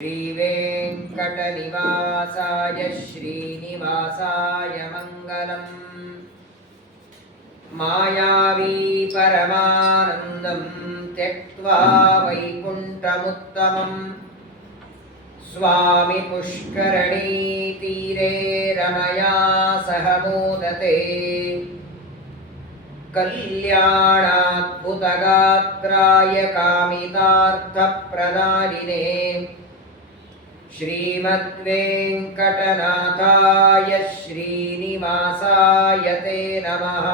श्रीवेङ्कटनिवासाय श्रीनिवासाय मङ्गलम्। मायावी परमानन्दं त्यक्त्वा वैकुण्ठमुत्तमम् स्वामी पुष्करणीतीरे रमया सह मोदते। कल्याणाद्भुतगात्राय कामितार्थप्रदायिने श्रीमद्वेङ्कटनाथाय श्रीनिवासाय ते नमः।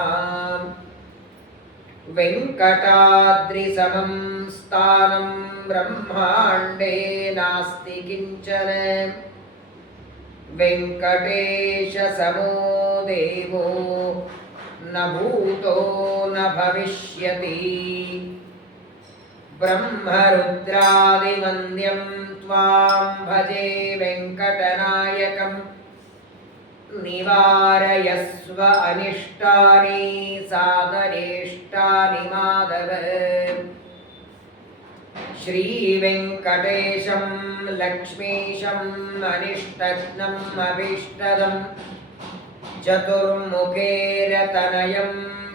वेङ्कटाद्रिसमं स्थानं ब्रह्माण्डे नास्ति किञ्चन। वेङ्कटेशसमो देवो न भूतो न भविष्यति। ब्रह्मरुद्रादिवन्द्यं त्वां भजे वेङ्कटनायकं। निवारयस्व अनिष्टानि साधनेष्टानि माधव। श्रीवेङ्कटेशं लक्ष्मीशम् अनिष्टघ्नम् अभीष्टदम् चतुर्मुखेरतनयं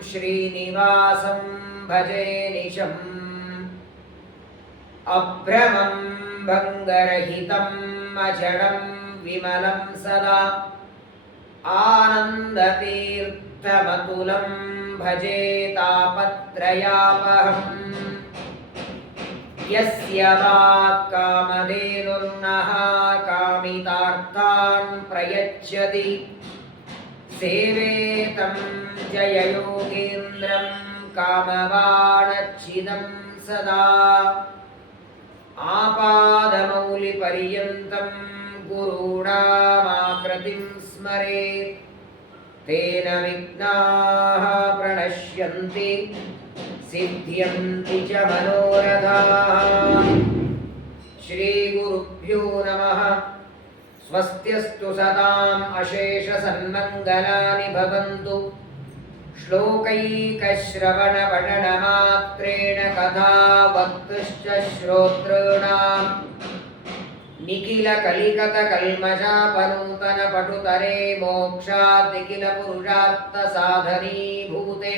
श्रीनिवासं भजे निशम्। अभ्रमं भङ्गरहितम् अजडं विमलं सदा आनन्दतीर्थमतुलं भजे तापत्रयापहम्। यस्य वाक्कामधेनुर्नः कामितार्थान् प्रयच्छति सेवेतं जययोगीन्द्रं कामवाणच्छिदं सदा। आपादमौलिपर्यन्तं गुरूणामाकृतिं स्मरेत् तेन विघ्नाः प्रणश्यन्ति सिद्ध्यन्ति च मनोरथाः। श्रीगुरुभ्यो नमः। स्वस्त्यस्तु सदाम् अशेषसन्मङ्गलानि भवन्तु। श्लोकैकश्रवणपठनमात्रेण कथा वक्तुश्च श्रोतॄणां निखिलकलिकतकल्मषापनूतनपटुतरे मोक्षादिखिलपुरुषार्थसाधनीभूते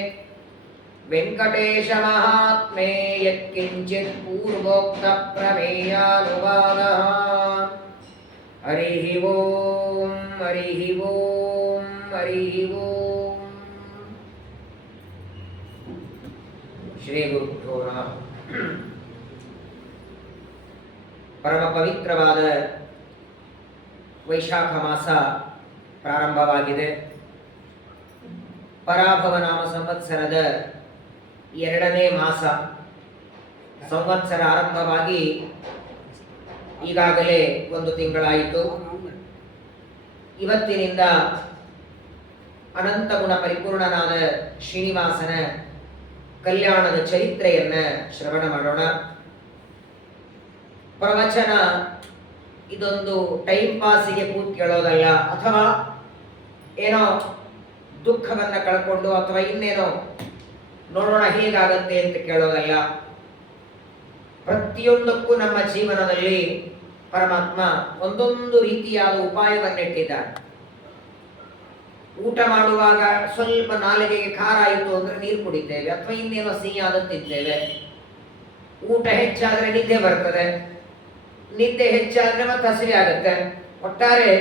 वेङ्कटेशमहात्म्ये यत्किञ्चित् पूर्वोक्तप्रमेयानुवादः। हरिः ओं हरिः ओं हरिः ओं। ಶ್ರೀ ಗುರುಭ್ಯೋ ನಮಃ. ಪರಮ ಪವಿತ್ರವಾದ ವೈಶಾಖ ಮಾಸ ಪ್ರಾರಂಭವಾಗಿದೆ. ಪರಾಭವ ನಾಮ ಸಂವತ್ಸರದ 2ನೇ ಮಾಸ. ಸಂವತ್ಸರ ಆರಂಭವಾಗಿ ಈಗಾಗಲೇ 1 ತಿಂಗಳಾಯಿತು. ಇವತ್ತಿನಿಂದ ಅನಂತ ಗುಣ ಪರಿಪೂರ್ಣನಾದ ಶ್ರೀನಿವಾಸನ ಕಲ್ಯಾಣದ ಚರಿತ್ರೆಯನ್ನ ಶ್ರವಣ ಮಾಡೋಣ. ಪ್ರವಚನ ಇದೊಂದು ಟೈಮ್ ಪಾಸಿಗೆ ಕೂತ್ ಕೇಳೋದಲ್ಲ, ಅಥವಾ ಏನೋ ದುಃಖವನ್ನ ಕಳ್ಕೊಂಡು ಅಥವಾ ಇನ್ನೇನೋ ನೋಡೋಣ ಹೇಗಾಗತ್ತೆ ಅಂತ ಕೇಳೋದಲ್ಲ. ಪ್ರತಿಯೊಂದಕ್ಕೂ ನಮ್ಮ ಜೀವನದಲ್ಲಿ ಪರಮಾತ್ಮ ಒಂದೊಂದು ರೀತಿಯಾದ ಉಪಾಯವನ್ನಿಟ್ಟಿದ್ದಾನೆ. ಊಟ ಮಾಡುವಾಗ ಸ್ವಲ್ಪ ನಾಲಿಗೆಗೆ ಖಾರ ಆಯಿತು ಅಂದ್ರೆ ನೀರು ಕುಡಿತೇವೆ, ಅಥವಾ ಇನ್ನೇನೋ ಸಿಹಿ ಆದತ್ತಿದ್ದೇವೆ. ಊಟ ಹೆಚ್ಚಾದ್ರೆ ನಿದ್ದೆ ಬರ್ತದೆ, ನಿದ್ದೆ ಹೆಚ್ಚಾದ್ರೆ ಮತ್ತೆ ಹಸಿವೆ ಆಗುತ್ತೆ. ಒಟ್ಟಾರೆ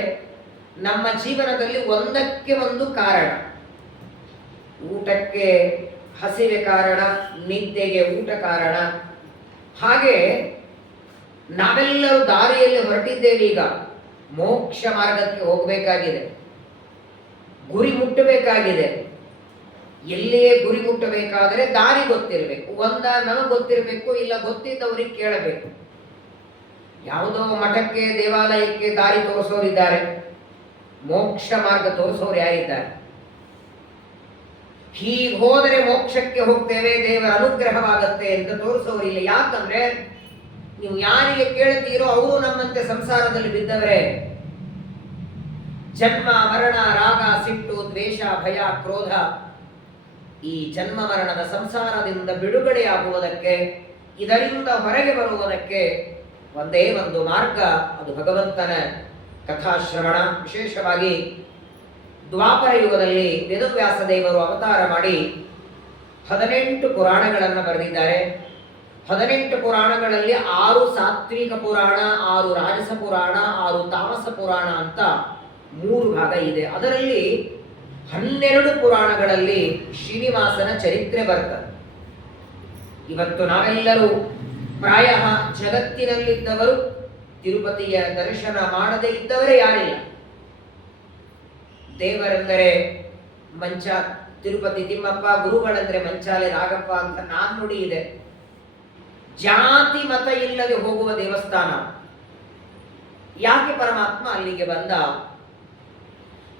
ನಮ್ಮ ಜೀವನದಲ್ಲಿ ಒಂದಕ್ಕೆ ಒಂದು ಕಾರಣ. ಊಟಕ್ಕೆ ಹಸಿವೆ ಕಾರಣ, ನಿದ್ದೆಗೆ ಊಟ ಕಾರಣ. ಹಾಗೆ ನಾವೆಲ್ಲರೂ ದಾರಿಯಲ್ಲಿ ಹೊರಟಿದ್ದೇವೆ. ಈಗ ಮೋಕ್ಷ ಮಾರ್ಗಕ್ಕೆ ಹೋಗಬೇಕಾಗಿದೆ, ಗುರಿ ಮುಟ್ಟಬೇಕಾಗಿದೆ. ಎಲ್ಲಿಯೇ ಗುರಿ ಮುಟ್ಟಬೇಕಾದರೆ ದಾರಿ ಗೊತ್ತಿರಬೇಕು. ನಮಗೆ ಗೊತ್ತಿರಬೇಕು, ಇಲ್ಲ ಗೊತ್ತಿದ್ದವರಿಗೆ ಕೇಳಬೇಕು. ಯಾವುದೋ ಮಠಕ್ಕೆ ದೇವಾಲಯಕ್ಕೆ ದಾರಿ ತೋರಿಸೋರಿದ್ದಾರೆ, ಮೋಕ್ಷ ಮಾರ್ಗ ತೋರಿಸೋರು ಯಾರಿದ್ದಾರೆ? ಹೀಗೆ ಹೋದರೆ ಮೋಕ್ಷಕ್ಕೆ ಹೋಗ್ತೇವೆ, ದೇವರ ಅನುಗ್ರಹವಾಗತ್ತೆ ಅಂತ ತೋರಿಸೋರಿಲ್ಲ. ಯಾಕಂದ್ರೆ ನೀವು ಯಾರಿಗೆ ಕೇಳ್ತೀರೋ ಅವರು ನಮ್ಮಂತೆ ಸಂಸಾರದಲ್ಲಿ ಬಿದ್ದವರೇ. ಜನ್ಮ ಮರಣ ರಾಗ ಸಿಟ್ಟು ದ್ವೇಷ ಭಯ ಕ್ರೋಧ, ಈ ಜನ್ಮ ಮರಣದ ಸಂಸಾರದಿಂದ ಬಿಡುಗಡೆಯಾಗುವುದಕ್ಕೆ, ಇದರಿಂದ ಹೊರಗೆ ಬರುವುದಕ್ಕೆ ಒಂದೇ ಒಂದು ಮಾರ್ಗ, ಅದು ಭಗವಂತನ ಕಥಾಶ್ರವಣ. ವಿಶೇಷವಾಗಿ ದ್ವಾಪರ ಯುಗದಲ್ಲಿ ವೇದವ್ಯಾಸ ದೇವರು ಅವತಾರ ಮಾಡಿ 18 ಪುರಾಣಗಳನ್ನು ಬರೆದಿದ್ದಾರೆ. 18 ಪುರಾಣಗಳಲ್ಲಿ 6 ಸಾತ್ವಿಕ ಪುರಾಣ, 6 ರಾಜಸ ಪುರಾಣ, 6 ತಾಮಸ ಪುರಾಣ ಅಂತ 3 ಭಾಗ ಇದೆ. ಅದರಲ್ಲಿ 12 ಪುರಾಣಗಳಲ್ಲಿ ಶ್ರೀನಿವಾಸನ ಚರಿತ್ರೆ ಬರ್ತದೆ. ಇವತ್ತು ನಾವೆಲ್ಲರೂ ಪ್ರಾಯ ಜಗತ್ತಿನಲ್ಲಿದ್ದವರು ತಿರುಪತಿಯ ದರ್ಶನ ಮಾಡದೇ ಇದ್ದವರೇ ಯಾರಿಲ್ಲ. ದೇವರೆಂದರೆ ಮಂಚ, ತಿರುಪತಿ ತಿಮ್ಮಪ್ಪ, ಗುರುಗಳಂದ್ರೆ ಮಂಚಾಲೆ ರಾಗಪ್ಪ ಅಂತ ನಾಣ್ಣುಡಿ ಇದೆ. ಜಾತಿ ಮತ ಇಲ್ಲದೆ ಹೋಗುವ ದೇವಸ್ಥಾನ. ಯಾಕೆ ಪರಮಾತ್ಮ ಅಲ್ಲಿಗೆ ಬಂದ?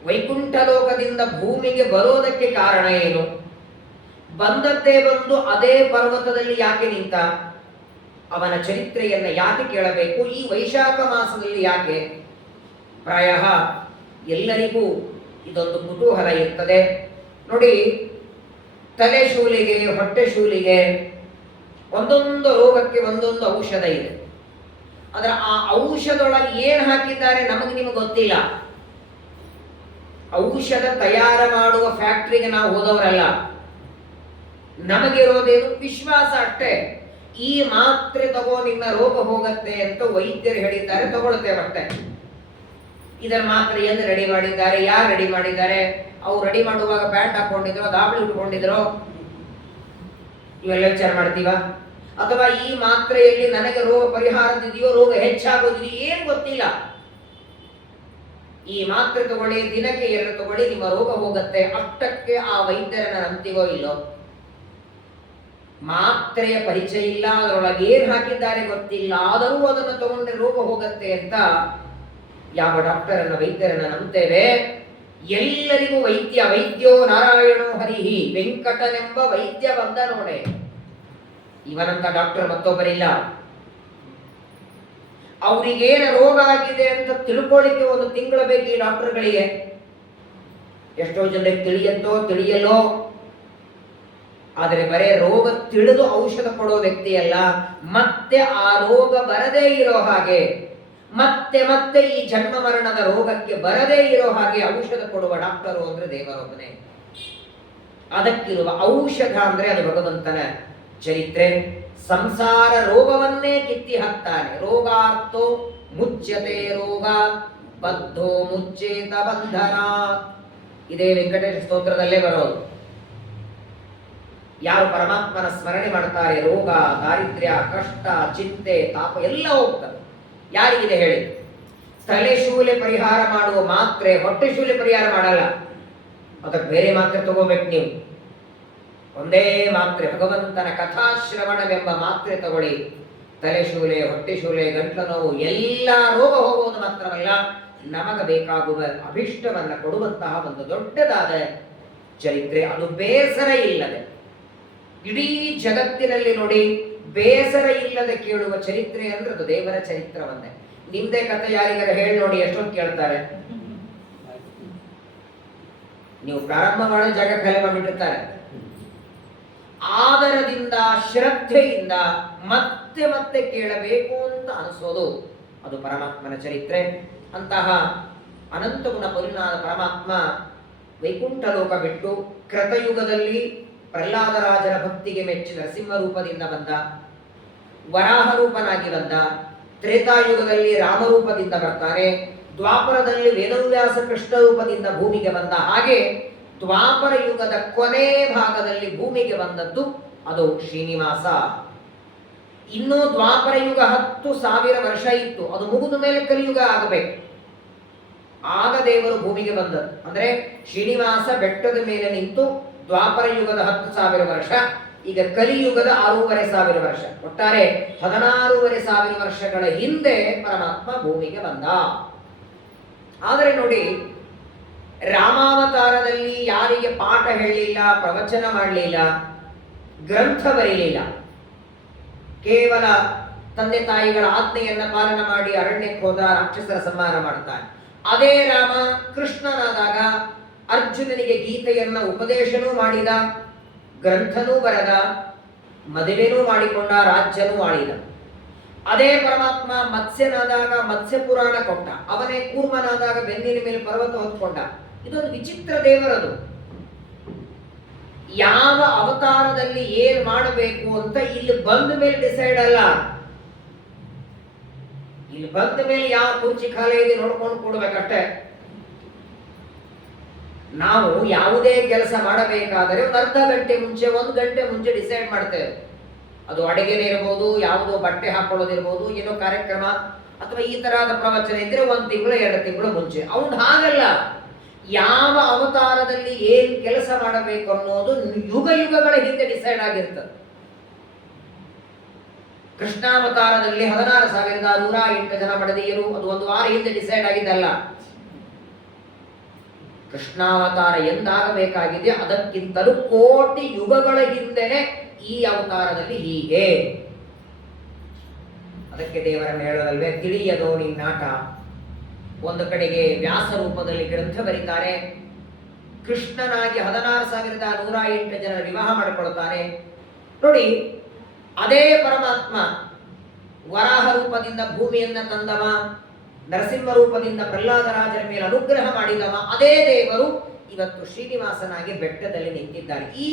ವೈಕುಂಠ ಲೋಕದಿಂದ ಭೂಮಿಗೆ ಬರೋದಕ್ಕೆ ಕಾರಣ ಏನು? ಬಂದದ್ದೇ ಬಂದು ಅದೇ ಪರ್ವತದಲ್ಲಿ ಯಾಕೆ ನಿಂತ? ಅವನ ಚರಿತ್ರೆಯನ್ನ ಯಾಕೆ ಕೇಳಬೇಕು? ಈ ವೈಶಾಖ ಮಾಸದಲ್ಲಿ ಯಾಕೆ? ಪ್ರಾಯ ಎಲ್ಲರಿಗೂ ಇದೊಂದು ಕುತೂಹಲ ಇರ್ತದೆ. ನೋಡಿ, ತಲೆ ಶೂಲಿಗೆ, ಹೊಟ್ಟೆ ಶೂಲಿಗೆ, ಒಂದೊಂದು ರೋಗಕ್ಕೆ ಒಂದೊಂದು ಔಷಧ ಇದೆ. ಅದರ ಆ ಔಷಧದೊಳಗೆ ಏನು ಹಾಕಿದ್ದಾರೆ ನಮಗೆ ನಿಮಗೆ ಗೊತ್ತಿಲ್ಲ. ಔಷಧ ತಯಾರ ಮಾಡುವ ಫ್ಯಾಕ್ಟ್ರಿಗೆ ನಾವು ಹೋದವರಲ್ಲ. ನಮಗಿರೋದೇನು ವಿಶ್ವಾಸ ಅಷ್ಟೇ. ಈ ಮಾತ್ರೆ ತಗೋ ನಿನ್ನ ರೋಗ ಹೋಗತ್ತೆ ಅಂತ ವೈದ್ಯರು ಹೇಳಿದ್ದಾರೆ, ತಗೊಳ್ತೇವೆ ಅಷ್ಟೇ. ಇದರ ಮಾತ್ರೆಯನ್ನು ರೆಡಿ ಮಾಡಿದ್ದಾರೆ. ಯಾರು ರೆಡಿ ಮಾಡಿದ್ದಾರೆ? ಅವ್ರು ರೆಡಿ ಮಾಡುವಾಗ ಪ್ಯಾಂಟ್ ಹಾಕೊಂಡಿದ್ರು, ದಾಬಳಿ ಉಟ್ಕೊಂಡಿದ್ರು, ಇವೆಲ್ಲ ವಿಚಾರ ಮಾಡ್ತೀವ? ಅಥವಾ ಈ ಮಾತ್ರೆಯಲ್ಲಿ ನನಗೆ ರೋಗ ಪರಿಹಾರದಿದೆಯೋ, ರೋಗ ಹೆಚ್ಚಾಗೋದಿದೆಯೋ ಏನು ಗೊತ್ತಿಲ್ಲ. ಈ ಮಾತ್ರೆ ತಗೊಳ್ಳಿ, ದಿನಕ್ಕೆ 2 ತಗೊಳ್ಳಿ, ನಿಮ್ಮ ರೋಗ ಹೋಗುತ್ತೆ. ಅಷ್ಟಕ್ಕೆ ಆ ವೈದ್ಯರನ್ನ ನಂಬ್ತೀವೋ ಇಲ್ಲೋ? ಮಾತ್ರೆಯ ಪರಿಚಯ ಇಲ್ಲ, ಅದರೊಳಗೆ ಏನ್ ಹಾಕಿದ್ದಾರೆ ಗೊತ್ತಿಲ್ಲ, ಆದರೂ ಅದನ್ನು ತಗೊಂಡ್ರೆ ರೋಗ ಹೋಗುತ್ತೆ ಅಂತ ಯಾವ ಡಾಕ್ಟರನ್ನ, ವೈದ್ಯರನ್ನ ನಂಬ್ತೇವೆ? ಎಲ್ಲರಿಗೂ ವೈದ್ಯ, ವೈದ್ಯೋ ನಾರಾಯಣೋ ಹರಿಹಿ, ವೆಂಕಟನೆಂಬ ವೈದ್ಯ ಬಂದ ನೋಡೆ. ಇವನಂತ ಡಾಕ್ಟರ್ ಮತ್ತೊಬ್ಬರಿಲ್ಲ. ಅವರಿಗೇನು ರೋಗ ಆಗಿದೆ ಅಂತ ತಿಳ್ಕೊಳ್ಳಿಕ್ಕೆ 1 ತಿಂಗಳು ಬೇಕು ಈ ಡಾಕ್ಟರ್ಗಳಿಗೆ. ಎಷ್ಟೋ ಜನರಿಗೆ ತಿಳಿಯಲ್ಲೋ. ಆದರೆ ಬರೇ ರೋಗ ತಿಳಿದು ಔಷಧ ಕೊಡೋ ವ್ಯಕ್ತಿಯಲ್ಲ, ಮತ್ತೆ ಆ ರೋಗ ಬರದೇ ಇರೋ ಹಾಗೆ, ಮತ್ತೆ ಮತ್ತೆ ಈ ಜನ್ಮ ಮರಣದ ರೋಗಕ್ಕೆ ಬರದೇ ಇರೋ ಹಾಗೆ ಔಷಧ ಕೊಡುವ ಡಾಕ್ಟರು ಅಂದ್ರೆ ದೇವರೊಬ್ಬನೇ. ಅದಕ್ಕಿರುವ ಔಷಧ ಅಂದ್ರೆ ಅದು ಭಗವಂತನ ಚರಿತ್ರೆ. ಸಂಸಾರ ರೋಗವನ್ನೇ ಕಿತ್ತಿ ಹಾಕ್ತಾನೆ. ರೋಗಾರ್ಥೋ ಮುಚ್ಯತೆ ರೋಗ ಬದ್ಧೋ ಮುಚ್ಚೇತ ಬಂಧನ. ಇದೇ ವೆಂಕಟೇಶ ಸ್ತೋತ್ರದಲ್ಲೇ ಬರೋದು. ಯಾರು ಪರಮಾತ್ಮನ ಸ್ಮರಣೆ ಮಾಡ್ತಾರೆ, ರೋಗ, ದಾರಿದ್ರ್ಯ, ಕಷ್ಟ, ಚಿಂತೆ, ತಾಪ ಎಲ್ಲ ಹೋಗ್ತದೆ. ಯಾರಿಗಿದೆ ಹೇಳಿ? ತಲೆ ಶೂಲೆ ಪರಿಹಾರ ಮಾಡುವ ಮಾತ್ರೆ ಹೊಟ್ಟೆ ಶೂಲೆ ಪರಿಹಾರ ಮಾಡಲ್ಲ. ಅದಕ್ಕೆ ಬೇರೆ ಮಾತ್ರೆ ತಗೋಬೇಕು ನೀವು. ಒಂದೇ ಮಾತ್ರೆ, ಭಗವಂತನ ಕಥಾಶ್ರವಣವೆಂಬ ಮಾತ್ರೆ ತಗೊಳ್ಳಿ. ತಲೆ ಶೂಲೆ, ಹೊಟ್ಟೆ ಶೂಲೆ, ಗಂಟ್ಲು ನೋವು ಎಲ್ಲ ರೋಗ ಹೋಗುವುದು ಮಾತ್ರವಲ್ಲ, ನಮಗ ಬೇಕಾಗುವ ಅಭಿಷ್ಟವನ್ನ ಕೊಡುವಂತಹ ಒಂದು ದೊಡ್ಡದಾದ ಚರಿತ್ರೆ. ಅದು ಬೇಸರ ಇಲ್ಲದೆ, ಇಡೀ ಜಗತ್ತಿನಲ್ಲಿ ನೋಡಿ ಬೇಸರ ಇಲ್ಲದೆ ಕೇಳುವ ಚರಿತ್ರೆ ಅಂದ್ರೆ ಅದು ದೇವರ ಚರಿತ್ರವನ್ನೇ. ನಿಮ್ದೇ ಕಥೆ ಯಾರಿಗಾರ ಹೇಳಿ ನೋಡಿ, ಎಷ್ಟೊಂದು ಕೇಳ್ತಾರೆ. ನೀವು ಪ್ರಾರಂಭ ಮಾಡೋ ಜಾಗ ಖಾಲಿ ಮಾಡಿಬಿಟ್ಟಿರ್ತಾರೆ. ಆದರದಿಂದ, ಶ್ರದ್ಧೆಯಿಂದ ಮತ್ತೆ ಮತ್ತೆ ಕೇಳಬೇಕು ಅಂತ ಅನಿಸೋದು ಅದು ಪರಮಾತ್ಮನ ಚರಿತ್ರೆ. ಅಂತಹ ಅನಂತ ಗುಣ ಪರಿಣಾದ ಪರಮಾತ್ಮ ವೈಕುಂಠ ಲೋಕ ಬಿಟ್ಟು ಕೃತಯುಗದಲ್ಲಿ ಪ್ರಹ್ಲಾದರಾಜನ ಭಕ್ತಿಗೆ ಮೆಚ್ಚಿ ನರಸಿಂಹ ರೂಪದಿಂದ ಬಂದ, ವರಾಹ ರೂಪನಾಗಿ ಬಂದ, ತ್ರೇತಾಯುಗದಲ್ಲಿ ರಾಮರೂಪದಿಂದ ಬರ್ತಾನೆ, ದ್ವಾಪರದಲ್ಲಿ ವೇದವ್ಯಾಸ ಕೃಷ್ಣ ರೂಪದಿಂದ ಭೂಮಿಗೆ ಬಂದ. ಹಾಗೆ ದ್ವಾಪರ ಯುಗದ ಕೊನೆ ಭಾಗದಲ್ಲಿ ಭೂಮಿಗೆ ಬಂದದ್ದು ಅದು ಶ್ರೀನಿವಾಸ. ಇನ್ನೂ ದ್ವಾಪರ ಯುಗ 10,000 ವರ್ಷ ಇತ್ತು. ಅದು ಮುಗಿದ ಮೇಲೆ ಕಲಿಯುಗ ಆಗಬೇಕು. ಆಗ ದೇವರು ಭೂಮಿಗೆ ಬಂದದ್ದು. ಅಂದ್ರೆ ಶ್ರೀನಿವಾಸ ಬೆಟ್ಟದ ಮೇಲೆ ನಿಂತು ದ್ವಾಪರ ಯುಗದ 10,000 ವರ್ಷ, ಈಗ ಕಲಿಯುಗದ 6,500 ವರ್ಷ, ಒಟ್ಟಾರೆ 16,500 ವರ್ಷಗಳ ಹಿಂದೆ ಪರಮಾತ್ಮ ಭೂಮಿಗೆ ಬಂದ. ಆದರೆ ನೋಡಿ, ರಾಮಾವತಾರದಲ್ಲಿ ಯಾರಿಗೆ ಪಾಠ ಹೇಳಲಿಲ್ಲ, ಪ್ರವಚನ ಮಾಡಲಿಲ್ಲ, ಗ್ರಂಥ ಬರೀಲಿಲ್ಲ, ಕೇವಲ ತಂದೆ ತಾಯಿಗಳ ಆಜ್ಞೆಯನ್ನ ಪಾಲನ ಮಾಡಿ ಅರಣ್ಯಕ್ಕೆ ಹೋದ, ರಾಕ್ಷಸರ ಸಂಹಾರ ಮಾಡ್ತಾನೆ. ಅದೇ ರಾಮ ಕೃಷ್ಣನಾದಾಗ ಅರ್ಜುನನಿಗೆ ಗೀತೆಯನ್ನ ಉಪದೇಶನೂ ಮಾಡಿದ, ಗ್ರಂಥನೂ ಬರೆದ, ಮದುವೆನೂ ಮಾಡಿಕೊಂಡ, ರಾಜ್ಯನೂ ಆಳಿದ. ಅದೇ ಪರಮಾತ್ಮ ಮತ್ಸ್ಯನಾದಾಗ ಮತ್ಸ್ಯ ಪುರಾಣ ಕೊಟ್ಟ, ಅವನೇ ಕೂರ್ಮನಾದಾಗ ಬೆನ್ನಿನ ಮೇಲೆ ಪರ್ವತ ಹೊತ್ಕೊಂಡ. ಇದೊಂದು ವಿಚಿತ್ರ ದೇವರದು. ಯಾವ ಅವತಾರದಲ್ಲಿ ಏನ್ ಮಾಡಬೇಕು ಅಂತ ಇಲ್ಲಿ ಬಂದ ಮೇಲೆ ಡಿಸೈಡ್ ಅಲ್ಲ. ಇಲ್ಲಿ ಬಂದ ಮೇಲೆ ಯಾವ ಕುರ್ಚಿ ಖಾಲಿ ಇದೆ ನೋಡ್ಕೊಂಡು ಕೊಡ್ಬೇಕಷ್ಟೆ. ನಾವು ಯಾವುದೇ ಕೆಲಸ ಮಾಡಬೇಕಾದರೆ ಒಂದು ಅರ್ಧ ಗಂಟೆ ಮುಂಚೆ, 1 ಗಂಟೆ ಮುಂಚೆ ಡಿಸೈಡ್ ಮಾಡ್ತೇವೆ. ಅದು ಅಡಿಗೆನೇ ಇರಬಹುದು, ಯಾವುದೋ ಬಟ್ಟೆ ಹಾಕೊಳ್ಳೋದಿರ್ಬೋದು, ಏನೋ ಕಾರ್ಯಕ್ರಮ ಅಥವಾ ಈ ತರಹದ ಪ್ರವಚನ ಇದ್ರೆ 1 ತಿಂಗಳು 2 ತಿಂಗಳು ಮುಂಚೆ. ಅವನು ಹಾಗಲ್ಲ. ಯಾವ ಅವತಾರದಲ್ಲಿ ಏನ್ ಕೆಲಸ ಮಾಡಬೇಕು ಅನ್ನೋದು ಯುಗ ಯುಗಗಳ ಹಿಂದೆ ಡಿಸೈಡ್ ಆಗಿರ್ತದೆ. ಕೃಷ್ಣಾವತಾರದಲ್ಲಿ 16,108 ಜನ ಮಡದಿಯರು, ಅದು 1 ವಾರ ಹಿಂದೆ ಡಿಸೈಡ್ ಆಗಿದ್ದಲ್ಲ. ಕೃಷ್ಣಾವತಾರ ಎಂದಾಗಬೇಕಾಗಿದೆ ಅದಕ್ಕಿಂತಲೂ ಕೋಟಿ ಯುಗಗಳ ಹಿಂದೆನೆ ಈ ಅವತಾರದಲ್ಲಿ ಹೀಗೆ. ಅದಕ್ಕೆ ದೇವರನ್ನು ಹೇಳೋದಲ್ವೇ, ತಿಳಿಯದೋ ನಿನ್ನಾಟ. ಒಂದು ಕಡೆಗೆ ವ್ಯಾಸ ರೂಪದಲ್ಲಿ ಗ್ರಂಥ ಬರೀತಾರೆ, ಕೃಷ್ಣನಾಗಿ 16,108 ಜನರ ವಿವಾಹ ಮಾಡಿಕೊಳ್ತಾನೆ. ನೋಡಿ, ಅದೇ ಪರಮಾತ್ಮ ವರಾಹ ರೂಪದಿಂದ ಭೂಮಿಯನ್ನ ತಂದವ, ನರಸಿಂಹ ರೂಪದಿಂದ ಪ್ರಹ್ಲಾದರಾಜರ ಮೇಲೆ ಅನುಗ್ರಹ ಮಾಡಿದವ ಅದೇ ದೇವರು ಇವತ್ತು ಶ್ರೀನಿವಾಸನಾಗಿ ಬೆಟ್ಟದಲ್ಲಿ ನಿಂತಿದ್ದಾರೆ. ಈ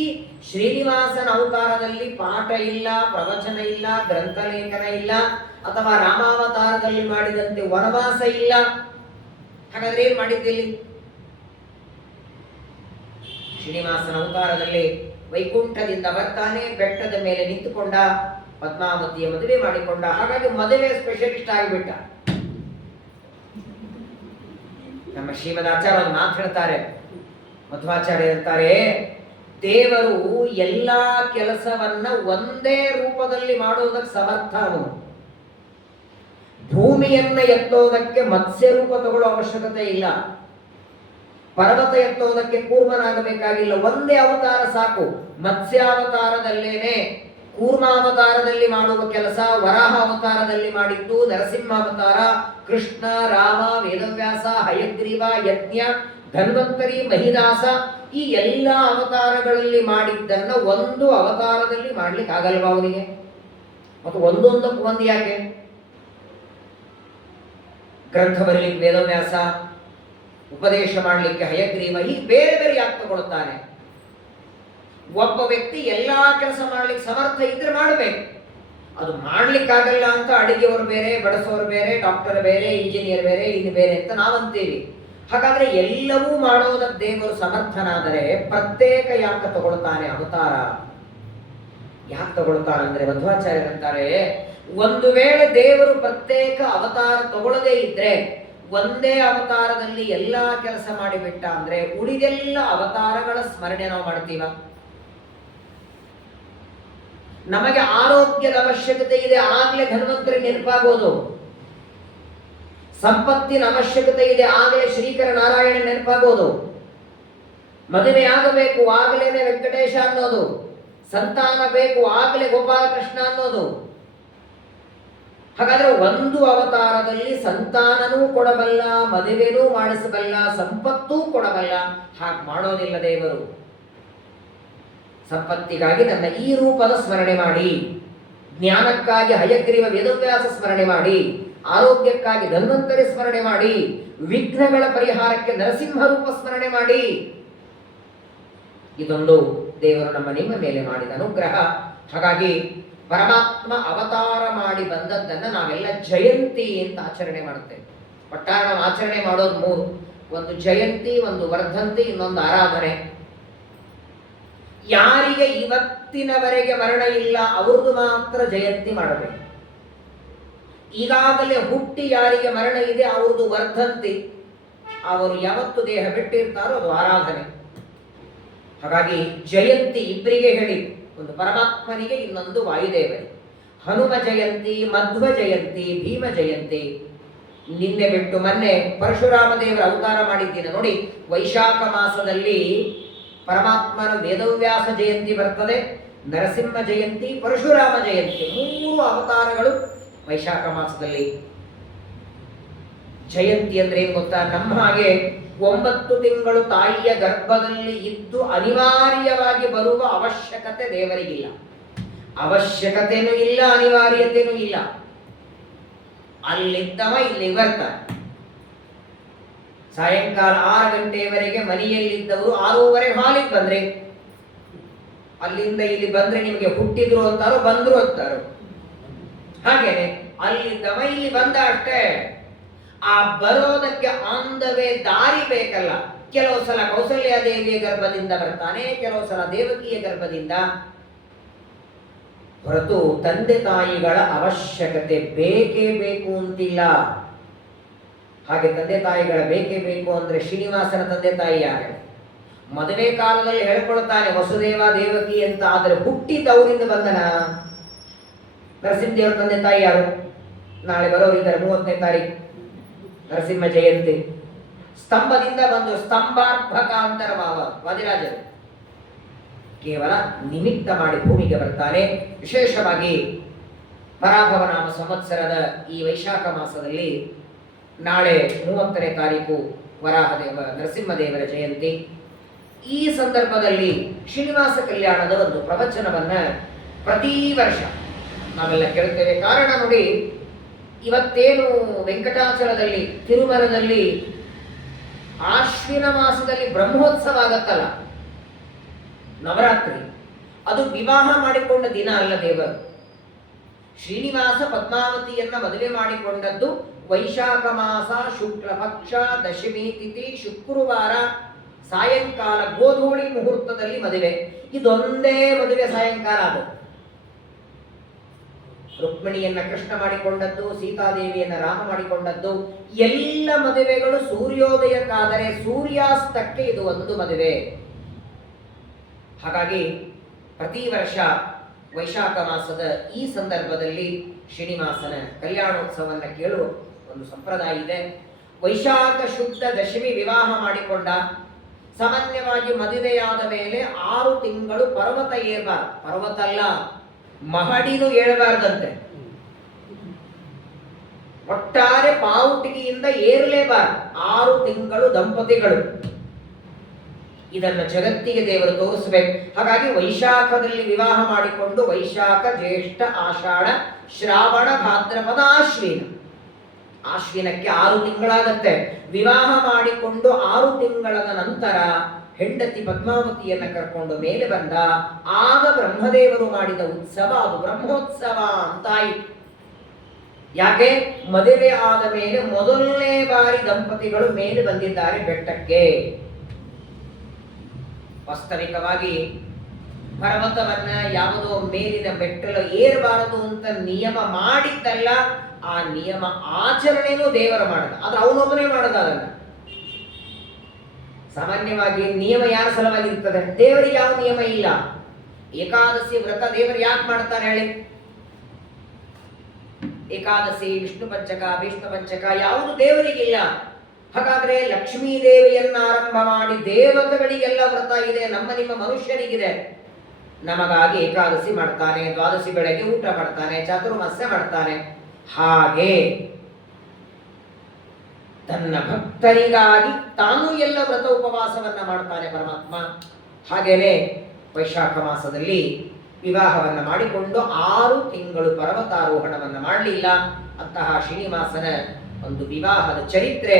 ಶ್ರೀನಿವಾಸನ ಅವತಾರದಲ್ಲಿ ಪಾಠ ಇಲ್ಲ, ಪ್ರವಚನ ಇಲ್ಲ, ಗ್ರಂಥಲೇಖನ ಇಲ್ಲ, ಅಥವಾ ರಾಮಾವತಾರದಲ್ಲಿ ಮಾಡಿದಂತೆ ವನವಾಸ ಇಲ್ಲ. ಹಾಗಾದ್ರೆ ಏನ್ ಮಾಡಿದ್ದಿಲ್ಲಿ? ಶ್ರೀನಿವಾಸನ ಅವತಾರದಲ್ಲಿ ವೈಕುಂಠದಿಂದ ಬರ್ತಾನೆ, ಬೆಟ್ಟದ ಮೇಲೆ ನಿಂತುಕೊಂಡ, ಪದ್ಮಾವತಿಯ ಮದುವೆ ಮಾಡಿಕೊಂಡ. ಹಾಗಾಗಿ ಮದುವೆ ಸ್ಪೆಷಲಿಸ್ಟ್ ಆಗಿಬಿಟ್ಟ. ನಮ್ಮ ಶ್ರೀಮದಾಚಾರ್ಯ ಒಂದು ಮಾತು ಹೇಳ್ತಾರೆ, ಮಧ್ವಾಚಾರ್ಯ ಹೇಳ್ತಾರೆ, ದೇವರು ಎಲ್ಲಾ ಕೆಲಸವನ್ನ ಒಂದೇ ರೂಪದಲ್ಲಿ ಮಾಡೋದಕ್ಕೆ ಸಮರ್ಥ. ಅವನು ಭೂಮಿಯನ್ನ ಎತ್ತೋದಕ್ಕೆ ಮತ್ಸ್ಯ ರೂಪ ತಗೊಳ್ಳೋ ಅವಶ್ಯಕತೆ ಇಲ್ಲ, ಪರ್ವತ ಎತ್ತೋದಕ್ಕೆ ಕೂರ್ಮನಾಗಬೇಕಾಗಿಲ್ಲ. ಒಂದೇ ಅವತಾರ ಸಾಕು. ಮತ್ಸ್ಯಾವತಾರದಲ್ಲೇನೆ ಕೂರ್ಮಾವತಾರದಲ್ಲಿ ಮಾಡುವ ಕೆಲಸ ವರಾಹ ಅವತಾರದಲ್ಲಿ ಮಾಡಿದ್ದು, ನರಸಿಂಹಾವತಾರ ಕೃಷ್ಣ, ರಾಮ, ವೇದವ್ಯಾಸ, ಹಯಗ್ರೀವ, ಯಜ್ಞ, ಧನ್ವಂತರಿ, ಮಹಿದಾಸ, ಈ ಎಲ್ಲ ಅವತಾರಗಳಲ್ಲಿ ಮಾಡಿದ್ದನ್ನ ಒಂದು ಅವತಾರದಲ್ಲಿ ಮಾಡ್ಲಿಕ್ಕೆ ಆಗಲ್ವಾ ಅವನಿಗೆ? ಮತ್ತು ಒಂದೊಂದಕ್ಕೂ ಒಂದು ಯಾಕೆ? ಗ್ರಂಥ ಬರೀಲಿಕ್ಕೆ ವೇದವ್ಯಾಸ, ಉಪದೇಶ ಮಾಡಲಿಕ್ಕೆ ಹಯಗ್ರೀವ, ಹೀಗೆ ಬೇರೆ ಬೇರೆ ಯಾಕೆ ತಗೊಳ್ತಾನೆ? ಒಬ್ಬ ವ್ಯಕ್ತಿ ಎಲ್ಲಾ ಕೆಲಸ ಮಾಡ್ಲಿಕ್ಕೆ ಸಮರ್ಥ ಇದ್ರೆ ಮಾಡಬೇಕು. ಅದು ಮಾಡ್ಲಿಕ್ಕಾಗಲ್ಲ ಅಂತ ಅಡಿಗೆಯವರು ಬೇರೆ, ಬಡಿಸೋರು ಬೇರೆ, ಡಾಕ್ಟರ್ ಬೇರೆ, ಇಂಜಿನಿಯರ್ ಬೇರೆ, ಇನ್ನು ಬೇರೆ ಅಂತ ನಾವಂತೀವಿ. ಹಾಗಾದ್ರೆ ಎಲ್ಲವೂ ಮಾಡೋದಕ್ಕೆ ದೇವರು ಸಮರ್ಥನಾದರೆ ಪ್ರತ್ಯೇಕ ಯಾಕೆ ತಗೊಳ್ತಾನೆ ಅವತಾರ? ಯಾಕೆ ತಗೊಳ್ತಾನಂದ್ರೆ ಮಧ್ವಾಚಾರ್ಯರಂತಾರೆ, ಒಂದು ವೇಳೆ ದೇವರು ಪ್ರತ್ಯೇಕ ಅವತಾರ ತಗೊಳ್ಳದೇ ಇದ್ರೆ, ಒಂದೇ ಅವತಾರದಲ್ಲಿ ಎಲ್ಲಾ ಕೆಲಸ ಮಾಡಿಬಿಟ್ಟ ಅಂದ್ರೆ ಉಳಿದೆಲ್ಲ ಅವತಾರಗಳ ಸ್ಮರಣೆ ನಾವು ಮಾಡ್ತೀವ? ನಮಗೆ ಆರೋಗ್ಯದ ಅವಶ್ಯಕತೆ ಇದೆ, ಆಗ್ಲೇ ಧನ್ವಂತರಿ ನೆನಪಾಗೋದು. ಸಂಪತ್ತಿನ ಅವಶ್ಯಕತೆ ಇದೆ, ಆಗಲೇ ಶ್ರೀಕರ ನಾರಾಯಣ ನೆನಪಾಗೋದು. ಮದುವೆ ಆಗಬೇಕು, ಆಗಲೇನೆ ವೆಂಕಟೇಶ ಅನ್ನೋದು. ಸಂತಾನ ಬೇಕು, ಆಗಲೇ ಗೋಪಾಲಕೃಷ್ಣ ಅನ್ನೋದು. ಹಾಗಾದ್ರೆ ಒಂದು ಅವತಾರದಲ್ಲಿ ಸಂತಾನನೂ ಕೊಡಬಲ್ಲ, ಮದುವೆನೂ ಮಾಡಿಸಬಲ್ಲ, ಸಂಪತ್ತೂ ಕೊಡಬಲ್ಲ. ಹಾಗೆ ಮಾಡೋದಿಲ್ಲ ದೇವರು. ಸಂಪತ್ತಿಗಾಗಿ ನನ್ನ ಈ ರೂಪದ ಸ್ಮರಣೆ ಮಾಡಿ, ಜ್ಞಾನಕ್ಕಾಗಿ ಹಯಗ್ರೀವ ವೇದವ್ಯಾಸ ಸ್ಮರಣೆ ಮಾಡಿ, ಆರೋಗ್ಯಕ್ಕಾಗಿ ಧನ್ವಂತರಿ ಸ್ಮರಣೆ ಮಾಡಿ, ವಿಘ್ನಗಳ ಪರಿಹಾರಕ್ಕೆ ನರಸಿಂಹ ರೂಪ ಸ್ಮರಣೆ ಮಾಡಿ. ಇದೊಂದು ದೇವರು ನಮ್ಮ ನಿಮ್ಮ ಮೇಲೆ ಮಾಡಿದ ಅನುಗ್ರಹ. ಹಾಗಾಗಿ ಪರಮಾತ್ಮ ಅವತಾರ ಮಾಡಿ ಬಂದದ್ದನ್ನ ನಾವೆಲ್ಲ ಜಯಂತಿ ಅಂತ ಆಚರಣೆ ಮಾಡುತ್ತೇವೆ. ಒಟ್ಟಾರೆ ನಾವು ಆಚರಣೆ ಮಾಡೋದು 3: ಒಂದು ಜಯಂತಿ, ಒಂದು ವರ್ಧಂತಿ, ಇನ್ನೊಂದು ಆರಾಧನೆ. ಯಾರಿಗೆ ಇವತ್ತಿನವರೆಗೆ ಮರಣ ಇಲ್ಲ ಅವ್ರದ್ದು ಮಾತ್ರ ಜಯಂತಿ ಮಾಡಬೇಕು. ಈಗಾಗಲೇ ಹುಟ್ಟಿ ಯಾರಿಗೆ ಮರಣ ಇದೆ ಅವ್ರದ್ದು ವರ್ಧಂತಿ. ಅವರು ಯಾವತ್ತು ದೇಹ ಬಿಟ್ಟಿರ್ತಾರೋ ಅದು ಆರಾಧನೆ. ಹಾಗಾಗಿ ಜಯಂತಿ ಇಬ್ಬರಿಗೆ ಹೇಳಿ, ಒಂದು ಪರಮಾತ್ಮನಿಗೆ, ಇನ್ನೊಂದು ವಾಯುದೇವನಿಗೆ. ಹನುಮ ಜಯಂತಿ, ಮಧ್ವ ಜಯಂತಿ, ಭೀಮ ಜಯಂತಿ. ನಿನ್ನೆ ಬಿಟ್ಟು ಮೊನ್ನೆ ಪರಶುರಾಮ ದೇವರ ಅವತಾರ ಮಾಡಿದ್ದೇನೆ ನೋಡಿ. ವೈಶಾಖ ಮಾಸದಲ್ಲಿ ಪರಮಾತ್ಮನ ವೇದವ್ಯಾಸ ಜಯಂತಿ ಬರ್ತದೆ, ನರಸಿಂಹ ಜಯಂತಿ, ಪರಶುರಾಮ ಜಯಂತಿ. 3 ಅವತಾರಗಳು ವೈಶಾಖ ಮಾಸದಲ್ಲಿ. ಜಯಂತಿ ಅಂದ್ರೆ ಏನು ಗೊತ್ತಾ? ನಮ್ಮ ಹಾಗೆ 9 ತಿಂಗಳು ತಾಯಿಯ ಗರ್ಭದಲ್ಲಿ ಇದ್ದು ಅನಿವಾರ್ಯವಾಗಿ ಬರುವ ಅವಶ್ಯಕತೆ ದೇವರಿಗಿಲ್ಲ. ಅವಶ್ಯಕತೆನೂ ಇಲ್ಲ, ಅನಿವಾರ್ಯತೆನೂ ಇಲ್ಲ. ಅಲ್ಲಿದ್ದವ ಇಲ್ಲಿ ಬರ್ತಾನೆ. ಸಾಯಂಕಾಲ 6 ಗಂಟೆಯವರೆಗೆ ಮನೆಯಲ್ಲಿದ್ದವರು 6:15 ಹಾಲಿಗೆ ಬಂದ್ರೆ, ಅಲ್ಲಿಂದ ಇಲ್ಲಿ ಬಂದ್ರೆ ನಿಮಗೆ ಹುಟ್ಟಿದ್ರು ಅಂತಾರೋ ಬಂದ್ರು ಅಂತಾರೋ. ಹಾಗೇನೆ ಅಲ್ಲಿದ್ದವ ಇಲ್ಲಿ ಬಂದ ಅಷ್ಟೇ. ಆ ಬರೋದಕ್ಕೆ ಆಂದವೇ ದಾರಿ ಬೇಕಲ್ಲ. ಕೆಲವು ಸಲ ಕೌಸಲ್ಯ ದೇವಿಯ ಗರ್ಭದಿಂದ ಬರ್ತಾನೆ, ಕೆಲವು ಸಲ ದೇವಕಿಯ ಗರ್ಭದಿಂದ. ಹೊರತು ತಂದೆ ತಾಯಿಗಳ ಅವಶ್ಯಕತೆ ಬೇಕೇ ಬೇಕು ಅಂತಿಲ್ಲ. ಹಾಗೆ ತಂದೆ ತಾಯಿಗಳ ಬೇಕೇ ಬೇಕು ಅಂದ್ರೆ ಶ್ರೀನಿವಾಸನ ತಂದೆ ತಾಯಿ ಯಾರು? ಮದುವೆ ಕಾಲದಲ್ಲಿ ಹೇಳ್ಕೊಳ್ತಾನೆ ವಸುದೇವ ದೇವಕಿ ಅಂತ. ಆದರೆ ಹುಟ್ಟಿದ್ದ ಅವರಿಂದ ಬಂದನ. ನರಸಿಂಹದೇವರ ತಂದೆ ತಾಯಿ ಯಾರು? ನಾಳೆ ಬರೋರಿದ್ದಾರೆ 30ನೇ ತಾರೀಕು ನರಸಿಂಹ ಜಯಂತಿ. ಸ್ತಂಭದಿಂದ ಬಂದು ಸ್ತಂಭಾರ್ಭಕ ಅಂತರ ವಾದಿರಾಜರು ಕೇವಲ ನಿಮಿತ್ತ ಮಾಡಿ ಭೂಮಿಗೆ ಬರ್ತಾನೆ. ವಿಶೇಷವಾಗಿ ಪರಾಭವ ನಾಮ ಸಂವತ್ಸರದ ಈ ವೈಶಾಖ ಮಾಸದಲ್ಲಿ ನಾಳೆ 30ನೇ ತಾರೀಕು ವರಾಹದೇವ ನರಸಿಂಹದೇವರ ಜಯಂತಿ. ಈ ಸಂದರ್ಭದಲ್ಲಿ ಶ್ರೀನಿವಾಸ ಕಲ್ಯಾಣದ ಒಂದು ಪ್ರವಚನವನ್ನ ಪ್ರತಿ ವರ್ಷ ನಾವೆಲ್ಲ ಕೇಳ್ತೇವೆ. ಕಾರಣ ನೋಡಿ, ಇವತ್ತೇನು ವೆಂಕಟಾಚಲದಲ್ಲಿ ತಿರುಮಲದಲ್ಲಿ ಆಶ್ವಿನ ಮಾಸದಲ್ಲಿ ಬ್ರಹ್ಮೋತ್ಸವ ಆಗತ್ತಲ್ಲ, ನವರಾತ್ರಿ, ಅದು ವಿವಾಹ ಮಾಡಿಕೊಂಡ ದಿನ ಅಲ್ಲ ದೇವರು. ಶ್ರೀನಿವಾಸ ಪದ್ಮಾವತಿಯನ್ನ ಮದುವೆ ಮಾಡಿಕೊಂಡದ್ದು ವೈಶಾಖ ಮಾಸ ಶುಕ್ಲ ಪಕ್ಷ ದಶಮಿ ತಿಥಿ ಶುಕ್ರವಾರ ಸಾಯಂಕಾಲ ಗೋಧೂಳಿ ಮುಹೂರ್ತದಲ್ಲಿ ಮದುವೆ. ಇದೊಂದೇ ಮದುವೆ ಸಾಯಂಕಾಲ ಅದು. ರುಕ್ಮಿಣಿಯನ್ನ ಕೃಷ್ಣ ಮಾಡಿಕೊಂಡದ್ದು, ಸೀತಾದೇವಿಯನ್ನ ರಾಮ ಮಾಡಿಕೊಂಡದ್ದು. ಎಲ್ಲ ಮದುವೆಗಳು ಸೂರ್ಯೋದಯಕ್ಕಾದರೆ ಸೂರ್ಯಾಸ್ತಕ್ಕೆ ಇದು ಒಂದು ಮದುವೆ. ಹಾಗಾಗಿ ಪ್ರತಿ ವರ್ಷ ವೈಶಾಖ ಮಾಸದ ಈ ಸಂದರ್ಭದಲ್ಲಿ ಶ್ರೀನಿವಾಸನ ಕಲ್ಯಾಣೋತ್ಸವವನ್ನು ಕೇಳುವ ಒಂದು ಸಂಪ್ರದಾಯ ಇದೆ. ವೈಶಾಖ ಶುದ್ಧ ದಶಮಿ ವಿವಾಹ ಮಾಡಿಕೊಂಡ. ಸಾಮಾನ್ಯವಾಗಿ ಮದುವೆಯಾದ ಮೇಲೆ 6 ತಿಂಗಳು ಪರ್ವತ ಏರಬಾರ್ದು. ಪರ್ವತ ಅಲ್ಲ, ಮಹಡಿನೂ ಏಳಬಾರ್ದಂತೆ. ಒಟ್ಟಾರೆ ಪಾವುಟಿಗೆಯಿಂದ ಏರಲೇಬಾರ್ದು 6 ತಿಂಗಳು ದಂಪತಿಗಳು. ಇದನ್ನು ಜಗತ್ತಿಗೆ ದೇವರು ತೋರಿಸಬೇಕು. ಹಾಗಾಗಿ ವೈಶಾಖದಲ್ಲಿ ವಿವಾಹ ಮಾಡಿಕೊಂಡು ವೈಶಾಖ ಜ್ಯೇಷ್ಠ ಆಷಾಢ ಶ್ರಾವಣ ಭಾದ್ರಪದ ಆಶ್ವಿನ, ಆಶ್ವಿನಕ್ಕೆ 6 ತಿಂಗಳಾಗತ್ತೆ. ವಿವಾಹ ಮಾಡಿಕೊಂಡು 6 ತಿಂಗಳದ ನಂತರ ಹೆಂಡತಿ ಪದ್ಮಾವತಿಯನ್ನ ಕರ್ಕೊಂಡು ಮೇಲೆ ಬಂದ. ಆಗ ಬ್ರಹ್ಮದೇವರು ಮಾಡಿದ ಉತ್ಸವ ಅದು ಬ್ರಹ್ಮೋತ್ಸವ ಅಂತಾಯಿತು. ಯಾಕೆ? ಮದುವೆ ಆದ ಮೇಲೆ ಮೊದಲನೇ ಬಾರಿ ದಂಪತಿಗಳು ಮೇಲೆ ಬಂದಿದ್ದಾರೆ ಬೆಟ್ಟಕ್ಕೆ. ವಾಸ್ತವಿಕವಾಗಿ ಪರ್ವತವನ್ನ ಯಾವುದೋ ಮೇಲಿನ ಮೆಟ್ಟಲು ಏರಬಾರದು ಅಂತ ನಿಯಮ ಮಾಡಿದ್ದಲ್ಲ, ಆ ನಿಯಮ ಆಚರಣೆನೂ ದೇವರ ಮಾಡದ. ಆದ್ರೆ ಅವನೊಬ್ಬನೇ ಮಾಡದ. ಅದನ್ನ ಸಾಮಾನ್ಯವಾಗಿ ನಿಯಮ ಯಾರ ಸಲುವಾಗಿ ಇರ್ತದೆ? ದೇವರಿಗೆ ಯಾವ ನಿಯಮ ಇಲ್ಲ. ಏಕಾದಶಿ ವ್ರತ ದೇವರು ಯಾಕೆ ಮಾಡ್ತಾನೆ ಹೇಳಿ? ಏಕಾದಶಿ, ವಿಷ್ಣು ಪಂಚಕ, ಭೀಷ್ಮ ಪಂಚಕ ಯಾವುದು ದೇವರಿಗಿಲ್ಲ. ಹಾಗಾದ್ರೆ ಲಕ್ಷ್ಮೀ ದೇವಿಯನ್ನ ಆರಂಭ ಮಾಡಿ ದೇವತೆಗಳಿಗೆಲ್ಲ ವ್ರತ ಇದೆ, ನಮ್ಮ ನಿಮ್ಮ ಮನುಷ್ಯರಿಗಿದೆ. ನಮಗಾಗಿ ಏಕಾದಶಿ ಮಾಡ್ತಾನೆ, ದ್ವಾದಶಿ ಬೆಳಗ್ಗೆ ಊಟ ಮಾಡ್ತಾನೆ, ಚಾತುರ್ಮಾಸ್ಯ ಮಾಡ್ತಾನೆ. ಹಾಗೆ ತನ್ನ ಭಕ್ತರಿಗಾಗಿ ತಾನು ಎಲ್ಲ ವ್ರತ ಉಪವಾಸವನ್ನ ಮಾಡ್ತಾನೆ ಪರಮಾತ್ಮ. ಹಾಗೇನೆ ವೈಶಾಖ ಮಾಸದಲ್ಲಿ ವಿವಾಹವನ್ನ ಮಾಡಿಕೊಂಡು 6 ತಿಂಗಳು ಪರ್ವತಾರೋಹಣವನ್ನ ಮಾಡಲಿಲ್ಲ. ಅಂತಹ ಶ್ರೀನಿವಾಸನ ಒಂದು ವಿವಾಹದ ಚರಿತ್ರೆ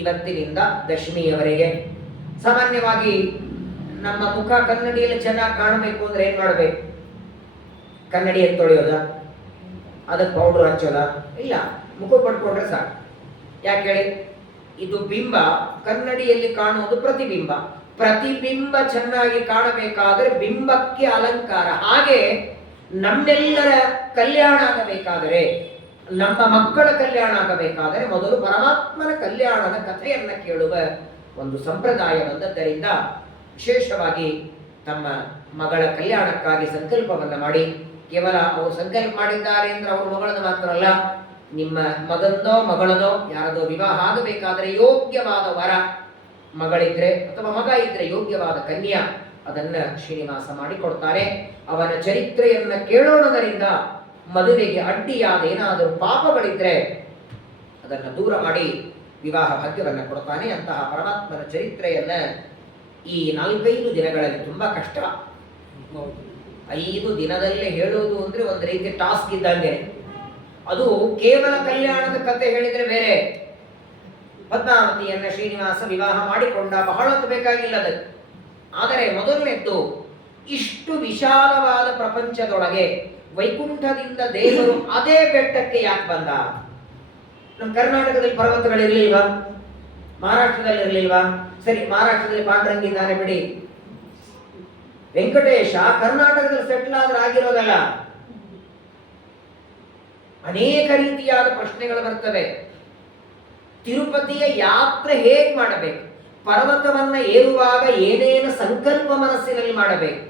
ಇವತ್ತಿನಿಂದ ದಶಮಿಯವರೆಗೆ. ಸಾಮಾನ್ಯವಾಗಿ ನಮ್ಮ ಮುಖ ಕನ್ನಡಿಯಲ್ಲಿ ಚೆನ್ನಾಗಿ ಕಾಣಬೇಕು ಅಂದ್ರೆ ಏನ್ ಮಾಡಬೇಕು? ಕನ್ನಡಿಯನ್ನು ತೊಳೆಯೋದ? ಅದಕ್ಕೆ ಪೌಡರ್ ಹಚ್ಚೋದ? ಇಲ್ಲ, ಮುಖ ಪಡ್ಕೊಂಡ್ರೆ ಸಾಕು. ಯಾಕೆ ಹೇಳಿ? ಇದು ಬಿಂಬ, ಕನ್ನಡಿಯಲ್ಲಿ ಕಾಣುವುದು ಪ್ರತಿಬಿಂಬ. ಪ್ರತಿಬಿಂಬ ಚೆನ್ನಾಗಿ ಕಾಣಬೇಕಾದರೆ ಬಿಂಬಕ್ಕೆ ಅಲಂಕಾರ. ಹಾಗೆ ನಮ್ಮೆಲ್ಲರ ಕಲ್ಯಾಣ ಆಗಬೇಕಾದರೆ, ನಮ್ಮ ಮಕ್ಕಳ ಕಲ್ಯಾಣ ಆಗಬೇಕಾದರೆ ಮೊದಲು ಪರಮಾತ್ಮನ ಕಲ್ಯಾಣದ ಕಥೆಯನ್ನ ಕೇಳುವ ಒಂದು ಸಂಪ್ರದಾಯ ಬಂದದ್ದರಿಂದ ವಿಶೇಷವಾಗಿ ತಮ್ಮ ಮಗಳ ಕಲ್ಯಾಣಕ್ಕಾಗಿ ಸಂಕಲ್ಪವನ್ನ ಮಾಡಿ, ಕೇವಲ ಅವರು ಸಂಕಲ್ಪ ಮಾಡಿದ್ದಾರೆ ಅಂದ್ರೆ ಅವ್ರ ಮಗಳದ್ದು ಮಾತ್ರ ಅಲ್ಲ, ನಿಮ್ಮ ಮಗಂದೋ ಮಗಳದೋ ಯಾರದೋ ವಿವಾಹ ಆಗಬೇಕಾದ್ರೆ ಯೋಗ್ಯವಾದ ವರ, ಮಗಳಿದ್ರೆ ಅಥವಾ ಮಗ ಇದ್ರೆ ಯೋಗ್ಯವಾದ ಕನ್ಯಾ, ಅದನ್ನ ಶ್ರೀನಿವಾಸ ಮಾಡಿಕೊಡ್ತಾರೆ. ಅವನ ಚರಿತ್ರೆಯನ್ನ ಕೇಳೋಣದರಿಂದ ಮದುವೆಗೆ ಅಡ್ಡಿಯಾದ ಏನಾದರೂ ಪಾಪಗಳಿದ್ರೆ ಅದನ್ನು ದೂರ ಮಾಡಿ ವಿವಾಹ ಭಾಗ್ಯವನ್ನ ಕೊಡ್ತಾನೆ. ಅಂತಹ ಪರಮಾತ್ಮನ ಚರಿತ್ರೆಯನ್ನ ಈ 4-5 ದಿನಗಳಲ್ಲಿ ತುಂಬಾ ಕಷ್ಟ. 5 ದಿನದಲ್ಲೇ ಹೇಳೋದು ಅಂದ್ರೆ ಒಂದು ರೀತಿ ಟಾಸ್ಕ್ ಇದ್ದಂಗೆ. ಅದು ಕೇವಲ ಕಲ್ಯಾಣದ ಕಥೆ ಹೇಳಿದ್ರೆ ಬೇರೆ. ಪದ್ಮಾವತಿಯನ್ನ ಶ್ರೀನಿವಾಸ ವಿವಾಹ ಮಾಡಿಕೊಂಡ, ಬಹಳ ಹೊತ್ತು ಬೇಕಾಗಿಲ್ಲ ಅದಕ್ಕೆ. ಆದರೆ ಮೊದಲನೆದ್ದು, ಇಷ್ಟು ವಿಶಾಲವಾದ ಪ್ರಪಂಚದೊಳಗೆ ವೈಕುಂಠದಿಂದ ದೇವರು ಅದೇ ಬೆಟ್ಟಕ್ಕೆ ಯಾಕೆ ಬಂದ? ನಮ್ಮ ಕರ್ನಾಟಕದಲ್ಲಿ ಪರ್ವತಗಳಿರ್ಲಿಲ್ವಾ? ಮಹಾರಾಷ್ಟ್ರದಲ್ಲಿ ಇರ್ಲಿಲ್ವಾ? ಸರಿ, ಮಹಾರಾಷ್ಟ್ರದಲ್ಲಿ ಪಾಂಡುರಂಗಿದ್ದಾನೆ ಬಿಡಿ, ವೆಂಕಟೇಶ ಕರ್ನಾಟಕದಲ್ಲಿ ಸೆಟ್ಲ್ ಆದ್ರೆ ಆಗಿರೋದಲ್ಲ. ಅನೇಕ ರೀತಿಯಾದ ಪ್ರಶ್ನೆಗಳು ಬರ್ತವೆ. ತಿರುಪತಿಯ ಯಾತ್ರೆ ಹೇಗೆ ಮಾಡಬೇಕು? ಪರ್ವತವನ್ನ ಏರುವಾಗ ಏನೇನು ಸಂಕಲ್ಪ ಮನಸ್ಸಿನಲ್ಲಿ ಮಾಡಬೇಕು?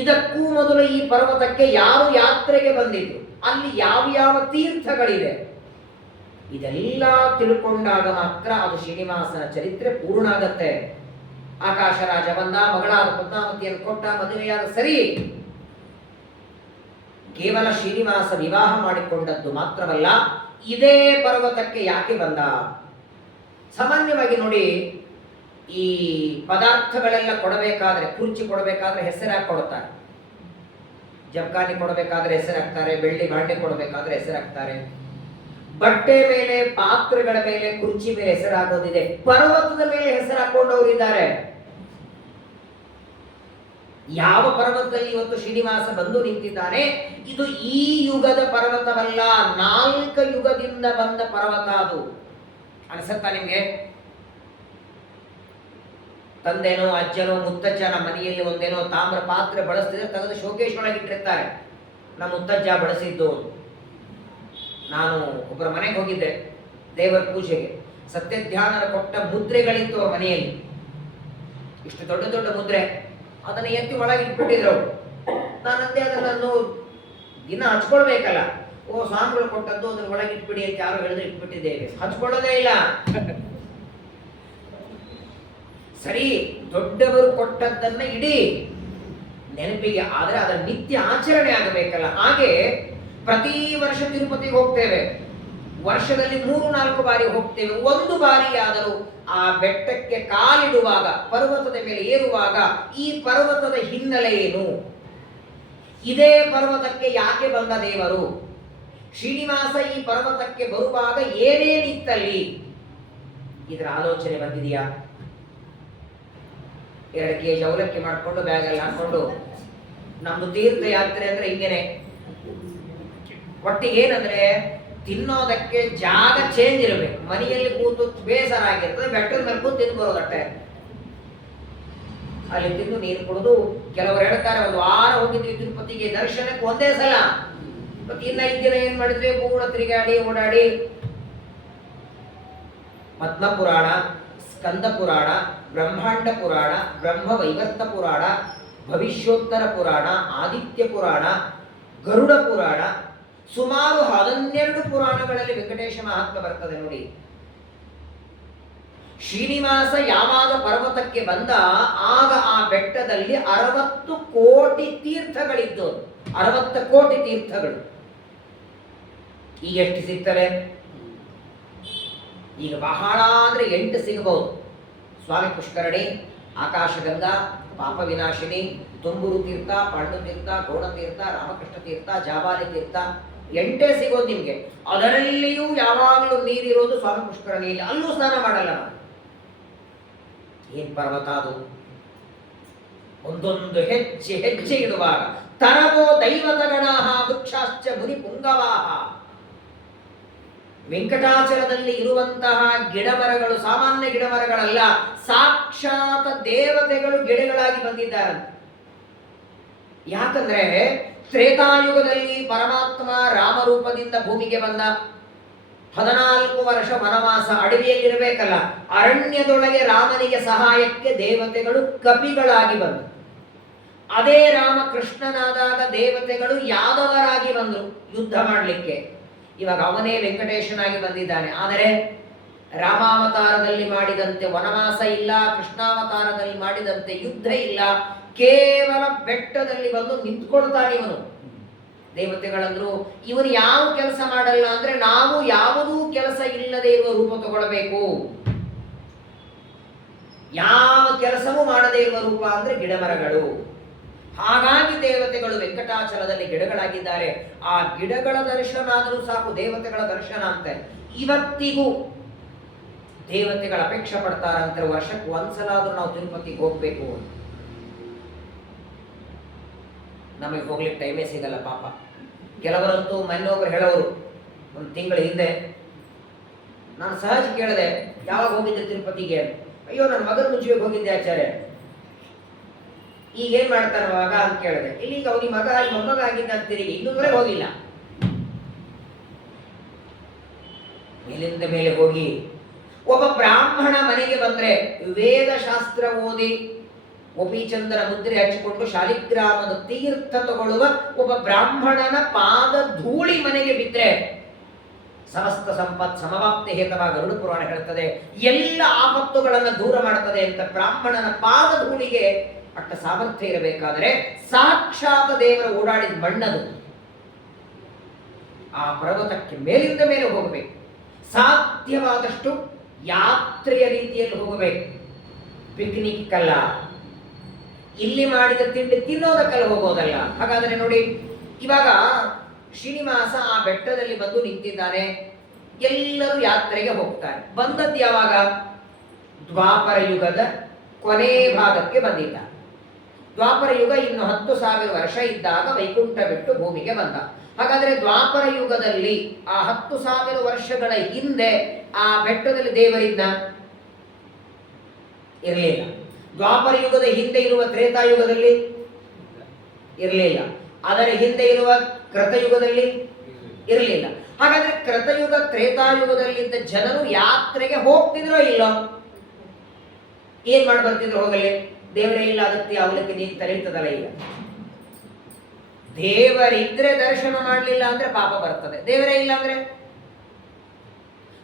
ಇದಕ್ಕೂ ಮೊದಲು ಈ ಪರ್ವತಕ್ಕೆ ಯಾರು ಯಾತ್ರೆಗೆ ಬಂದಿದ್ರು, ಅಲ್ಲಿ ಯಾವ ಯಾವ ತೀರ್ಥಗಳಿದೆ, ಇದೆಲ್ಲ ತಿಳ್ಕೊಂಡಾಗ ಮಾತ್ರ ಅದು ಶ್ರೀನಿವಾಸನ ಚರಿತ್ರೆ ಪೂರ್ಣ ಆಗತ್ತೆ. ಆಕಾಶ ರಾಜ ಬಂದ, ಮಗಳಾದ ಪದ್ಮಾವತಿಯನ್ನು ಕೊಟ್ಟ, ಮದುವೆಯಾದ, ಸರಿ. ಕೇವಲ ಶ್ರೀನಿವಾಸ ವಿವಾಹ ಮಾಡಿಕೊಂಡದ್ದು ಮಾತ್ರವಲ್ಲ, ಇದೇ ಪರ್ವತಕ್ಕೆ ಯಾಕೆ ಬಂದ? ಸಾಮಾನ್ಯವಾಗಿ ನೋಡಿ, ಈ ಪದಾರ್ಥಗಳೆಲ್ಲ ಕೊಡಬೇಕಾದ್ರೆ, ಕುರ್ಚಿ ಕೊಡಬೇಕಾದ್ರೆ ಹೆಸರಾಗಿ ಕೊಡ್ತಾರೆ, ಜಪ್ಕಾನಿ ಕೊಡಬೇಕಾದ್ರೆ ಹೆಸರಾಗ್ತಾರೆ, ಬೆಳ್ಳಿ ಭಾಂಡೆ ಕೊಡಬೇಕಾದ್ರೆ ಹೆಸರಾಗ್ತಾರೆ, ಬಟ್ಟೆ ಮೇಲೆ, ಪಾತ್ರೆಗಳ ಮೇಲೆ, ಕುರ್ಚಿ ಮೇಲೆ ಹೆಸರಾಗೋದಿದೆ. ಪರ್ವತದ ಮೇಲೆ ಹೆಸರು ಹಾಕೊಂಡವರಿದ್ದಾರೆ. ಯಾವ ಪರ್ವತದಲ್ಲಿ ಇವತ್ತು ಶ್ರೀನಿವಾಸ ಬಂದು ನಿಂತಿದ್ದಾನೆ, ಇದು ಈ ಯುಗದ ಪರ್ವತವಲ್ಲ, 4 ಯುಗದಿಂದ ಬಂದ ಪರ್ವತ. ಅದು ಅನಿಸುತ್ತಾ ನಿಮ್ಗೆ? ತಂದೆನೋ ಅಜ್ಜನೋ ಮುತ್ತಜ್ಜನ ಮನೆಯಲ್ಲಿ ಒಂದೇನೋ ತಾಮ್ರ ಪಾತ್ರೆ ಬಳಸ್ತಿದ್ರೆ ತೆಗೆದು ಶೋಕೇಶ್ ಒಳಗೆ ಇಟ್ಟಿರ್ತಾರೆ, ನಮ್ಮ ಮುತ್ತಜ್ಜ ಬಳಸಿದ್ದು. ನಾನು ಒಬ್ಬರ ಮನೆಗೆ ಹೋಗಿದ್ದೆ ದೇವರ ಪೂಜೆಗೆ. ಸತ್ಯಧ್ಯಾನರ ಕೊಟ್ಟ ಮುದ್ರೆಗಳಿತ್ತು ಅವ್ರ ಮನೆಯಲ್ಲಿ, ಇಷ್ಟು ದೊಡ್ಡ ದೊಡ್ಡ ಮುದ್ರೆ. ಅದನ್ನ ಎತ್ತಿ ಒಳಗೆ ಇಟ್ಬಿಟ್ಟಿದ್ರು. ನಾನಂದೆ ಅದನ್ನು ದಿನ ಹಚ್ಕೊಳ್ಬೇಕಲ್ಲ. ಓ, ಸ್ವಾಮಿಗಳು ಕೊಟ್ಟದ್ದು, ಅದ್ರ ಒಳಗೆ ಇಟ್ಬಿಡಿ ಅಂತ ಯಾರು ಹೇಳಿದ್ರೆ ಇಟ್ಬಿಟ್ಟಿದ್ದೇವೆ, ಹಚ್ಕೊಳ್ಳೋದೇ ಇಲ್ಲ. ಸರಿ, ದೊಡ್ಡವರು ಕೊಟ್ಟದ್ದನ್ನ ಇಡೀ ನೆನಪಿಗೆ, ಆದ್ರೆ ಅದರ ನಿತ್ಯ ಆಚರಣೆ ಆಗಬೇಕಲ್ಲ. ಹಾಗೆ ಪ್ರತಿ ವರ್ಷ ತಿರುಪತಿಗೆ ಹೋಗ್ತೇವೆ, ವರ್ಷದಲ್ಲಿ 3-4 ಬಾರಿ ಹೋಗ್ತೇವೆ. ಒಂದು ಬಾರಿ ಆದರೂ ಆ ಬೆಟ್ಟಕ್ಕೆ ಕಾಲಿಡುವಾಗ, ಪರ್ವತದ ಮೇಲೆ ಏರುವಾಗ, ಈ ಪರ್ವತದ ಹಿನ್ನೆಲೆ ಏನು, ಇದೇ ಪರ್ವತಕ್ಕೆ ಯಾಕೆ ಬಂದ ದೇವರು, ಶ್ರೀನಿವಾಸ ಈ ಪರ್ವತಕ್ಕೆ ಬರುವಾಗ ಏನೇನಿತ್ತಲ್ಲಿ, ಇದರ ಆಲೋಚನೆ ಬಂದಿದೆಯಾ? 2 ಕೆಜಿ ಅವಲಕ್ಕಿ ಮಾಡಿಕೊಂಡು ಬ್ಯಾಗಲ್ಲಿ ಹಾಕೊಂಡು, ನಮ್ದು ತೀರ್ಥಯಾತ್ರೆ ಅಂದ್ರೆ ಹಿಂಗೇನೆ. ಒಟ್ಟಿಗೆ ಏನಂದ್ರೆ ತಿನ್ನೋದಕ್ಕೆ ಜಾಗ ಚೇಂಜ್ ಇರಬೇಕು. ಮನೆಯಲ್ಲಿ ಕೂತು ಬೇಸರ ಆಗಿರ್ತದೆ, ಬೆಟ್ಟದ ಮೇಲೆ ಕೂತು ತಿಂದು ಬರೋದಟ್ಟೆ. ಅಲ್ಲಿ ತಿಂದು ನೀರು ಕುಡಿದು, ಕೆಲವರು ಹೇಳ್ತಾರೆ 1 ವಾರ ಹೋಗಿದ್ವಿ ತಿರುಪತಿಗೆ ದರ್ಶನಕ್ಕೆ ಒಂದೇ ಸಲ. ಇನ್ನ 5 ದಿನ ಏನ್ ಮಾಡಿದ್ವಿ, ಪೂರ್ಣ ತಿರುಗಾಡಿ ಓಡಾಡಿ. ಪದ್ಮ ಪುರಾಣ, ಸ್ಕಂದ ಪುರಾಣ, ಬ್ರಹ್ಮಾಂಡ ಪುರಾಣ, ಬ್ರಹ್ಮ ವೈವರ್ತ ಪುರಾಣ, ಭವಿಷ್ಯೋತ್ತರ ಪುರಾಣ, ಆದಿತ್ಯ ಪುರಾಣ, ಗರುಡ ಪುರಾಣ, ಸುಮಾರು 12 ಪುರಾಣಗಳಲ್ಲಿ ವೆಂಕಟೇಶ ಮಹಾತ್ಮ ಬರ್ತದೆ ನೋಡಿ. ಶ್ರೀನಿವಾಸ ಯಾವಾಗ ಪರ್ವತಕ್ಕೆ ಬಂದ, ಆಗ ಆ ಬೆಟ್ಟದಲ್ಲಿ 60 ಕೋಟಿ ತೀರ್ಥಗಳಿದ್ದು, 60 ಕೋಟಿ ತೀರ್ಥಗಳು. ಈಗ ಎಷ್ಟು ಸಿಗ್ತವೆ? ಈಗ ಬಹಳ ಅಂದ್ರೆ 8 ಸಿಗಬಹುದು. ಸ್ವಾಮಿ ಪುಷ್ಕರಣಿ, ಆಕಾಶಗಂಗಾ, ಪಾಪ ವಿನಾಶಿನಿ, ತುಂಬೂರು ತೀರ್ಥ, ಪಾಂಡು ತೀರ್ಥ, ಗೋಣ ತೀರ್ಥ, ರಾಮಕೃಷ್ಣ ತೀರ್ಥ, ಜಾಬಾಲಿ ತೀರ್ಥ, 8 ಸಿಗೋದು ನಿಮ್ಗೆ. ಅದರಲ್ಲಿಯೂ ಯಾವಾಗಲೂ ನೀರಿರೋದು ಸ್ವಾಮಿ ಪುಷ್ಕರಣಿಯಲ್ಲಿ. ಅಲ್ಲೂ ಸ್ನಾನ ಮಾಡಲ್ಲ ನಾವು. ಏನ್ ಪರ್ವತ ಅದು! ಒಂದೊಂದು ಹೆಜ್ಜೆ ಹೆಜ್ಜೆ ಇಡುವಾಗ ತರವೋ ದೈವತಗಣಾಹ ವೃಕ್ಷಾಶ್ಚ ಮುನಿ ಪುಂಗವಾಹ. ವೆಂಕಟಾಚಲದಲ್ಲಿ ಇರುವಂತಹ ಗಿಡಮರಗಳು ಸಾಮಾನ್ಯ ಗಿಡಮರಗಳಲ್ಲ, ಸಾಕ್ಷಾತ್ ದೇವತೆಗಳು ಗಿಡಗಳಾಗಿ ಬಂದಿದ್ದಾರಂತೆ. ಯಾಕಂದ್ರೆ ತ್ರೇತಾಯುಗದಲ್ಲಿ ಪರಮಾತ್ಮ ರಾಮರೂಪದಿಂದ ಭೂಮಿಗೆ ಬಂದ. 14 ವರ್ಷ ವನವಾಸ, ಅಡವಿಯಲ್ಲಿರಬೇಕಲ್ಲ. ಅರಣ್ಯದೊಳಗೆ ರಾಮನಿಗೆ ಸಹಾಯಕ್ಕೆ ದೇವತೆಗಳು ಕಪಿಗಳಾಗಿ ಬಂದರು. ಅದೇ ರಾಮ ಕೃಷ್ಣನಾದಾಗ ದೇವತೆಗಳು ಯಾದವರಾಗಿ ಬಂದರು ಯುದ್ಧ ಮಾಡಲಿಕ್ಕೆ. ಇವಾಗ ಅವನೇ ವೆಂಕಟೇಶನಾಗಿ ಬಂದಿದ್ದಾನೆ. ಆದರೆ ರಾಮಾವತಾರದಲ್ಲಿ ಮಾಡಿದಂತೆ ವನವಾಸ ಇಲ್ಲ, ಕೃಷ್ಣಾವತಾರದಲ್ಲಿ ಮಾಡಿದಂತೆ ಯುದ್ಧ ಇಲ್ಲ. ಕೇವಲ ಬೆಟ್ಟದಲ್ಲಿ ಬಂದು ನಿಂತ್ಕೊಳ್ತಾನೆ ಇವನು. ದೇವತೆಗಳಂದ್ರು, ಇವನು ಯಾವ ಕೆಲಸ ಮಾಡಲ್ಲ ಅಂದ್ರೆ ನಾವು ಯಾವುದೂ ಕೆಲಸ ಇಲ್ಲದೆ ಇರುವ ರೂಪ ತಗೊಳ್ಬೇಕು. ಯಾವ ಕೆಲಸವೂ ಮಾಡದೇ ಇರುವ ರೂಪ ಅಂದ್ರೆ ಗಿಡಮರಗಳು. ಹಾಗಾಗಿ ದೇವತೆಗಳು ವೆಂಕಟಾಚಲದಲ್ಲಿ ಗಿಡಗಳಾಗಿದ್ದಾರೆ. ಆ ಗಿಡಗಳ ದರ್ಶನ ಆದರೂ ಸಾಕು, ದೇವತೆಗಳ ದರ್ಶನ ಅಂತ ಇವತ್ತಿಗೂ ದೇವತೆಗಳ ಅಪೇಕ್ಷೆ ಪಡ್ತಾರಂತೆ. ವರ್ಷಕ್ಕೆ ಒಂದ್ಸಲಾದ್ರೂ ನಾವು ತಿರುಪತಿಗೆ ಹೋಗ್ಬೇಕು. ನಮಗೆ ಹೋಗ್ಲಿಕ್ಕೆ ಟೈಮೇ ಸಿಗಲ್ಲ ಪಾಪ. ಕೆಲವರಂತೂ ಮೊನ್ನೆೊಬ್ರು ಹೇಳೋರು, ಒಂದು ತಿಂಗಳ ಹಿಂದೆ ನಾನು ಸಹಜ ಕೇಳಿದೆ, ಯಾವಾಗ ಹೋಗಿದ್ದೆ ತಿರುಪತಿಗೆ? ಅಯ್ಯೋ ನನ್ನ ಮಗನ ಮುಂಚೆಗೆ ಹೋಗಿದ್ದೆ ಆಚಾರ್ಯ. ಈಗ ಏನ್ ಮಾಡ್ತಾನ ಮಗ ಅಂತ ಕೇಳಿದೆ. ಇಲ್ಲಿಗ ಅವನಿಗೆ ಮಗ ಆಗಿ ಮೊಮ್ಮಗ ಆಗಿದ್ದ ಅಂತೀರಿ, ಇನ್ನೂವರೆಗೆ ಹೋಗಿಲ್ಲ. ಮೇಲಿಂದ ಮೇಲೆ ಹೋಗಿ ಒಬ್ಬ ಬ್ರಾಹ್ಮಣ ಮನೆಗೆ ಬಂದ್ರೆ ವೇದಶಾಸ್ತ್ರ ಓದಿ ಗೋಪಿಚಂದ್ರ ಮುದ್ರೆ ಹಚ್ಚಿಕೊಂಡು ಶಾಲಿಗ್ರಾಮದ ತೀರ್ಥ ತಗೊಳ್ಳುವ ಒಬ್ಬ ಬ್ರಾಹ್ಮಣನ ಪಾದ ಧೂಳಿ ಮನೆಗೆ ಬಿದ್ದರೆ ಸಮಸ್ತ ಸಂಪತ್ ಸಮವಾಪ್ತಿ ಹೇತವಾಗಿ ಗರುಡ ಪುರಾಣ ಹೇಳ್ತದೆ. ಎಲ್ಲ ಆಪತ್ತುಗಳನ್ನು ದೂರ ಮಾಡುತ್ತದೆ ಅಂತ. ಬ್ರಾಹ್ಮಣನ ಪಾದ ಧೂಳಿಗೆ ಅಟ್ಟ ಸಾಮರ್ಥ್ಯ ಇರಬೇಕಾದರೆ ಸಾಕ್ಷಾತ್ ದೇವರ ಓಡಾಡಿದ ಮಣ್ಣದು. ಆ ಪರ್ವತಕ್ಕೆ ಮೇಲಿಂದ ಮೇಲೆ ಹೋಗಬೇಕು. ಸಾಧ್ಯವಾದಷ್ಟು ಯಾತ್ರೆಯ ರೀತಿಯಲ್ಲಿ ಹೋಗಬೇಕು. ಪಿಕ್ನಿಕ್ ಅಲ್ಲ, ಇಲ್ಲಿ ಮಾಡಿದ ತಿಂಡಿ ತಿನ್ನೋದಕ್ಕೆಲ್ಲ ಹೋಗೋದಲ್ಲ. ಹಾಗಾದ್ರೆ ನೋಡಿ, ಇವಾಗ ಶ್ರೀನಿವಾಸ ಆ ಬೆಟ್ಟದಲ್ಲಿ ಬಂದು ನಿಂತಿದ್ದಾನೆ. ಎಲ್ಲರೂ ಯಾತ್ರೆಗೆ ಹೋಗ್ತಾರೆ. ಬಂದದ್ದು ಯಾವಾಗ? ದ್ವಾಪರ ಯುಗದ ಕೊನೆ ಭಾಗಕ್ಕೆ ಬಂದಿದ್ದ. ದ್ವಾಪರ ಯುಗ ಇನ್ನು 10,000 ವರ್ಷ ಇದ್ದಾಗ ವೈಕುಂಠ ಬಿಟ್ಟು ಭೂಮಿಗೆ ಬಂದ. ಹಾಗಾದ್ರೆ ದ್ವಾಪರ ಯುಗದಲ್ಲಿ ಆ 10,000 ವರ್ಷಗಳ ಹಿಂದೆ ಆ ಬೆಟ್ಟದಲ್ಲಿ ದೇವರಿದ್ದ? ಇರಲಿಲ್ಲ. ದ್ವಾಪರ ಯುಗದ ಹಿಂದೆ ಇರುವ ತ್ರೇತಾಯುಗದಲ್ಲಿ ಇರಲಿಲ್ಲ. ಅದರ ಹಿಂದೆ ಇರುವ ಕೃತಯುಗದಲ್ಲಿ ಇರಲಿಲ್ಲ. ಹಾಗಾದ್ರೆ ಕೃತಯುಗ ತ್ರೇತಾಯುಗದಲ್ಲಿದ್ದ ಜನರು ಯಾತ್ರೆಗೆ ಹೋಗ್ತಿದ್ರೋ ಇಲ್ಲೋ? ಏನ್ ಮಾಡಿ ಬರ್ತಿದ್ರು? ಹೋಗಲಿ, ದೇವರೇ ಇಲ್ಲ ಅದಕ್ಕೆ ಅವಲಕ್ಕೆ ನೀನು ತರೀತದಲ್ಲ. ಈಗ ದೇವರಿದ್ರೆ ದರ್ಶನ ಮಾಡಲಿಲ್ಲ ಅಂದ್ರೆ ಪಾಪ ಬರ್ತದೆ, ದೇವರೇ ಇಲ್ಲ ಅಂದ್ರೆ.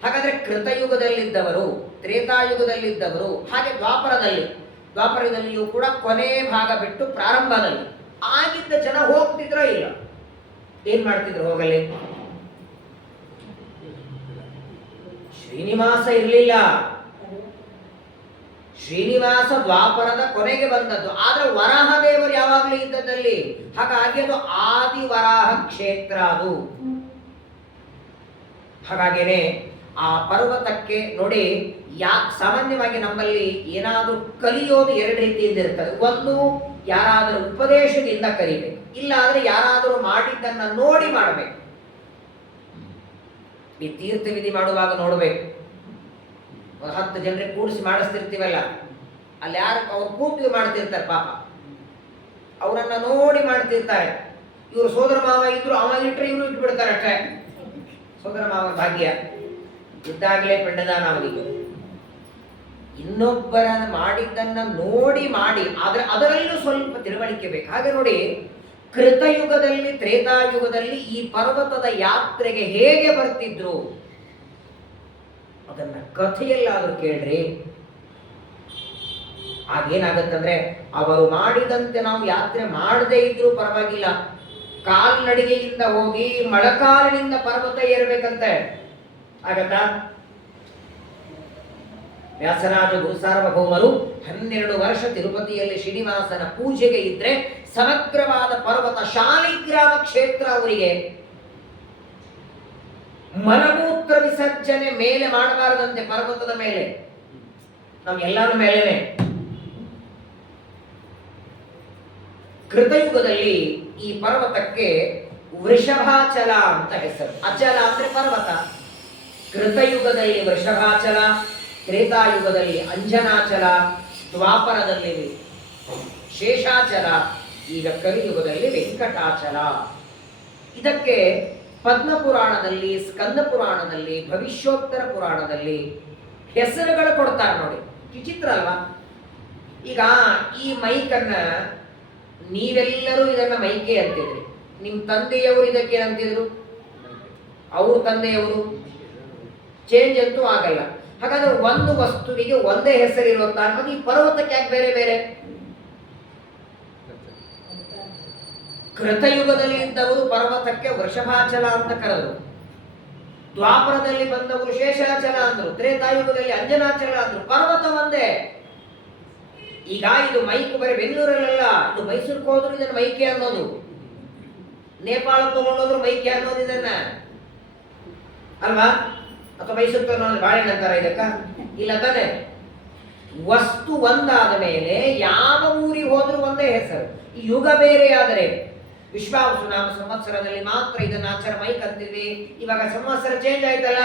ಹಾಗಾದ್ರೆ ಕೃತಯುಗದಲ್ಲಿದ್ದವರು, ತ್ರೇತಾಯುಗದಲ್ಲಿದ್ದವರು, ಹಾಗೆ ದ್ವಾಪರದಲ್ಲಿಯೂ ಕೂಡ ಕೊನೆ ಭಾಗ ಬಿಟ್ಟು ಪ್ರಾರಂಭದಲ್ಲಿ ಆಗಿದ್ದ ಜನ ಹೋಗ್ತಿದ್ರೋ ಇಲ್ಲ? ಏನ್ ಮಾಡ್ತಿದ್ರು? ಹೋಗಲಿ. ಶ್ರೀನಿವಾಸ ಇರಲಿಲ್ಲ. ಶ್ರೀನಿವಾಸ ದ್ವಾಪರದ ಕೊನೆಗೆ ಬಂದದ್ದು. ಆದ್ರೆ ವರಾಹ ದೇವರು ಯಾವಾಗಲೂ ಇದ್ದದಲ್ಲಿ. ಹಾಗಾಗಿ ಅದು ಆದಿ ವರಾಹ ಕ್ಷೇತ್ರ ಅದು. ಹಾಗಾಗೇನೆ ಆ ಪರ್ವತಕ್ಕೆ ನೋಡಿ, ಸಾಮಾನ್ಯವಾಗಿ ನಮ್ಮಲ್ಲಿ ಏನಾದರೂ ಕಲಿಯೋದು ಎರಡು ರೀತಿಯಿಂದ ಇರ್ತದೆ. ಒಂದು, ಯಾರಾದರೂ ಉಪದೇಶದಿಂದ ಕಲಿಬೇಕು, ಇಲ್ಲ ಆದ್ರೆ ಯಾರಾದರೂ ಮಾಡಿದ್ದನ್ನ ನೋಡಿ ಮಾಡಬೇಕು. ಈ ತೀರ್ಥ ವಿಧಿ ಮಾಡುವಾಗ ನೋಡ್ಬೇಕು, 10 ಜನರಿಗೆ ಕೂಡಿಸಿ ಮಾಡಿಸ್ತಿರ್ತೀವಲ್ಲ, ಅಲ್ಲಿ ಯಾರು ಅವ್ರು ಕೂತು ಮಾಡ್ತಿರ್ತಾರೆ ಪಾಪ, ಅವರನ್ನ ನೋಡಿ ಮಾಡ್ತಿರ್ತಾರೆ. ಇವರು ಸೋದರ ಮಾವ ಇದ್ರು, ಅವ ಇಟ್ಟರೆ ಇವರು ಇಟ್ಟು ಬಿಡ್ತಾರೆ ಅಷ್ಟೇ. ಸೋದರ ಮಾವ ಭಾಗ್ಯ ಇದ್ದಾಗಲೇ ಪಿಂಡದಾನ ಅವನಿಗೆ. ಇನ್ನೊಬ್ಬರ ಮಾಡಿದ್ದನ್ನ ನೋಡಿ ಮಾಡಿ, ಆದ್ರೆ ಅದರಲ್ಲೂ ಸ್ವಲ್ಪ ತಿಳುವಳಿಕೆ ಬೇಕು. ಹಾಗೆ ನೋಡಿ, ಕೃತಯುಗದಲ್ಲಿ ತ್ರೇತಾಯುಗದಲ್ಲಿ ಈ ಪರ್ವತದ ಯಾತ್ರೆಗೆ ಹೇಗೆ ಬರ್ತಿದ್ರು ಅದನ್ನ ಕಥೆಯಲ್ಲಾದ್ರೂ ಕೇಳ್ರಿ. ಆಗೇನಾಗತ್ತಂದ್ರೆ, ಅವರು ಮಾಡಿದಂತೆ ನಾವು ಯಾತ್ರೆ ಮಾಡದೇ ಇದ್ರೂ ಪರವಾಗಿಲ್ಲ, ಕಾಲ್ನಡಿಗೆಯಿಂದ ಹೋಗಿ ಮೊಳಕಾಲಿನಿಂದ ಪರ್ವತ ಏರ್ಬೇಕಂತೆ. ಆಗತ್ತಾ? ವ್ಯಾಸರಾಜ ಗುರುಸಾರ್ವಭೌಮರು 12 ವರ್ಷ ತಿರುಪತಿಯಲ್ಲಿ ಶ್ರೀನಿವಾಸನ ಪೂಜೆಗೆ ಇದ್ರೆ ಸಮಗ್ರವಾದ ಪರ್ವತ ಶಾಲಿಗ್ರಾಮ ಕ್ಷೇತ್ರ ಅವರಿಗೆ. ಮಲಮೂತ್ರ ವಿಸರ್ಜನೆ ಮೇಲೆ ಮಾಡಬಾರದಂತೆ ಪರ್ವತದ ಮೇಲೆ, ನಾವು ಎಲ್ಲರ ಮೇಲೇನೆ. ಕೃತಯುಗದಲ್ಲಿ ಈ ಪರ್ವತಕ್ಕೆ ವೃಷಭಾಚಲ ಅಂತ ಹೆಸರು. ಅಚಲ ಅಂದ್ರೆ ಪರ್ವತ. ಕೃತಯುಗದಲ್ಲಿ ವೃಷಭಾಚಲ, ತ್ರೇತಾಯುಗದಲ್ಲಿ ಅಂಜನಾಚಲ, ದ್ವಾಪರದಲ್ಲಿ ಶೇಷಾಚಲ, ಈಗ ಕಲಿಯುಗದಲ್ಲಿ ವೆಂಕಟಾಚಲ. ಇದಕ್ಕೆ ಪದ್ಮಪುರಾಣದಲ್ಲಿ, ಸ್ಕಂದ ಪುರಾಣದಲ್ಲಿ, ಭವಿಷ್ಯೋತ್ತರ ಪುರಾಣದಲ್ಲಿ ಹೆಸರುಗಳು ಕೊಡ್ತಾರೆ ನೋಡಿ. ವಿಚಿತ್ರ ಅಲ್ವಾ? ಈಗ ಈ ಮೈಕನ್ನ ನೀವೆಲ್ಲರೂ ಇದನ್ನ ಮೈಕೆ ಅಂತಿದ್ರಿ, ನಿಮ್ಮ ತಂದೆಯವರು ಇದಕ್ಕೆ ಏನಂತಿದ್ರು? ಅವ್ರ ತಂದೆಯವರು. ಚೇಂಜ್ ಅಂತೂ ಆಗಲ್ಲ. ಹಾಗಾದ್ರೆ ಒಂದು ವಸ್ತುವಿಗೆ ಒಂದೇ ಹೆಸರಿರುವಂತ ಅನ್ನೋದು ಈ ಪರ್ವತಕ್ಕೆ ಯಾಕೆ ಬೇರೆ ಬೇರೆ? ಕೃತಯುಗದಲ್ಲಿದ್ದವರು ಪರ್ವತಕ್ಕೆ ವೃಷಭಾಚಲ ಅಂತ ಕರೆದರು, ದ್ವಾಪರದಲ್ಲಿ ಬಂದವರು ಶೇಷಾಚಲ ಅಂದ್ರು, ತ್ರೇತಾಯುಗದಲ್ಲಿ ಅಂಜನಾಚಲ ಅಂದ್ರು. ಪರ್ವತ ಒಂದೇ. ಈಗ ಇದು ಮೈಕ್ ಬರೀ ಬೆಂಗಳೂರಲ್ಲ, ಇದು ಮೈಸೂರಿಗೆ ಹೋದ್ರು ಇದನ್ನ ಮೈಕೆ ಅನ್ನೋದು, ನೇಪಾಳಕ್ಕೆ ತಗೊಂಡೋದ್ರು ಮೈಕೆ ಅನ್ನೋದು ಇದನ್ನ ಅಲ್ವಾ? ಅಥವಾ ಮೈಸೂರು ತಗೊಂಡು ಬಾಳೆಹಣ್ಣು ಅಂತಾರ ಇದಕ್ಕ? ಇಲ್ಲ ತಾನೆ. ವಸ್ತು ಒಂದಾದ ಮೇಲೆ ಯಾವ ಊರಿಗೆ ಹೋದ್ರೂ ಒಂದೇ ಹೆಸರು. ಈ ಯುಗ ಬೇರೆ ಆದರೆ ವಿಶ್ವಾವಸುನಾಮ ಸಂವತ್ಸರದಲ್ಲಿ ಮಾತ್ರ ಇದನ್ನ ಆಚಾರ ಮೈಕ್ ಅಂತೀವಿ. ಇವಾಗ ಸಂವತ್ಸರ ಚೇಂಜ್ ಆಯ್ತಲ್ಲ,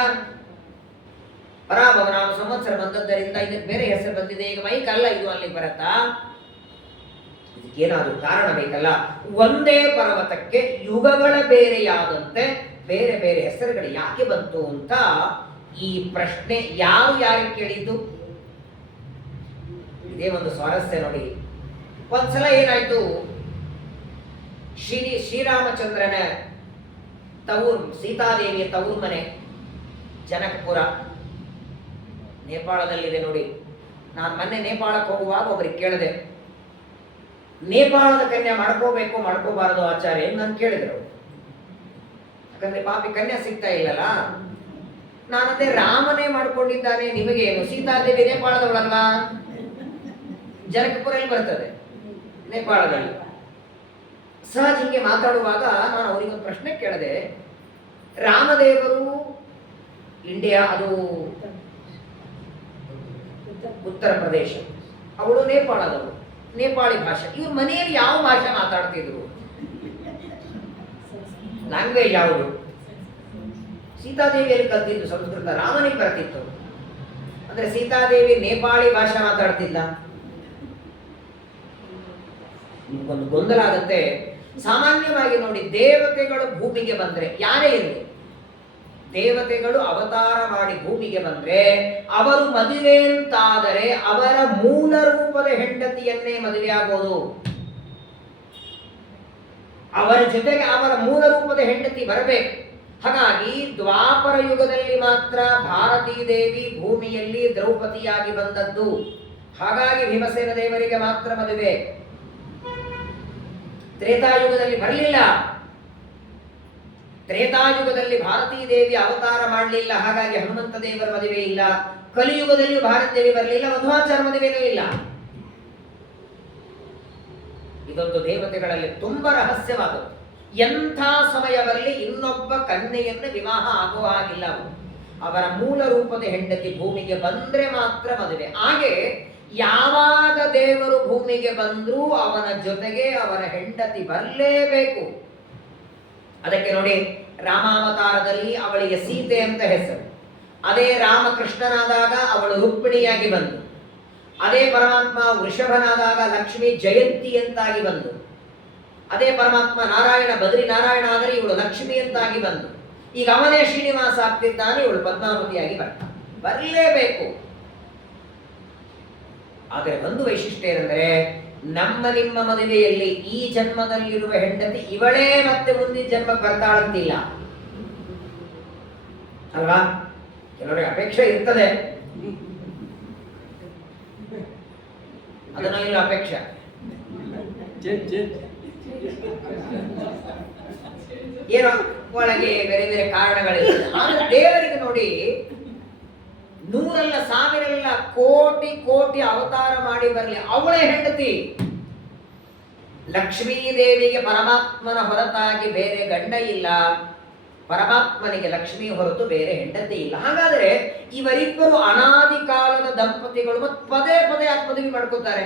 ಪರಾಭವನಾಮ ಸಂವತ್ಸರ ಬಂದದ್ದರಿಂದ ಇದಕ್ಕೆ ಬೇರೆ ಹೆಸರು ಬಂದಿದೆ. ಈಗ ಮೈಕ್ ಅಲ್ಲ ಇದು, ಅಲ್ಲಿಗೆ ಬರತ್ತಾ? ಇದಕ್ಕೇನಾದ್ರೂ ಕಾರಣ ಬೇಕಲ್ಲ. ಒಂದೇ ಪರ್ವತಕ್ಕೆ ಯುಗಗಳ ಬೇರೆಯಾದಂತೆ ಬೇರೆ ಬೇರೆ ಹೆಸರುಗಳು ಯಾಕೆ ಬಂತು ಅಂತ ಈ ಪ್ರಶ್ನೆ ಯಾರಿಗೆ ಕೇಳಿದ್ದು? ಇದೇ ಒಂದು ಸ್ವಾರಸ್ಯ ನೋಡಿ. ಒಂದ್ಸಲ ಏನಾಯ್ತು, ಶ್ರೀರಾಮಚಂದ್ರನ ತವರು, ಸೀತಾದೇವಿಯ ತವರು ಮನೆ ಜನಕಪುರ ನೇಪಾಳದಲ್ಲಿದೆ ನೋಡಿ. ನಾನು ಮೊನ್ನೆ ನೇಪಾಳಕ್ಕೆ ಹೋಗುವಾಗ ಒಬ್ಬರಿಗೆ ಕೇಳಿದೆ, ನೇಪಾಳದ ಕನ್ಯಾ ಮಾಡ್ಕೋಬೇಕು ಮಾಡ್ಕೋಬಾರದು ಆಚಾರ್ಯ ನಾನು ಕೇಳಿದ್ರು. ಯಾಕಂದ್ರೆ ಪಾಪಿ ಕನ್ಯಾ ಸಿಗ್ತಾ ಇಲ್ಲಲ್ಲ. ನಾನಂದೆ ರಾಮನೇ ಮಾಡ್ಕೊಂಡಿದ್ದಾನೆ, ನಿಮಗೇನು? ಸೀತಾದೇವಿ ನೇಪಾಳದವಳಲ್ಲ, ಜನಕಪುರಲ್ಲಿ ಬರ್ತದೆ, ನೇಪಾಳದಲ್ಲಿ. ಸಹಜ ಹಿಂಗೆ ಮಾತಾಡುವಾಗ ನಾನು ಅವರಿಗೊಂದು ಪ್ರಶ್ನೆ ಕೇಳಿದೆ. ರಾಮದೇವರು ಇಂಡಿಯಾ, ಅದು ಉತ್ತರ ಪ್ರದೇಶ, ಅವಳು ನೇಪಾಳದವರು, ನೇಪಾಳಿ ಭಾಷೆ. ಇವ್ರ ಮನೆಯಲ್ಲಿ ಯಾವ ಭಾಷೆ ಮಾತಾಡ್ತಿದ್ರು? ಲ್ಯಾಂಗ್ವೇಜ್ ಯಾವುದು? ಸೀತಾದೇವಿಯಲ್ಲಿ ಕಲ್ತಿದ್ದು ಸಂಸ್ಕೃತ, ರಾಮನಿಗೆ ಬರ್ತಿತ್ತು. ಅಂದ್ರೆ ಸೀತಾದೇವಿ ನೇಪಾಳಿ ಭಾಷೆ ಮಾತಾಡ್ತಿಲ್ಲ. ನಿಮ್ಗೊಂದು ಗೊಂದಲ ಆಗುತ್ತೆ. ಸಾಮಾನ್ಯವಾಗಿ ನೋಡಿ, ದೇವತೆಗಳು ಭೂಮಿಗೆ ಬಂದ್ರೆ, ಯಾರೇ ಇರಲಿ, ದೇವತೆಗಳು ಅವತಾರ ಮಾಡಿ ಭೂಮಿಗೆ ಬಂದ್ರೆ ಅವರು ಮದುವೆ ಅಂತಾದರೆ ಅವರ ಮೂಲ ರೂಪದ ಹೆಂಡತಿಯನ್ನೇ ಮದುವೆ ಆಗೋದು. ಅವರ ಜೊತೆಗೆ ಅವರ ಮೂಲ ರೂಪದ ಹೆಂಡತಿ ಬರಬೇಕು. ಹಾಗಾಗಿ ದ್ವಾಪರ ಯುಗದಲ್ಲಿ ಮಾತ್ರ ಭಾರತೀ ದೇವಿ ಭೂಮಿಯಲ್ಲಿ ದ್ರೌಪದಿಯಾಗಿ ಬಂದದ್ದು. ಹಾಗಾಗಿ ಭೀಮಸೇನ ದೇವರಿಗೆ ಮಾತ್ರ ಮದುವೆ. ತ್ರೇತಾಯುಗದಲ್ಲಿ ಬರಲಿಲ್ಲ. ತ್ರೇತಾಯುಗದಲ್ಲಿ ಭಾರತೀ ದೇವಿ ಅವತಾರ ಮಾಡಲಿಲ್ಲ, ಹಾಗಾಗಿ ಹನುಮಂತ ದೇವರ ಮದುವೆ ಇಲ್ಲ. ಕಲಿಯುಗದಲ್ಲಿಯೂ ಭಾರತೀ ದೇವಿ ಬರಲಿಲ್ಲ, ಮಧ್ವಾಚಾರ ಮದುವೆನೂ ಇಲ್ಲ. ಇದೊಂದು ದೇವತೆಗಳಲ್ಲಿ ತುಂಬಾ ರಹಸ್ಯವಾದದ್ದು. ಎಂಥ ಸಮಯ ಬರಲಿ ಇನ್ನೊಬ್ಬ ಕನ್ಯೆಯನ್ನು ವಿವಾಹ ಆಗುವ ಹಾಗಿಲ್ಲ. ಅವರ ಮೂಲ ರೂಪದ ಹೆಂಡತಿ ಭೂಮಿಗೆ ಬಂದ್ರೆ ಮಾತ್ರ ಮದುವೆ. ಹಾಗೆ ಯಾವಾಗ ದೇವರು ಭೂಮಿಗೆ ಬಂದ್ರೂ ಅವನ ಜೊತೆಗೆ ಅವನ ಹೆಂಡತಿ ಬರಲೇಬೇಕು. ಅದಕ್ಕೆ ನೋಡಿ, ರಾಮಾವತಾರದಲ್ಲಿ ಅವಳಿಗೆ ಸೀತೆ ಅಂತ ಹೆಸರು. ಅದೇ ರಾಮಕೃಷ್ಣನಾದಾಗ ಅವಳು ರುಕ್ಮಿಣಿಯಾಗಿ ಬಂದು, ಅದೇ ಪರಮಾತ್ಮ ವೃಷಭನಾದಾಗ ಲಕ್ಷ್ಮಿ ಜಯಂತಿ ಅಂತಾಗಿ ಬಂದು, ಅದೇ ಪರಮಾತ್ಮ ನಾರಾಯಣ ಬದ್ರಿ ನಾರಾಯಣ ಆದರೆ ಇವಳು ಲಕ್ಷ್ಮಿ ಅಂತಾಗಿ ಬಂದು, ಈಗ ಅವನೇ ಶ್ರೀನಿವಾಸ ಆಗ್ತಿದ್ದಾನೆ, ಇವಳು ಪದ್ಮಾವತಿಯಾಗಿ ಬರಲೇಬೇಕು. ಆದರೆ ಒಂದು ವೈಶಿಷ್ಟ್ಯ ಏನೆಂದರೆ, ನಮ್ಮ ನಿಮ್ಮ ಮದುವೆಯಲ್ಲಿ ಈ ಜನ್ಮದಲ್ಲಿರುವ ಹೆಂಡತಿ ಇವಳೇ ಮತ್ತೆ ಮುಂದಿನ ಜನ್ಮ ಬರ್ತಾಳಂತಿಲ್ಲ ಅಲ್ವಾ? ಕೆಲವರಿಗೆ ಅಪೇಕ್ಷೆ ಇರ್ತದೆ, ಅದನ್ನ ಇಲ್ಲ ಅಪೇಕ್ಷೆ. ಏನೋ ಒಳಗೆ ಬೇರೆ ಬೇರೆ ಕಾರಣಗಳಿರ್ತದೆ. ಆದ್ರೆ ದೇವರಿಗೆ ನೋಡಿ, 100 1000 ಕೋಟಿ ಕೋಟಿ ಅವತಾರ ಮಾಡಿ ಬರಲಿ, ಅವಳೇ ಹೆಂಡತಿ. ಲಕ್ಷ್ಮೀ ದೇವಿಗೆ ಪರಮಾತ್ಮನ ಹೊರತಾಗಿ ಬೇರೆ ಗಂಡ ಇಲ್ಲ, ಪರಮಾತ್ಮನಿಗೆ ಲಕ್ಷ್ಮೀ ಹೊರತು ಬೇರೆ ಹೆಂಡತಿ ಇಲ್ಲ. ಹಾಗಾದ್ರೆ ಇವರಿಬ್ಬರು ಅನಾದಿ ಕಾಲದ ದಂಪತಿಗಳು ಮತ್ತು ಪದೇ ಪದೇ ಮದುವೆ ಮಾಡ್ಕೋತಾರೆ.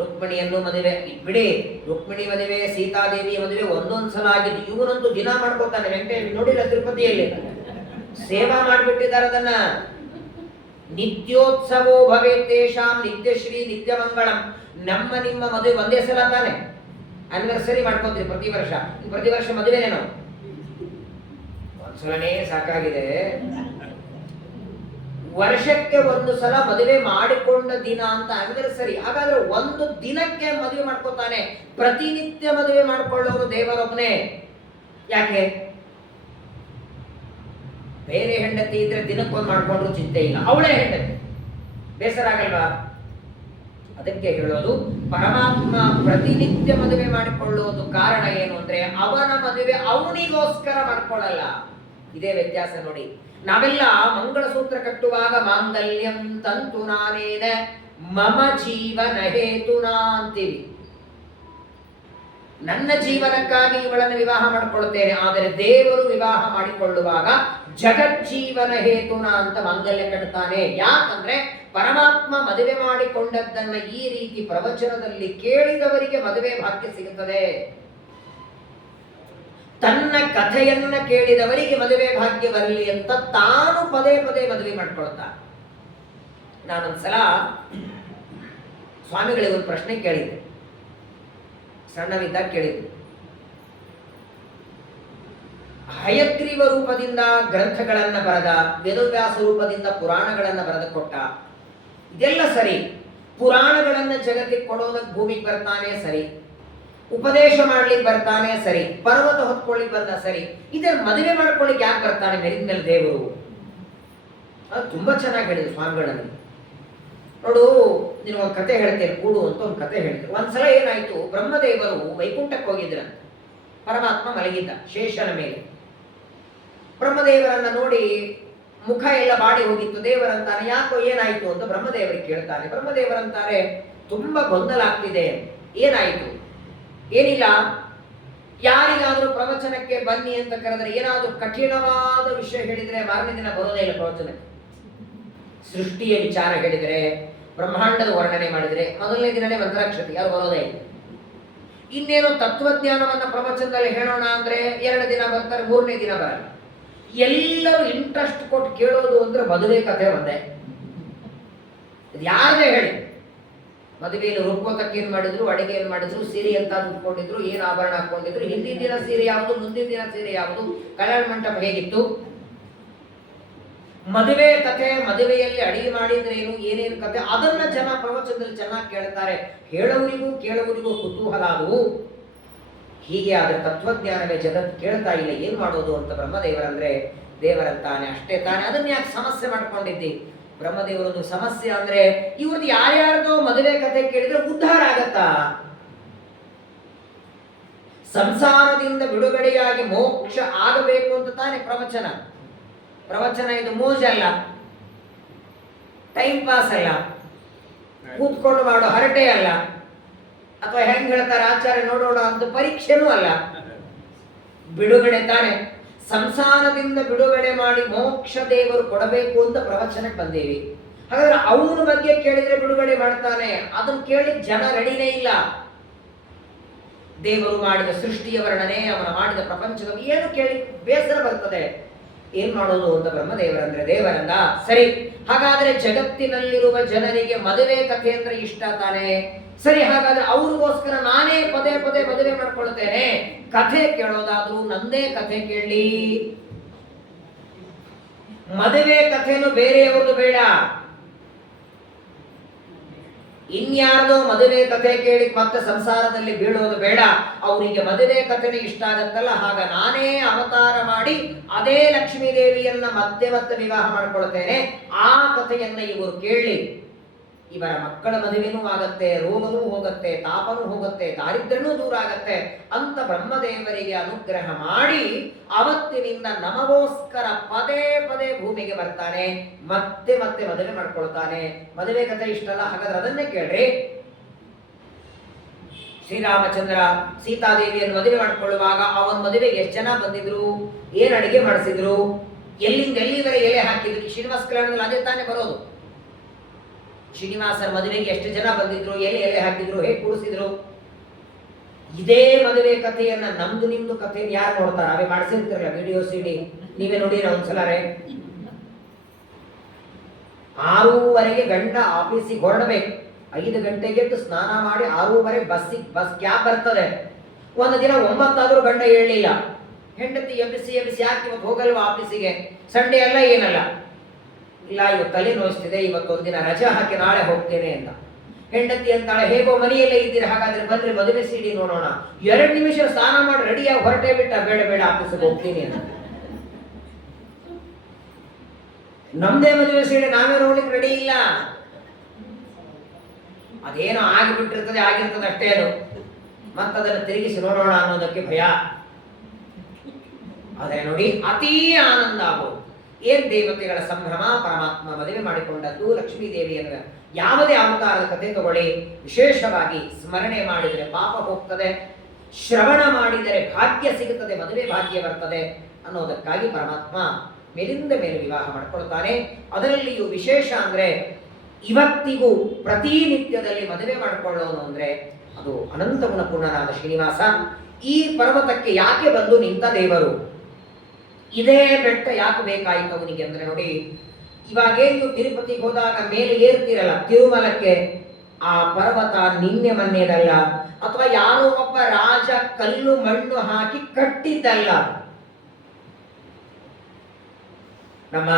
ರುಕ್ಮಿಣಿಯನ್ನು ಮದುವೆ ಬಿಡಿ, ರುಕ್ಮಿಣಿ ಮದುವೆ ಸೀತಾದೇವಿಯ ಮದುವೆ ಒಂದೊಂದು ಸಲ ಆಗಿದ್ದು. ಇವನಂತೂ ದಿನ ಮಾಡ್ಕೊತಾನೆ. ವೆಂಕಟೇಶ್ ನೋಡಿಲ್ಲ ತಿರುಪತಿಯಲ್ಲಿ ಸೇವಾ ಮಾಡಿಬಿಟ್ಟಿದ್ದಾರೆ ಅದನ್ನ. ನಿತ್ಯೋತ್ಸವೋ ಭವೇ ತೇಷಾಂ ನಿತ್ಯಶ್ರೀ ನಿತ್ಯ ಮಂಗಳಂ. ನಮ್ಮ ನಿಮ್ಮ ಮದುವೆ ಒಂದೇ ಸಲ ತಾನೆ, ಆನಿವರ್ಸರಿ ಮಾಡ್ಕೋತೀವಿ ಪ್ರತಿ ವರ್ಷ ಮದುವೆನೇ. ನಾವು ಒಂದ್ಸಲನೇ ಸಾಕಾಗಿದೆ. ವರ್ಷಕ್ಕೆ ಒಂದು ಸಲ ಮದುವೆ ಮಾಡಿಕೊಂಡ ದಿನ ಅಂತ ಆನಿವರ್ಸರಿ. ಹಾಗಾದ್ರೆ ಒಂದು ದಿನಕ್ಕೆ ಮದುವೆ ಮಾಡ್ಕೋತಾನೆ. ಪ್ರತಿನಿತ್ಯ ಮದುವೆ ಮಾಡ್ಕೊಳ್ಳೋರು ದೇವರೊಬ್ಬನೇ. ಯಾಕೆ? ಬೇರೆ ಹೆಂಡತಿ ಇದ್ರೆ ದಿನಕ್ಕೊಂದು ಮಾಡ್ಕೊಂಡ್ರು ಚಿಂತೆ ಇಲ್ಲ, ಅವಳೇ ಹೆಂಡತಿ, ಬೇಸರ ಆಗಲ್ವಾ? ಅದಕ್ಕೆ ಹೇಳೋದು, ಪರಮಾತ್ಮ ಪ್ರತಿನಿತ್ಯ ಮದುವೆ ಮಾಡಿಕೊಳ್ಳುವುದು ಕಾರಣ ಏನು ಅಂದ್ರೆ, ಅವನ ಮದುವೆ ಅವನಿಗೋಸ್ಕರ ಮಾಡ್ಕೊಳ್ಳಲ್ಲ, ಇದೇ ವ್ಯತ್ಯಾಸ ನೋಡಿ. ನಾವೆಲ್ಲ ಮಂಗಳಸೂತ್ರ ಕಟ್ಟುವಾಗ ಮಾಂಗಲ್ಯಂ ತಂತು ನಾನೇನ ಮಮ ಜೀವನ ಹೇತುನಾ ಅಂತೀವಿ. ನನ್ನ ಜೀವನಕ್ಕಾಗಿ ಇವಳನ್ನು ವಿವಾಹ ಮಾಡಿಕೊಳ್ಳುತ್ತೇನೆ. ಆದರೆ ದೇವರು ವಿವಾಹ ಮಾಡಿಕೊಳ್ಳುವಾಗ ಜಗಜ್ಜೀವನ ಹೇತುನ ಅಂತ ಮಾಂಗಲ್ಯ ಕಟ್ತಾನೆ. ಯಾಕಂದ್ರೆ ಪರಮಾತ್ಮ ಮದುವೆ ಮಾಡಿಕೊಂಡದ್ದನ್ನ ಈ ರೀತಿ ಪ್ರವಚನದಲ್ಲಿ ಕೇಳಿದವರಿಗೆ ಮದುವೆ ಭಾಗ್ಯ ಸಿಗುತ್ತದೆ. ತನ್ನ ಕಥೆಯನ್ನ ಕೇಳಿದವರಿಗೆ ಮದುವೆ ಭಾಗ್ಯ ಬರಲಿ ಅಂತ ತಾನು ಪದೇ ಪದೇ ಮದುವೆ ಮಾಡಿಕೊಳ್ತಾನೆ. ನಾನೊಂದ್ಸಲ ಸ್ವಾಮಿಗಳಿಗೆ ಒಂದು ಪ್ರಶ್ನೆ ಕೇಳಿದ್ದೆ, ಸಣ್ಣವಿದ್ದಾಗ ಕೇಳಿದ್ದೆ. ಹಯಗ್ರೀವ ರೂಪದಿಂದ ಗ್ರಂಥಗಳನ್ನ ಬರೆದ, ವೇದವ್ಯಾಸ ರೂಪದಿಂದ ಪುರಾಣಗಳನ್ನ ಬರೆದು ಕೊಟ್ಟ, ಇದೆಲ್ಲ ಸರಿ. ಪುರಾಣಗಳನ್ನ ಜಗತ್ತಿಗೆ ಕೊಡೋದಕ್ಕೆ ಭೂಮಿಗೆ ಬರ್ತಾನೆ ಸರಿ, ಉಪದೇಶ ಮಾಡ್ಲಿಕ್ಕೆ ಬರ್ತಾನೆ ಸರಿ, ಪರ್ವತ ಹೊತ್ಕೊಳ್ಳಿಕ್ ಬಂದ ಸರಿ. ಇದನ್ನ ಮದುವೆ ಮಾಡ್ಕೊಳ್ಳಿಕ್ಕೆ ಯಾಕೆ ಬರ್ತಾನೆ ಮೇಲಿನ ಮೇಲೆ ದೇವರು? ಅದು ತುಂಬಾ ಚೆನ್ನಾಗಿ ಹೇಳಿದ್ರು ಸ್ವಾಮಿಗಳಲ್ಲಿ. ನೋಡು, ನೀನು ಒಂದು ಕತೆ ಹೇಳ್ತೇನೆ ಕೂಡು ಅಂತ ಒಂದು ಕತೆ ಹೇಳ್ತೇನೆ. ಒಂದ್ಸಲ ಏನಾಯ್ತು, ಬ್ರಹ್ಮದೇವರು ವೈಕುಂಠಕ್ಕೆ ಹೋಗಿದ್ರಂತೆ. ಪರಮಾತ್ಮ ಮಲಗಿದ್ದ ಶೇಷನ ಮೇಲೆ. ಬ್ರಹ್ಮದೇವರನ್ನ ನೋಡಿ ಮುಖ ಎಲ್ಲ ಬಾಡಿ ಹೋಗಿತ್ತು. ದೇವರಂತಾನೆ ಯಾಕೋ ಏನಾಯ್ತು ಅಂತ ಬ್ರಹ್ಮದೇವರಿಗೆ ಕೇಳ್ತಾನೆ. ಬ್ರಹ್ಮದೇವರಂತಾರೆ ತುಂಬಾ ಗೊಂದಲ ಆಗ್ತಿದೆ. ಏನಾಯ್ತು? ಏನಿಲ್ಲ, ಯಾರಿಗಾದ್ರೂ ಪ್ರವಚನಕ್ಕೆ ಬನ್ನಿ ಅಂತ ಕರೆದ್ರೆ ಏನಾದ್ರೂ ಕಠಿಣವಾದ ವಿಷಯ ಹೇಳಿದ್ರೆ ಮಾರನೇ ದಿನ ಬರೋದೇ ಇಲ್ಲ ಪ್ರವಚನಕ್ಕೆ. ಸೃಷ್ಟಿಯ ವಿಚಾರ ಹೇಳಿದರೆ, ಬ್ರಹ್ಮಾಂಡದ ವರ್ಣನೆ ಮಾಡಿದರೆ ಮೊದಲನೇ ದಿನನೇ ಮಂತ್ರಾಕ್ಷತೆ, ಯಾರು ಬರೋದೇ ಇಲ್ಲ. ಇನ್ನೇನು ತತ್ವಜ್ಞಾನವನ್ನ ಪ್ರವಚನದಲ್ಲಿ ಹೇಳೋಣ ಅಂದ್ರೆ 2 ದಿನ ಬರ್ತಾರೆ, 3ನೇ ದಿನ ಬರಲ್ಲ. ಎಲ್ಲರೂ ಇಂಟ್ರೆಸ್ಟ್ ಕೊಟ್ಟು ಕೇಳೋದು ಅಂದ್ರೆ ಮದುವೆ ಕಥೆ ಒಂದೇ. ಯಾರದೇ ಹೇಳಿ, ಮದುವೆಯಲ್ಲಿ ರುಕ್ಕೋತಕ್ಕೆ ಏನ್ ಮಾಡಿದ್ರು, ಅಡಿಗೆ ಏನ್ ಮಾಡಿದ್ರು, ಸೀರೆ ಅಂತ ಉಟ್ಕೊಂಡಿದ್ರು, ಏನ್ ಆಭರಣ ಹಾಕೊಂಡಿದ್ರು, ಹಿಂದಿನ ದಿನ ಸೀರೆ ಯಾವುದು, ಮುಂದಿನ ದಿನ ಸೀರೆ ಯಾವುದು, ಕಲ್ಯಾಣ ಮಂಟಪ ಹೇಗಿತ್ತು, ಮದುವೆ ಕಥೆ, ಮದುವೆಯಲ್ಲಿ ಅಡಿಗೆ ಮಾಡಿದ್ರೆ ಏನು, ಏನೇನು ಕಥೆ, ಅದನ್ನ ಜನ ಪ್ರವಚನದಲ್ಲಿ ಚೆನ್ನಾಗಿ ಕೇಳ್ತಾರೆ. ಹೇಳೋರಿಗೂ ಕೇಳುವರಿಗೂ ಕುತೂಹಲ ಅದು. ಹೀಗೆ ಆದ್ರೆ ತತ್ವಜ್ಞಾನವೇ ಜಗತ್ ಕೇಳ್ತಾ ಇಲ್ಲ, ಏನ್ ಮಾಡೋದು ಅಂತ ಬ್ರಹ್ಮದೇವರಂದ್ರೆ, ದೇವರಂತಾನೆ ಅಷ್ಟೇ ತಾನೆ, ಅದನ್ನ ಯಾಕೆ ಸಮಸ್ಯೆ ಮಾಡ್ಕೊಂಡಿದ್ದಿ? ಬ್ರಹ್ಮದೇವರದ್ದು ಸಮಸ್ಯೆ ಅಂದ್ರೆ ಇವ್ರದ್ದು ಯಾರ್ಯಾರ್ದೋ ಮದುವೆ ಕಥೆ ಕೇಳಿದ್ರೆ ಉದ್ಧಾರ ಆಗತ್ತಾ? ಸಂಸಾರದಿಂದ ಬಿಡುಗಡೆಯಾಗಿ ಮೋಕ್ಷ ಆಗಬೇಕು ಅಂತ ತಾನೆ ಪ್ರವಚನ. ಪ್ರವಚನ ಇದು ಮೋಜಲ್ಲ, ಟೈಮ್ ಪಾಸ್ ಅಲ್ಲ, ಕೂತ್ಕೊಂಡು ಮಾಡೋ ಹರಟೆ ಅಲ್ಲ, ಅಥವಾ ಹೆಂಗ್ ಹೇಳ್ತಾರೆ ಆಚಾರ್ಯ ನೋಡೋಣ ಅಂತ ಪರೀಕ್ಷೆನೂ ಅಲ್ಲ. ಬಿಡುಗಡೆ ತಾನೆ. ಸಂಸಾರದಿಂದ ಬಿಡುಗಡೆ ಮಾಡಿ ಮೋಕ್ಷ ದೇವರು ಕೊಡಬೇಕು ಅಂತ ಪ್ರವಚನಕ್ಕೆ ಬಂದೇವಿ. ಹಾಗಾದ್ರೆ ಅವನ ಬಗ್ಗೆ ಕೇಳಿದ್ರೆ ಬಿಡುಗಡೆ ಮಾಡ್ತಾನೆ, ಅದನ್ನ ಕೇಳಿ ಜನ ರೆಡಿನೇ ಇಲ್ಲ. ದೇವರು ಮಾಡಿದ ಸೃಷ್ಟಿಯ ವರ್ಣನೆ, ಅವನ ಮಾಡಿದ ಪ್ರಪಂಚದ ಏನು ಕೇಳಿ ಬೇಸರ ಬರ್ತದೆ. ಏನ್ ಮಾಡೋದು ಅಂತ ಬ್ರಹ್ಮದೇವರಂದ್ರೆ, ದೇವರಂದ ಸರಿ, ಹಾಗಾದ್ರೆ ಜಗತ್ತಿನಲ್ಲಿರುವ ಜನರಿಗೆ ಮದುವೆ ಕಥೆ ಅಂದ್ರೆ ಇಷ್ಟ ತಾನೆ, ಸರಿ, ಹಾಗಾದ್ರೆ ಅವ್ರಿಗೋಸ್ಕರ ನಾನೇ ಪದೇ ಪದೇ ಮದುವೆ ಮಾಡ್ಕೊಳ್ತೇನೆ. ಕಥೆ ಕೇಳೋದಾದ್ರೂ ನಂದೇ ಕಥೆ ಕೇಳಿ. ಮದುವೆ ಕಥೆನು ಬೇರೆಯವ್ರದ್ದು ಬೇಡ, ಇನ್ಯಾರ್ದೋ ಮದುವೆ ಕಥೆ ಕೇಳಿ ಮತ್ತೆ ಸಂಸಾರದಲ್ಲಿ ಬೀಳೋದು ಬೇಡ. ಅವರಿಗೆ ಮದುವೆ ಕಥೆನೇ ಇಷ್ಟ ಆಗತ್ತಲ್ಲ, ಆಗ ನಾನೇ ಅವತಾರ ಮಾಡಿ ಅದೇ ಲಕ್ಷ್ಮೀ ದೇವಿಯನ್ನ ಮತ್ತೆ ಮತ್ತೆ ವಿವಾಹ ಮಾಡ್ಕೊಳ್ತೇನೆ. ಆ ಕಥೆಯನ್ನ ಇವರು ಕೇಳಿ ಇವರ ಮಕ್ಕಳ ಮದುವೆನೂ ಆಗತ್ತೆ, ರೋಗನೂ ಹೋಗತ್ತೆ, ತಾಪನೂ ಹೋಗುತ್ತೆ, ದಾರಿದ್ರ್ಯನೂ ದೂರ ಆಗತ್ತೆ ಅಂತ ಬ್ರಹ್ಮದೇವರಿಗೆ ಅನುಗ್ರಹ ಮಾಡಿ ಅವತ್ತಿನಿಂದ ನಮಗೋಸ್ಕರ ಪದೇ ಪದೇ ಭೂಮಿಗೆ ಬರ್ತಾನೆ, ಮತ್ತೆ ಮತ್ತೆ ಮದುವೆ ಮಾಡ್ಕೊಳ್ತಾನೆ. ಮದುವೆ ಕಥೆ ಇಷ್ಟಲ್ಲ, ಹಾಗಾದ್ರೆ ಅದನ್ನೇ ಕೇಳ್ರಿ. ಶ್ರೀರಾಮಚಂದ್ರ ಸೀತಾದೇವಿಯನ್ನು ಮದುವೆ ಮಾಡಿಕೊಳ್ಳುವಾಗ ಅವನ ಮದುವೆಗೆ ಎಷ್ಟು ಜನ ಬಂದಿದ್ರು, ಏನ್ ಅಡಿಗೆ ಮಾಡಿಸಿದ್ರು, ಎಲ್ಲಿಂದ ಎಲ್ಲಿವರೆಗೆ ಎಲೆ ಹಾಕಿದ್ರು. ಶ್ರೀನಿವಾಸ ಕಲ್ಯಾಣದಲ್ಲಿ ಅದೇ ತಾನೇ ಬರೋದು. ಶ್ರೀನಿವಾಸನ ಮದುವೆಗೆ ಎಷ್ಟು ಜನ ಬಂದಿದ್ರು, ಎಲೆ ಹಾಕಿದ್ರು, ಹೇಗೆ ಕೂಡಿಸಿದ್ರು. ಇದೇ ಮದುವೆ ಕಥೆಯನ್ನ ನಮ್ದು ನಿಮ್ದು ಕಥೆಯನ್ನು ಯಾರು ನೋಡ್ತಾರ? ಅವೇ ಮಾಡಿಸಿರ್ತಾರಲ್ಲ ವಿಡಿಯೋ ಸಿಡಿ, ನೀವೇ ನೋಡಿರ ಒಂದ್ಸಲರೇ. 6:30 ಗಂಡ ಆಫೀಸಿಗೆ ಹೊರಡಬೇಕು, 5 ಗಂಟೆಗೆ ಎದ್ದು ಸ್ನಾನ ಮಾಡಿ 6:30 ಬಸ್ ಕ್ಯಾಬ್ ಬರ್ತದೆ. ಒಂದು ದಿನ 9 ಆದ್ರೂ ಗಂಡ ಹೇಳಲಿಲ್ಲ. ಹೆಂಡತಿ ಎಬ್ಬಿಸಿ ಯಾಕೆ ಇವತ್ತು ಹೋಗಲ್ವಾ ಆಫೀಸಿಗೆ, ಸಂಡೇ ಅಲ್ಲ ಏನಲ್ಲ, ಇಲ್ಲ ಇವತ್ತು ತಲೆ ನೋಯಿಸ್ತಿದೆ, ಇವತ್ತೊಂದು ದಿನ ರಜೆ ಹಾಕಿ ನಾಳೆ ಹೋಗ್ತೇನೆ ಅಂತ. ಹೆಂಡತಿ ಅಂತಾಳೆ, ಹೇಗೋ ಮನೆಯಲ್ಲೇ ಇದ್ದೀರಿ, ಹಾಗಾದ್ರೆ ಬನ್ರಿ ಮದುವೆ ಸಿಡಿ ನೋಡೋಣ. 2 ನಿಮಿಷ ಸ್ನಾನ ಮಾಡಿ ರೆಡಿಯಾಗಿ ಹೊರಟೇ ಬಿಟ್ಟ, ಬೇಡ ಆಫೀಸಿಗೆ ಹೋಗ್ತೀನಿ ಅಂತ. ನಮ್ದೇ ಮದುವೆ ಸಿಡಿ ನಾವೇ ನೋಡ್ಲಿಕ್ಕೆ ರೆಡಿ ಇಲ್ಲ. ಅದೇನೋ ಆಗಿಬಿಟ್ಟಿರ್ತದೆ, ಆಗಿರ್ತದೆ ಅಷ್ಟೇ. ಅದು ಮತ್ತದನ್ನು ತಿರುಗಿಸಿ ನೋಡೋಣ ಅನ್ನೋದಕ್ಕೆ ಭಯ. ಆದರೆ ನೋಡಿ ಅತೀ ಆನಂದ ಆಗೋದು. ಏನ್ ದೇವತೆಗಳ ಸಂಭ್ರಮ, ಪರಮಾತ್ಮ ಮದುವೆ ಮಾಡಿಕೊಂಡದ್ದು ಲಕ್ಷ್ಮೀ ದೇವಿಯನ್ನು ಯಾವುದೇ ಅವತಾರದ ಕಥೆ ತಗೊಳ್ಳಿ, ವಿಶೇಷವಾಗಿ ಸ್ಮರಣೆ ಮಾಡಿದರೆ ಪಾಪ ಹೋಗ್ತದೆ, ಶ್ರವಣ ಮಾಡಿದರೆ ಭಾಗ್ಯ ಸಿಗುತ್ತದೆ, ಮದುವೆ ಭಾಗ್ಯ ಬರ್ತದೆ ಅನ್ನೋದಕ್ಕಾಗಿ ಪರಮಾತ್ಮ ಮೇಲಿಂದ ಮೇಲೆ ವಿವಾಹ ಮಾಡ್ಕೊಳ್ತಾನೆ. ಅದರಲ್ಲಿಯೂ ವಿಶೇಷ ಅಂದ್ರೆ ಇವತ್ತಿಗೂ ಪ್ರತಿನಿತ್ಯದಲ್ಲಿ ಮದುವೆ ಮಾಡಿಕೊಳ್ಳೋನು ಅಂದ್ರೆ ಅದು ಅನಂತ ಗುಣಪೂರ್ಣನಾದ ಶ್ರೀನಿವಾಸ. ಈ ಪರ್ವತಕ್ಕೆ ಯಾಕೆ ಬಂದು ನಿಂತ ದೇವರು? ಇದೇ ಬೆಟ್ಟ ಯಾಕೆ ಬೇಕಾಯಿತು ಅವನಿಗೆ ಅಂದ್ರೆ ನೋಡಿ, ಇವಾಗೇ ನೀವು ತಿರುಪತಿಗೆ ಹೋದಾಗ ಮೇಲೆ ಏರ್ತಿರಲ್ಲ ತಿರುಮಲಕ್ಕೆ, ಆ ಪರ್ವತ ನಿನ್ನೆ ಮೊನ್ನೆದಲ್ಲ, ಅಥವಾ ಯಾರೋ ಒಬ್ಬ ರಾಜ ಕಲ್ಲು ಮಣ್ಣು ಹಾಕಿ ಕಟ್ಟಿದ್ದಲ್ಲ. ನಮ್ಮ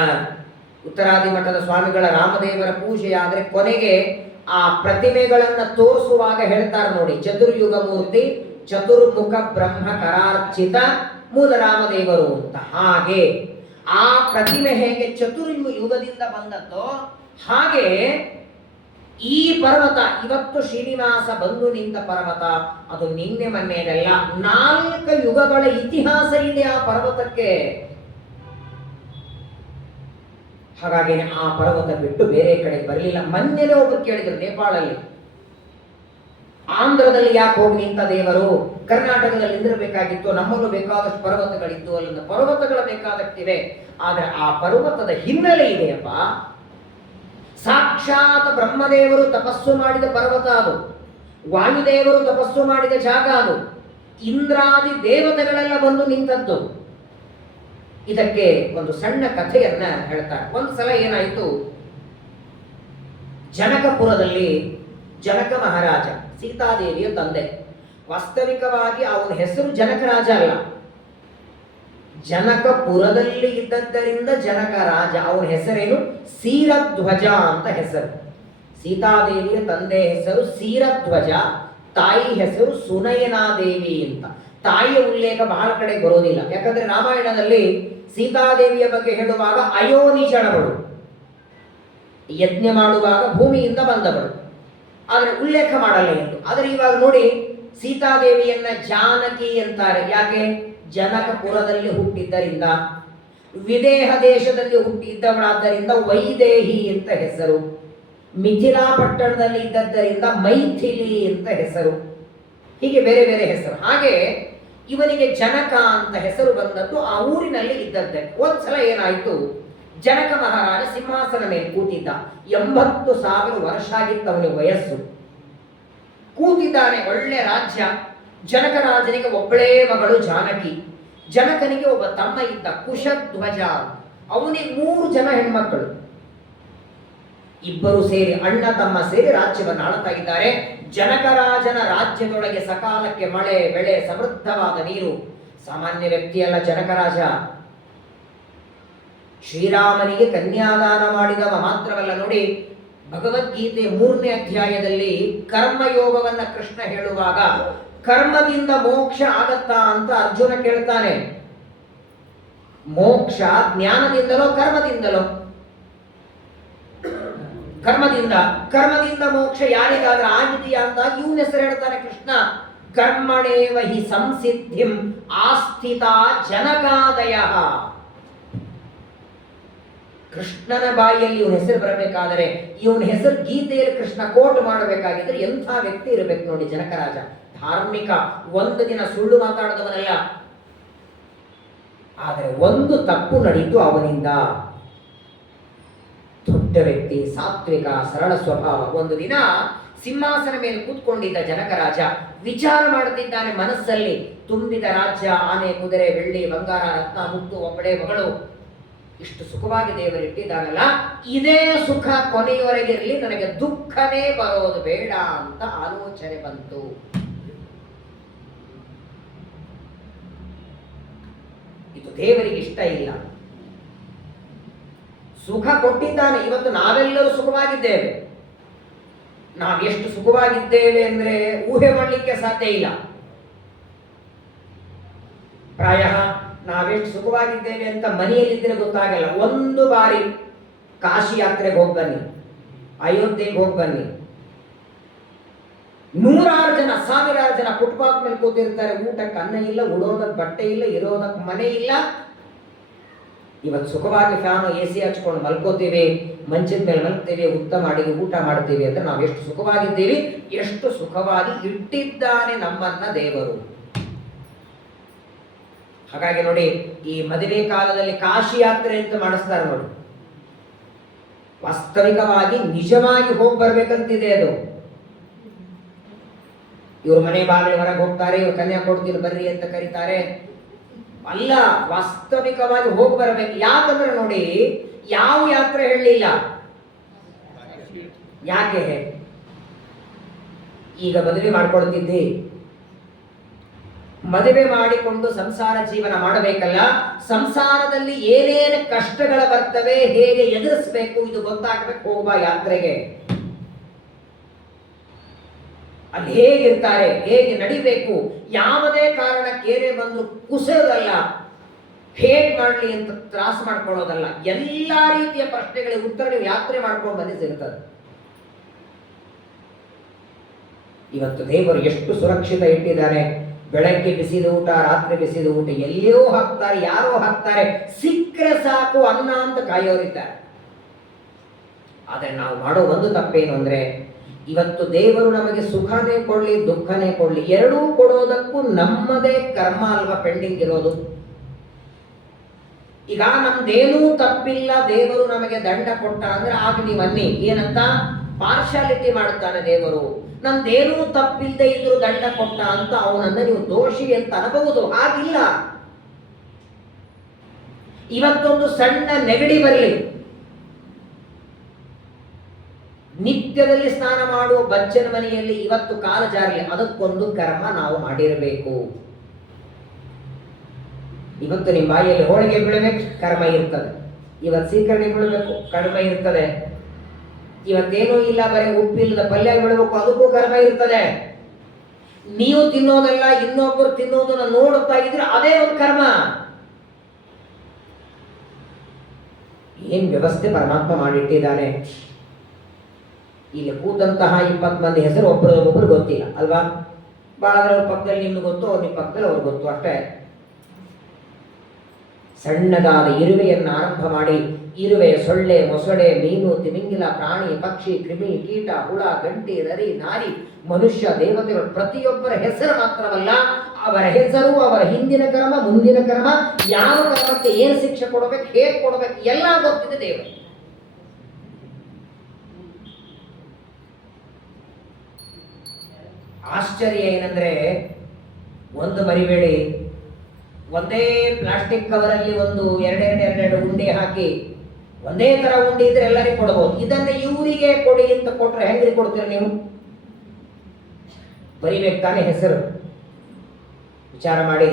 ಉತ್ತರಾದಿ ಮಠದ ಸ್ವಾಮಿಗಳ ರಾಮದೇವರ ಪೂಜೆಯಾದ್ರೆ ಕೊನೆಗೆ ಆ ಪ್ರತಿಮೆಗಳನ್ನ ತೋರಿಸುವಾಗ ಹೇಳ್ತಾರೆ ನೋಡಿ, ಚತುರ್ಯುಗ ಮೂರ್ತಿ ಚತುರ್ಮುಖ ಬ್ರಹ್ಮ ಕರಾರ್ಚಿತ ಮೂಲ ರಾಮದೇವರು ಅಂತ. ಹಾಗೆ ಆ ಪ್ರತಿಮೆ ಹೇಗೆ ಚತುರ್ಯುಗದಿಂದ ಬಂದದ್ದೋ ಹಾಗೆ ಈ ಪರ್ವತ ಇವತ್ತು ಶ್ರೀನಿವಾಸ ಬಂದು ನಿಂತ ಪರ್ವತ ಅದು ನಿನ್ನೆ ಮೊನ್ನೆದಲ್ಲ, 4 ಯುಗಗಳ ಇತಿಹಾಸ ಇದೆ ಆ ಪರ್ವತಕ್ಕೆ. ಹಾಗಾಗಿ ಆ ಪರ್ವತ ಬಿಟ್ಟು ಬೇರೆ ಕಡೆ ಬರಲಿಲ್ಲ. ಮೊನ್ನೆನೇ ಒಬ್ಬರು ಕೇಳಿದ್ರು ನೇಪಾಳಲ್ಲಿ, ಆಂಧ್ರದಲ್ಲಿ ಯಾಕೆ ಹೋಗಿ ನಿಂತ ದೇವರು? ಕರ್ನಾಟಕದಲ್ಲಿ ನಿಂದಿರಬೇಕಾಗಿತ್ತು, ನಮ್ಮಲ್ಲೂ ಬೇಕಾದಷ್ಟು ಪರ್ವತಗಳಿದ್ದು, ಅಲ್ಲಿಂದ ಪರ್ವತಗಳು ಬೇಕಾದಷ್ಟಿವೆ. ಆದ್ರೆ ಆ ಪರ್ವತದ ಹಿನ್ನೆಲೆ ಇದೆಯಪ್ಪ. ಸಾಕ್ಷಾತ್ ಬ್ರಹ್ಮದೇವರು ತಪಸ್ಸು ಮಾಡಿದ ಪರ್ವತ ಅದು, ವಾಯುದೇವರು ತಪಸ್ಸು ಮಾಡಿದ ಜಾಗ ಅದು, ಇಂದ್ರಾದಿ ದೇವತೆಗಳೆಲ್ಲ ಬಂದು ನಿಂತದ್ದು. ಇದಕ್ಕೆ ಒಂದು ಸಣ್ಣ ಕಥೆಯನ್ನ ಹೇಳ್ತಾರೆ. ಒಂದ್ಸಲ ಏನಾಯಿತು, ಜನಕಪುರದಲ್ಲಿ ಜನಕ ಮಹಾರಾಜ ಸೀತಾದೇವಿಯ ತಂದೆ. ವಾಸ್ತವಿಕವಾಗಿ ಅವನ ಹೆಸರು ಜನಕರಾಜ ಅಲ್ಲ, ಜನಕಪುರದಲ್ಲಿ ಇದ್ದದ್ದರಿಂದ ಜನಕ ರಾಜ. ಅವನ ಹೆಸರೇನು? ಸೀರಧ್ವಜ ಅಂತ ಹೆಸರು. ಸೀತಾದೇವಿಯ ತಂದೆ ಹೆಸರು ಸೀರಧ್ವಜ, ತಾಯಿ ಹೆಸರು ಸುನಯನಾದೇವಿ ಅಂತ. ತಾಯಿಯ ಉಲ್ಲೇಖ ಬಹಳ ಕಡೆ ಬರೋದಿಲ್ಲ, ಯಾಕಂದ್ರೆ ರಾಮಾಯಣದಲ್ಲಿ ಸೀತಾದೇವಿಯ ಬಗ್ಗೆ ಹೇಳುವಾಗ ಅಯೋನಿಜಳವಳು, ಯಜ್ಞ ಮಾಡುವಾಗ ಭೂಮಿಯಿಂದ ಬಂದವಳು, ಆದರೆ ಉಲ್ಲೇಖ ಮಾಡಲ್ಲ ಎಂದು. ಆದರೆ ಇವಾಗ ನೋಡಿ, ಸೀತಾದೇವಿಯನ್ನ ಜಾನಕಿ ಅಂತಾರೆ. ಯಾಕೆ? ಜನಕಪುರದಲ್ಲಿ ಹುಟ್ಟಿದ್ದರಿಂದ, ವಿದೇಹ ದೇಶದಲ್ಲಿ ಹುಟ್ಟಿದ್ದವಳಾದ್ದರಿಂದ ವೈದೇಹಿ ಅಂತ ಹೆಸರು, ಮಿಥಿಲಾ ಪಟ್ಟಣದಲ್ಲಿ ಇದ್ದದ್ದರಿಂದ ಮೈಥಿಲಿ ಅಂತ ಹೆಸರು, ಹೀಗೆ ಬೇರೆ ಬೇರೆ ಹೆಸರು. ಹಾಗೆ ಇವನಿಗೆ ಜನಕ ಅಂತ ಹೆಸರು ಬಂದದ್ದು ಆ ಊರಿನಲ್ಲಿ ಇದ್ದದ್ದೇ. ಒಂದ್ಸಲ ಏನಾಯಿತು, ಜನಕ ಮಹಾರಾಜ ಸಿಂಹಾಸನ ಮೇಲೆ ಕೂತಿದ್ದ. 80,000 ವರ್ಷ ಆಗಿತ್ತು ಅವನಿಗೆ ವಯಸ್ಸು. ಕೂತಿದ್ದಾನೆ, ಒಳ್ಳೆ ರಾಜ್ಯ. ಜನಕರಾಜನಿಗೆ ಒಬ್ಬಳೇ ಮಗಳು ಜಾನಕಿ. ಜನಕನಿಗೆ ಒಬ್ಬ ತಮ್ಮ ಇದ್ದ ಕುಶಧ್ವಜ. ಅವನಿಗೆ 3 ಜನ ಹೆಣ್ಮಕ್ಕಳು. ಇಬ್ಬರು ಸೇರಿ, ಅಣ್ಣ ತಮ್ಮ ಸೇರಿ ರಾಜ್ಯವನ್ನು ಆಳ್ತಾ ಇದ್ದಾರೆ. ಜನಕರಾಜನ ರಾಜ್ಯದೊಳಗೆ ಸಕಾಲಕ್ಕೆ ಮಳೆ ಬೆಳೆ ಸಮೃದ್ಧವಾದ ನೀರು. ಸಾಮಾನ್ಯ ವ್ಯಕ್ತಿಯಲ್ಲ ಜನಕರಾಜ. ಶ್ರೀರಾಮನಿಗೆ ಕನ್ಯಾದಾನ ಮಾಡಿದವ ಮಾತ್ರವಲ್ಲ ನೋಡಿ, ಭಗವದ್ಗೀತೆ 3ನೇ ಅಧ್ಯಾಯದಲ್ಲಿ ಕರ್ಮಯೋಗವನ್ನ ಕೃಷ್ಣ ಹೇಳುವಾಗ ಕರ್ಮದಿಂದ ಮೋಕ್ಷ ಆಗತ್ತಾ ಅಂತ ಅರ್ಜುನ ಕೇಳ್ತಾನೆ. ಮೋಕ್ಷ ಜ್ಞಾನದಿಂದಲೋ ಕರ್ಮದಿಂದಲೋ? ಕರ್ಮದಿಂದ ಮೋಕ್ಷ ಯಾರಿಗಾದ್ರೂ ಆಗಿದೆಯಾ ಅಂತ ಇವನ ಹೆಸರು ಹೇಳ್ತಾನೆ ಕೃಷ್ಣ. ಕರ್ಮಣೇವ ಹಿ ಸಂಸಿದ್ಧಿಂ ಆಸ್ಥಿತ ಜನಕಾದಯ. ಕೃಷ್ಣನ ಬಾಯಿಯಲ್ಲಿ ಇವನ ಹೆಸರು ಬರಬೇಕಾದರೆ, ಇವನ ಹೆಸರು ಗೀತೆಯಲ್ಲಿ ಕೃಷ್ಣ ಕೋಟ್ ಮಾಡಬೇಕಾಗಿದ್ರೆ ಎಂಥ ವ್ಯಕ್ತಿ ಇರಬೇಕು ನೋಡಿ. ಜನಕರಾಜ ಧಾರ್ಮಿಕ, ಒಂದು ದಿನ ಸುಳ್ಳು ಮಾತಾಡದವನಲ್ಲ. ಆದರೆ ಒಂದು ತಪ್ಪು ನಡೀತು ಅವನಿಂದ. ದೊಡ್ಡ ವ್ಯಕ್ತಿ, ಸಾತ್ವಿಕ, ಸರಳ ಸ್ವಭಾವ. ಒಂದು ದಿನ ಸಿಂಹಾಸನ ಮೇಲೆ ಕೂತ್ಕೊಂಡಿದ್ದ ಜನಕರಾಜ ವಿಚಾರ ಮಾಡುತ್ತಿದ್ದಾನೆ ಮನಸ್ಸಲ್ಲಿ. ತುಂಬಿದ ರಾಜ್ಯ, ಆನೆ ಕುದುರೆ ಬೆಳ್ಳಿ ಬಂಗಾರ ರತ್ನ ಮುತ್ತು, ಒಬ್ಬಳೇ ಮಗಳು, ಇಷ್ಟು ಸುಖವಾಗಿ ದೇವರಿಟ್ಟಿದ್ದಾನಲ್ಲ, ಇದೇ ಸುಖ ಕೊನೆಯವರೆಗಿರಲಿ, ನನಗೆ ದುಃಖನೇ ಬರೋದು ಬೇಡ ಅಂತ ಆಲೋಚನೆ ಬಂತು. ಇದು ದೇವರಿಗೆ ಇಷ್ಟ ಇಲ್ಲ. ಸುಖ ಕೊಟ್ಟಿದ್ದಾನೆ. ಇವತ್ತು ನಾವೆಲ್ಲರೂ ಸುಖವಾಗಿದ್ದೇವೆ. ನಾವೆಷ್ಟು ಸುಖವಾಗಿದ್ದೇವೆ ಅಂದ್ರೆ ಊಹೆ ಮಾಡಲಿಕ್ಕೆ ಸಾಧ್ಯ ಇಲ್ಲ. ಪ್ರಾಯ ನಾವೆಷ್ಟು ಸುಖವಾಗಿದ್ದೇವೆ ಅಂತ ಮನೆಯಲ್ಲಿದ್ದರೆ ಗೊತ್ತಾಗಲ್ಲ. ಒಂದು ಬಾರಿ ಕಾಶಿ ಯಾತ್ರೆಗೆ ಹೋಗಿ ಬನ್ನಿ, ಅಯೋಧ್ಯೆಗೆ ಹೋಗಿ ಬನ್ನಿ, ನೂರಾರು ಜನ, ಸಾವಿರಾರು ಜನ ಫುಟ್ಪಾತ್ ಮೇಲೆ ಕೂತಿರ್ತಾರೆ. ಊಟಕ್ಕೆ ಅನ್ನ ಇಲ್ಲ, ಉಡೋದಕ್ಕೆ ಬಟ್ಟೆ ಇಲ್ಲ, ಇರೋದಕ್ಕೆ ಮನೆ ಇಲ್ಲ. ಇವತ್ತು ಸುಖವಾಗಿ ಫ್ಯಾನು ಎ ಸಿ ಹಚ್ಕೊಂಡು ಮಲ್ಕೋತೀವಿ, ಮಂಚದ ಮೇಲೆ ಮಲ್ಕೋತೀವಿ, ಉತ್ತಮ ಅಡಿಗೆ ಊಟ ಮಾಡ್ತೀವಿ ಅಂದ್ರೆ ನಾವು ಎಷ್ಟು ಸುಖವಾಗಿದ್ದೀವಿ, ಎಷ್ಟು ಸುಖವಾಗಿ ಇಟ್ಟಿದ್ದಾನೆ ನಮ್ಮನ್ನ ದೇವರು. ಹಾಗಾಗಿ ನೋಡಿ, ಈ ಮದುವೆ ಕಾಲದಲ್ಲಿ ಕಾಶಿ ಯಾತ್ರೆ ಅಂತ ಮಾಡಿಸ್ತಾರೆ ನೋಡಿ. ವಾಸ್ತವಿಕವಾಗಿ ನಿಜವಾಗಿ ಹೋಗಿ ಬರ್ಬೇಕಂತಿದೆ ಅದು. ಇವ್ರ ಮನೆ ಬಾಗಿಲು ಹೊರಗೆ ಹೋಗ್ತಾರೆ, ಇವ್ರು ಕನ್ಯಾ ಕೊಡ್ತೀನಿ ಬರ್ರಿ ಅಂತ ಕರೀತಾರೆ. ಅಲ್ಲ, ವಾಸ್ತವಿಕವಾಗಿ ಹೋಗಿ ಬರಬೇಕು. ಯಾಕಂದ್ರೆ ನೋಡಿ, ಯಾವ ಯಾತ್ರೆ ಹೇಳಲಿಲ್ಲ. ಯಾಕೆ? ಈಗ ಮದುವೆ ಮಾಡ್ಕೊಳ್ತಿದ್ದಿ, ಮದುವೆ ಮಾಡಿಕೊಂಡು ಸಂಸಾರ ಜೀವನ ಮಾಡಬೇಕಲ್ಲ, ಸಂಸಾರದಲ್ಲಿ ಏನೇನು ಕಷ್ಟಗಳ ಬರ್ತವೆ, ಹೇಗೆ ಎದುರಿಸಬೇಕು, ಇದು ಗೊತ್ತಾಗಬೇಕು. ಹೋಗುವ ಯಾತ್ರೆಗೆ ಅಲ್ಲಿ ಹೇಗಿರ್ತಾರೆ, ಹೇಗೆ ನಡಿಬೇಕು, ಯಾವುದೇ ಕಾರಣಕ್ಕೆ ಏನೇ ಬಂದು ಕುಸಿಯೋದಲ್ಲ, ಹೇಗೆ ಮಾಡಲಿ ಅಂತ ತ್ರಾಸ ಮಾಡ್ಕೊಳ್ಳೋದಲ್ಲ. ಎಲ್ಲ ರೀತಿಯ ಪ್ರಶ್ನೆಗಳಿಗೆ ಉತ್ತರ ನೀವು ಯಾತ್ರೆ ಮಾಡ್ಕೊಂಡು ಬಂದು ಸಿಗ್ತದೆ. ಇವತ್ತು ದೇವರು ಎಷ್ಟು ಸುರಕ್ಷಿತ ಇಟ್ಟಿದ್ದಾರೆ. ಬೆಳಗ್ಗೆ ಬಿಸಿದ ಊಟ, ರಾತ್ರಿ ಬಿಸಿದ ಊಟ ಎಲ್ಲಿಯೋ ಹಾಕ್ತಾರೆ, ಯಾರೋ ಹಾಕ್ತಾರೆ, ಸಿಕ್ಕರೆ ಸಾಕು ಅನ್ನ ಅಂತ ಕಾಯೋರಿದ್ದಾರೆ. ಆದರೆ ನಾವು ಮಾಡೋ ಒಂದು ತಪ್ಪೇನು ಅಂದ್ರೆ, ಇವತ್ತು ದೇವರು ನಮಗೆ ಸುಖನೇ ಕೊಡ್ಲಿ ದುಃಖನೇ ಕೊಡ್ಲಿ, ಎರಡೂ ಕೊಡೋದಕ್ಕೂ ನಮ್ಮದೇ ಕರ್ಮ ಅಲ್ವಾ ಪೆಂಡಿಂಗ್ ಇರೋದು. ಈಗ ನಮ್ದೇನೂ ತಪ್ಪಿಲ್ಲ, ದೇವರು ನಮಗೆ ದಂಡ ಕೊಟ್ಟ ಅಂದ್ರೆ ಆಗ ನೀವು ಅನ್ನಿ ಏನಂತ ಪಾರ್ಶಾಲಿಟಿ ಮಾಡ್ತಾನೆ ದೇವರು. ನಮ್ದೇನೂ ತಪ್ಪಿಲ್ಲದೆ ಇದ್ರು ದಂಡ ಕೊಟ್ಟ ಅಂತ ಅವನನ್ನ ನೀವು ದೋಷಿ ಅಂತ ಅನ್ಬಹುದು. ಹಾಗಿಲ್ಲ. ಇವತ್ತೊಂದು ಸಣ್ಣ ನೆಗಡಿ ಬರಲಿ, ನಿತ್ಯದಲ್ಲಿ ಸ್ನಾನ ಮಾಡುವ ಬಚ್ಚನ ಮನೆಯಲ್ಲಿ ಇವತ್ತು ಕಾಲ ಜಾರಲಿ, ಅದಕ್ಕೊಂದು ಕರ್ಮ ನಾವು ಮಾಡಿರಬೇಕು. ಇವತ್ತು ನಿಮ್ಮ ಬಾಯಿಯಲ್ಲಿ ಹೋಳಿಗೆ ಬೀಳಬೇಕು, ಕರ್ಮ ಇರ್ತದೆ. ಇವತ್ತು ಸೀಕರಣೆ ಬೀಳಬೇಕು, ಕರ್ಮ ಇರ್ತದೆ. ಇವತ್ತೇನೂ ಇಲ್ಲ, ಬರೀ ಉಪ್ಪಿಲ್ಲದ ಪಲ್ಯ ಬೀಳಬೇಕು, ಅದಕ್ಕೂ ಕರ್ಮ ಇರ್ತದೆ. ನೀವು ತಿನ್ನೋದಲ್ಲ, ಇನ್ನೊಬ್ಬರು ತಿನ್ನೋದನ್ನ ನೋಡುತ್ತಾ ಇದ್ರೆ ಅದೇ ಒಂದು ಕರ್ಮ. ಏನ್ ವ್ಯವಸ್ಥೆ ಪರಮಾತ್ಮ ಮಾಡಿಟ್ಟಿದ್ದಾನೆ. ಇಲ್ಲಿ ಕೂತಂತಹ 20 ಮಂದಿ ಹೆಸರು ಒಬ್ಬರೊಬ್ಬರು ಗೊತ್ತಿಲ್ಲ ಅಲ್ವಾ? ಬಾಳದ್ರ ಪಕ್ಕದಲ್ಲಿ ನಿಮ್ಗೆ ಗೊತ್ತು, ಅವ್ರ ನಿಮ್ಮ ಪಕ್ಕದಲ್ಲಿ ಅವ್ರಿಗೆ ಗೊತ್ತು ಅಷ್ಟೇ. ಸಣ್ಣದಾದ ಇರುವೆಯನ್ನು ಆರಂಭ ಮಾಡಿ, ಇರುವೆ, ಸೊಳ್ಳೆ, ಮೊಸಳೆ, ಮೀನು, ತಿಮಿಂಗಿಲ, ಪ್ರಾಣಿ, ಪಕ್ಷಿ, ಕ್ರಿಮಿ, ಕೀಟ, ಹುಳ, ಗಂಟಿ, ನರಿ, ನಾರಿ, ಮನುಷ್ಯ, ದೇವತೆಗಳು, ಪ್ರತಿಯೊಬ್ಬರ ಹೆಸರು ಮಾತ್ರವಲ್ಲ, ಅವರ ಹೆಸರು, ಅವರ ಹಿಂದಿನ ಕರ್ಮ, ಮುಂದಿನ ಕರ್ಮ, ಯಾವ ಕರ್ಮಕ್ಕೆ ಏನು ಶಿಕ್ಷೆ ಕೊಡಬೇಕು, ಹೇಗೆ ಕೊಡಬೇಕು, ಎಲ್ಲ ಗೊತ್ತಿದೆ ದೇವರು. ಆಶ್ಚರ್ಯ ಏನಂದ್ರೆ, ಒಂದು ಮರಿಬೇಡಿ, ಒಂದೇ ಪ್ಲಾಸ್ಟಿಕ್ ಕವರಲ್ಲಿ ಒಂದು ಎರಡೆರಡು ಉಂಡೆ ಹಾಕಿ ಒಂದೇ ತರ ಉಂಡೆ ಇದ್ರೆ ಎಲ್ಲರಿಗೂ ಕೊಡಬಹುದು. ಇದನ್ನ ಇವರಿಗೆ ಕೊಡಿ ಅಂತ ಕೊಟ್ರೆ ಹೆಂಗ್ರಿ ಕೊಡ್ತೀರ ನೀವು? ಬರಿಬೇಕು ತಾನೇ ಹೆಸರು. ವಿಚಾರ ಮಾಡಿ,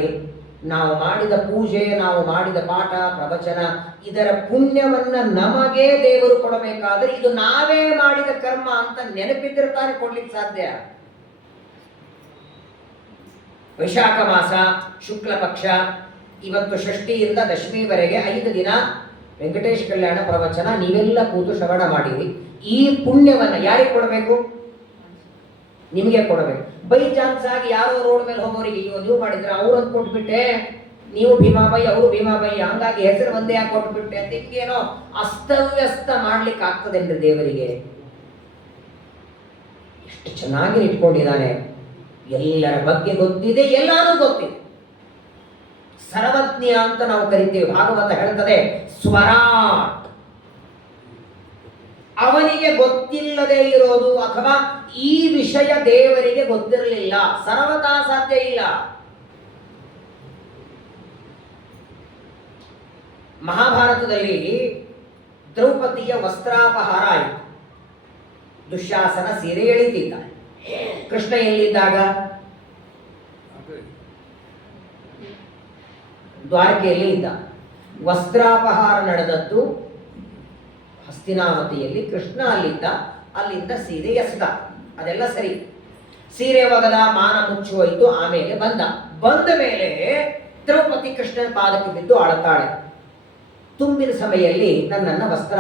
ನಾವು ಮಾಡಿದ ಪೂಜೆ, ನಾವು ಮಾಡಿದ ಪಾಠ ಪ್ರವಚನ, ಇದರ ಪುಣ್ಯವನ್ನ ನಮಗೆ ದೇವರು ಕೊಡಬೇಕಾದ್ರೆ ಇದು ನಾವೇ ಮಾಡಿದ ಕರ್ಮ ಅಂತ ನೆನಪಿದ್ರೆ ತಾನೇ ಕೊಡ್ಲಿಕ್ಕೆ ಸಾಧ್ಯ. ವೈಶಾಖ ಮಾಸ ಶುಕ್ಲ ಪಕ್ಷ, ಇವತ್ತು ಷಷ್ಠಿಯಿಂದ ದಶಮಿವರೆಗೆ 5 ದಿನ ವೆಂಕಟೇಶ್ ಕಲ್ಯಾಣ ಪ್ರವಚನ ನೀವೆಲ್ಲ ಕೂತು ಶ್ರವಣ ಮಾಡಿರಿ. ಈ ಪುಣ್ಯವನ್ನ ಯಾರಿಗೆ ಕೊಡಬೇಕು? ನಿಮಗೆ ಕೊಡಬೇಕು. ಬೈ ಚಾನ್ಸ್ ಆಗಿ ಯಾರೋ ರೋಡ್ ಮೇಲೆ ಹೋಗೋರಿಗೆ ನೀವು ಮಾಡಿದ್ರೆ ಅವ್ರನ್ನ ಕೊಟ್ಬಿಟ್ಟೆ, ನೀವು ಭೀಮಾಬಾಯಿ ಅವರು ಭೀಮಾಬಾಯಿ, ಹಂಗಾಗಿ ಹೆಸರು ಒಂದೇ ಯಾಕೆ ಕೊಟ್ಬಿಟ್ಟೆ ಅಂತ ಹಿಂಗೇನೋ ಅಸ್ತವ್ಯಸ್ತ ಮಾಡ್ಲಿಕ್ಕೆ ಆಗ್ತದೇನ್ರಿ ದೇವರಿಗೆ? ಎಷ್ಟು ಚೆನ್ನಾಗಿ ಇಟ್ಕೊಂಡಿದ್ದಾನೆ. ಎಲ್ಲರ ಬಗ್ಗೆ ಗೊತ್ತಿದೆ, ಎಲ್ಲಾನು ಗೊತ್ತಿದೆ. ಸರ್ವಜ್ಞ ಅಂತ ನಾವು ಕರಿತೇವೆ. ಭಾಗವತ ಹೇಳ್ತದೆ ಸ್ವರಾಟ್. ಅವನಿಗೆ ಗೊತ್ತಿಲ್ಲದೆ ಇರೋದು ಅಥವಾ ಈ ವಿಷಯ ದೇವರಿಗೆ ಗೊತ್ತಿರಲಿಲ್ಲ, ಸರ್ವತಾ ಸಾಧ್ಯ ಇಲ್ಲ. ಮಹಾಭಾರತದಲ್ಲಿ ದ್ರೌಪದಿಯ ವಸ್ತ್ರಾಪಹಾರ ಆಯಿತು. ದುಶ್ಯಾಸನ ಸೀರೆ ಎಳಿತಿದ್ದ. ಕೃಷ್ಣ ಎಲ್ಲಿದ್ದಾಗ? ದ್ವಾರಕೆಯಲ್ಲಿ ಇದ್ದ. ವಸ್ತ್ರಾಪಹಾರ ನಡೆದದ್ದು ಹಸ್ತಿನಾವತಿಯಲ್ಲಿ, ಕೃಷ್ಣ ಅಲ್ಲಿದ್ದ. ಅಲ್ಲಿಂದ ಸೀರೆ ಎಸೆದ, ಅದೆಲ್ಲ ಸರಿ. ಸೀರೆ ಒಗದ, ಮಾನ ಮುಚ್ಚುವೋಯ್ತು. ಆಮೇಲೆ ಬಂದ ಮೇಲೆ ದ್ರೌಪದಿ ಕೃಷ್ಣನ ಪಾದಕ್ಕೆ ಬಿದ್ದು ಅಳತಾಳೆ. ತುಂಬಿದ ಸಭೆಯಲ್ಲಿ ನನ್ನನ್ನು ವಸ್ತ್ರ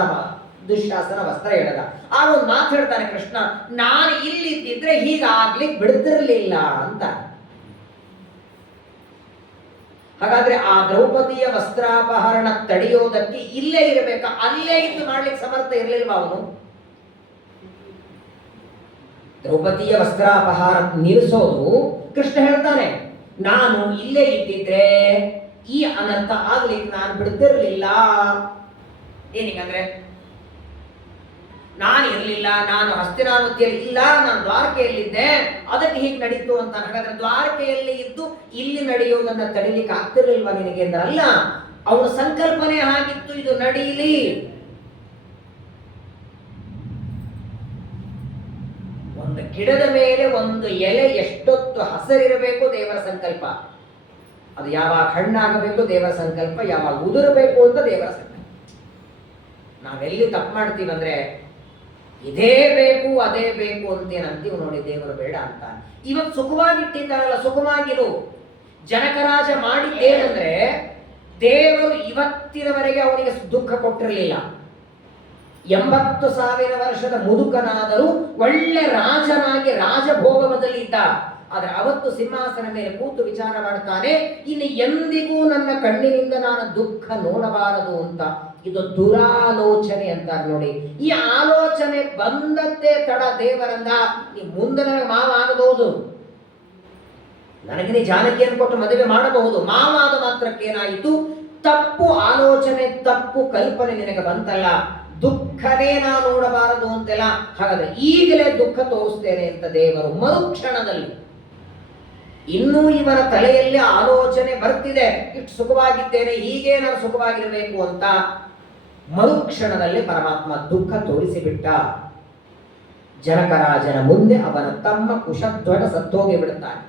ದುಶ್ಯಾಸನ ವಸ್ತ್ರ ಎಳೆದ. ಆಗ ಒಂದು ಮಾತಾಡ್ತಾನೆ ಕೃಷ್ಣ, ನಾನು ಇಲ್ಲಿದ್ದಿದ್ರೆ ಹೀಗಾಗ್ಲಿಕ್ಕೆ ಬಿಡ್ತಿರ್ಲಿಲ್ಲ ಅಂತ. ಹಾಗಾದ್ರೆ ಆ ದ್ರೌಪದಿಯ ವಸ್ತ್ರಾಪಹರಣ ತಡೆಯೋದಕ್ಕೆ ಇಲ್ಲೇ ಇರಬೇಕಾ? ಅಲ್ಲೇ ಇದ್ದು ಮಾಡ್ಲಿಕ್ಕೆ ಸಮರ್ಥ ಇರಲಿಲ್ವಾ ಅವನು? ದ್ರೌಪದಿಯ ವಸ್ತ್ರಾಪಹಾರ ನಿಲ್ಲಿಸೋದು ಕೃಷ್ಣ ಹೇಳ್ತಾನೆ, ನಾನು ಇಲ್ಲೇ ಇದ್ದಿದ್ರೆ ಈ ಅನರ್ಥ ಆಗ್ಲಿಕ್ಕೆ ನಾನು ಬಿಡ್ತಿರ್ಲಿಲ್ಲ. ಏನೀಗಂದ್ರೆ ನಾನು ಇರಲಿಲ್ಲ, ನಾನು ಹಸ್ತಿನಾವತಿಯಲ್ಲಿ ಇಲ್ಲ, ನಾನು ದ್ವಾರಕೆಯಲ್ಲಿದ್ದೆ, ಅದಕ್ಕೆ ಹೀಗೆ ನಡೀತು ಅಂತ. ಹಾಗಾದ್ರೆ ದ್ವಾರಕೆಯಲ್ಲಿ ಇದ್ದು ಇಲ್ಲಿ ನಡೆಯೋದನ್ನ ತಡಿಲಿಕ್ಕೆ ಆಗ್ತಿರ್ಲಿಲ್ವಾ ನಿನಗೆ ಅಂದ್ರೆ ಅಲ್ಲ, ಅವನ ಸಂಕಲ್ಪನೆ ಆಗಿತ್ತು ಇದು ನಡೀಲಿ. ಒಂದು ಗಿಡದ ಮೇಲೆ ಒಂದು ಎಲೆ ಎಷ್ಟೊತ್ತು ಹಸರಿರಬೇಕು ದೇವರ ಸಂಕಲ್ಪ, ಅದು ಯಾವಾಗ ಹಣ್ಣಾಗಬೇಕು ದೇವರ ಸಂಕಲ್ಪ, ಯಾವಾಗ ಉದುರಬೇಕು ಅಂತ ದೇವರ ಸಂಕಲ್ಪ. ನಾವೆಲ್ಲಿ ತಪ್ಪು ಮಾಡ್ತೀವಂದ್ರೆ ಇದೇ ಬೇಕು ಅದೇ ಬೇಕು ಅಂತೇನಂತೀವಿ ನೋಡಿ, ದೇವರು ಬೇಡ ಅಂತ. ಇವತ್ತು ಸುಖವಾಗಿಟ್ಟಿದ್ದಾರಲ್ಲ, ಸುಖವಾಗಿರು. ಜನಕರಾಜ ಮಾಡಿದ್ದೇನೆಂದ್ರೆ ದೇವರು ಇವತ್ತಿನವರೆಗೆ ಅವನಿಗೆ ದುಃಖ ಕೊಟ್ಟಿರಲಿಲ್ಲ. 80,000 ವರ್ಷದ ಮುದುಕನಾದರೂ ಒಳ್ಳೆ ರಾಜನಾಗಿ ರಾಜಭೋಗದಲ್ಲಿ ಇದ್ದ. ಆದ್ರೆ ಅವತ್ತು ಸಿಂಹಾಸನ ಮೇಲೆ ಕೂತು ವಿಚಾರ ಮಾಡ್ತಾನೆ, ಇನ್ನು ಎಂದಿಗೂ ನನ್ನ ಕಣ್ಣಿನಿಂದ ನಾನು ದುಃಖ ನೋಡಬಾರದು ಅಂತ. ಇದು ದುರಾಲೋಚನೆ ಅಂತಾರೆ ನೋಡಿ. ಈ ಆಲೋಚನೆ ಬಂದದ್ದೇ ತಡ ದೇವರಂದ, ನೀ ಮುಂದೆ ನನಗೆ ಮಾವ ಆಗಬಹುದು, ನನಗೆ ನೀ ಜಾನಕಿಯನ್ನು ಕೊಟ್ಟು ಮದುವೆ ಮಾಡಬಹುದು. ಮಾವಾದ ಮಾತ್ರಕ್ಕೇನಾಯಿತು? ತಪ್ಪು ಆಲೋಚನೆ, ತಪ್ಪು ಕಲ್ಪನೆ ನಿನಗೆ ಬಂತಲ್ಲ, ದುಃಖನೇ ನಾ ನೋಡಬಾರದು ಅಂತೆಲ್ಲ. ಹಾಗಾದ್ರೆ ಈಗಲೇ ದುಃಖ ತೋರಿಸ್ತೇನೆ ಅಂತ ದೇವರು ಮರುಕ್ಷಣದಲ್ಲಿ. ಇನ್ನೂ ಇವನ ತಲೆಯಲ್ಲಿ ಆಲೋಚನೆ ಬರ್ತಿದೆ, ಇಷ್ಟು ಸುಖವಾಗಿದ್ದೇನೆ, ಹೀಗೆ ನಾನು ಸುಖವಾಗಿರಬೇಕು ಅಂತ. ಮರುಕ್ಷಣದಲ್ಲಿ ಪರಮಾತ್ಮ ದುಃಖ ತೋರಿಸಿಬಿಟ್ಟ. ಜನಕರಾಜನ ಮುಂದೆ ಅವನ ತಮ್ಮ ಕುಶಧ್ವಜ ಸತ್ತೋಗಿ ಬಿಡುತ್ತಾನೆ.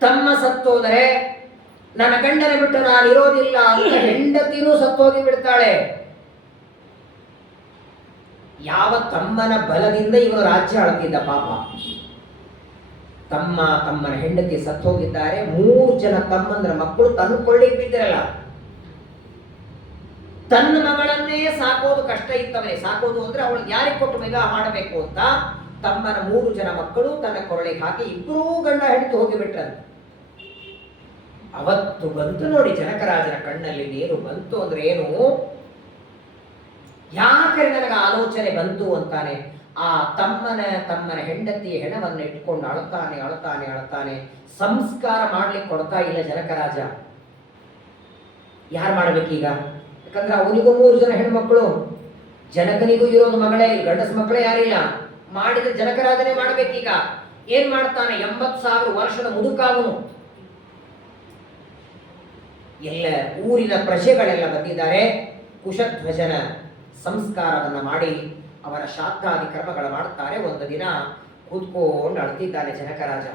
ತಮ್ಮ ಸತ್ತೋದರೆ ನನ್ನ ಗಂಡನ ಬಿಟ್ಟು ನಾನು ಇರೋದಿಲ್ಲ ಅಂತ ಹೆಂಡತಿನೂ ಸತ್ತೋಗಿ ಬಿಡ್ತಾಳೆ. ಯಾವ ತಮ್ಮನ ಬಲದಿಂದ ಇವನು ರಾಜ್ಯ ಆಳ್ತಿದ್ದ ಪಾಪ. ತಮ್ಮನ ಹೆಂಡತಿ ಸತ್ತೋಗಿದ್ದಾರೆ. 3 ಜನ ತಮ್ಮಂದ್ರ ಮಕ್ಕಳು ತನ್ನ ಕೊಳ್ಳಿಗೆ ಬಿದ್ದಿರಲ್ಲ. ತನ್ನ ಮಗಳನ್ನೇ ಸಾಕೋದು ಕಷ್ಟ ಇತ್ತವನೇ. ಸಾಕೋದು ಅಂದ್ರೆ ಅವಳಿಗೆ ಯಾರಿಗೆ ಕೊಟ್ಟು ಮೆಗ ಮಾಡಬೇಕು ಅಂತ ತಮ್ಮನ 3 ಜನ ಮಕ್ಕಳು ತನ್ನ ಕೊಳ್ಳಿಗೆ ಹಾಕಿ ಇಬ್ಬರೂ ಗಂಡ ಹೆಂಡತಿ ಹೋಗಿಬಿಟ್ರಂತೆ. ಅವತ್ತು ಬಂತು ನೋಡಿ ಜನಕರಾಜನ ಕಣ್ಣಲ್ಲಿ ನೀರು ಬಂತು. ಅಂದ್ರೆ ಏನು? ಯಾಕೆ ನನಗೆ ಆಲೋಚನೆ ಬಂತು ಅಂತಾನೆ. ಆ ತಮ್ಮನ ಹೆಂಡತಿಯ ಹೆಣವನ್ನು ಇಟ್ಕೊಂಡು ಅಳತಾನೆ. ಸಂಸ್ಕಾರ ಮಾಡ್ಲಿಕ್ಕೆ ಕೊಡ್ತಾ ಇಲ್ಲ ಜನಕರಾಜ. ಯಾರು ಮಾಡ್ಬೇಕೀಗ? ಯಾಕಂದ್ರೆ ಅವನಿಗೂ 3 ಜನ ಹೆಣ್ಮಕ್ಳು, ಜನಕನಿಗೂ ಇರೋದು ಮಗಳೇ, ಗಂಡಸ ಮಕ್ಕಳೇ ಯಾರಿಲ್ಲ. ಮಾಡಿದ್ರೆ ಜನಕರಾಜನೇ ಮಾಡ್ಬೇಕೀಗ. ಏನ್ ಮಾಡ್ತಾನೆ? 80,000 ವರ್ಷದ ಮುದುಕಾವನು. ಎಲ್ಲ ಊರಿನ ಪ್ರಜೆಗಳೆಲ್ಲ ಬಂದಿದ್ದಾರೆ. ಕುಶಧ್ವಜನ ಸಂಸ್ಕಾರವನ್ನ ಮಾಡಿ ಅವರ ಶಾಸ್ತ್ರಾದಿ ಕರ್ಮಗಳು ಮಾಡ್ತಾರೆ. ಒಂದು ದಿನ ಕೂತ್ಕೊಂಡು ಅಳ್ತಿದ್ದಾನೆ ಜನಕರಾಜ.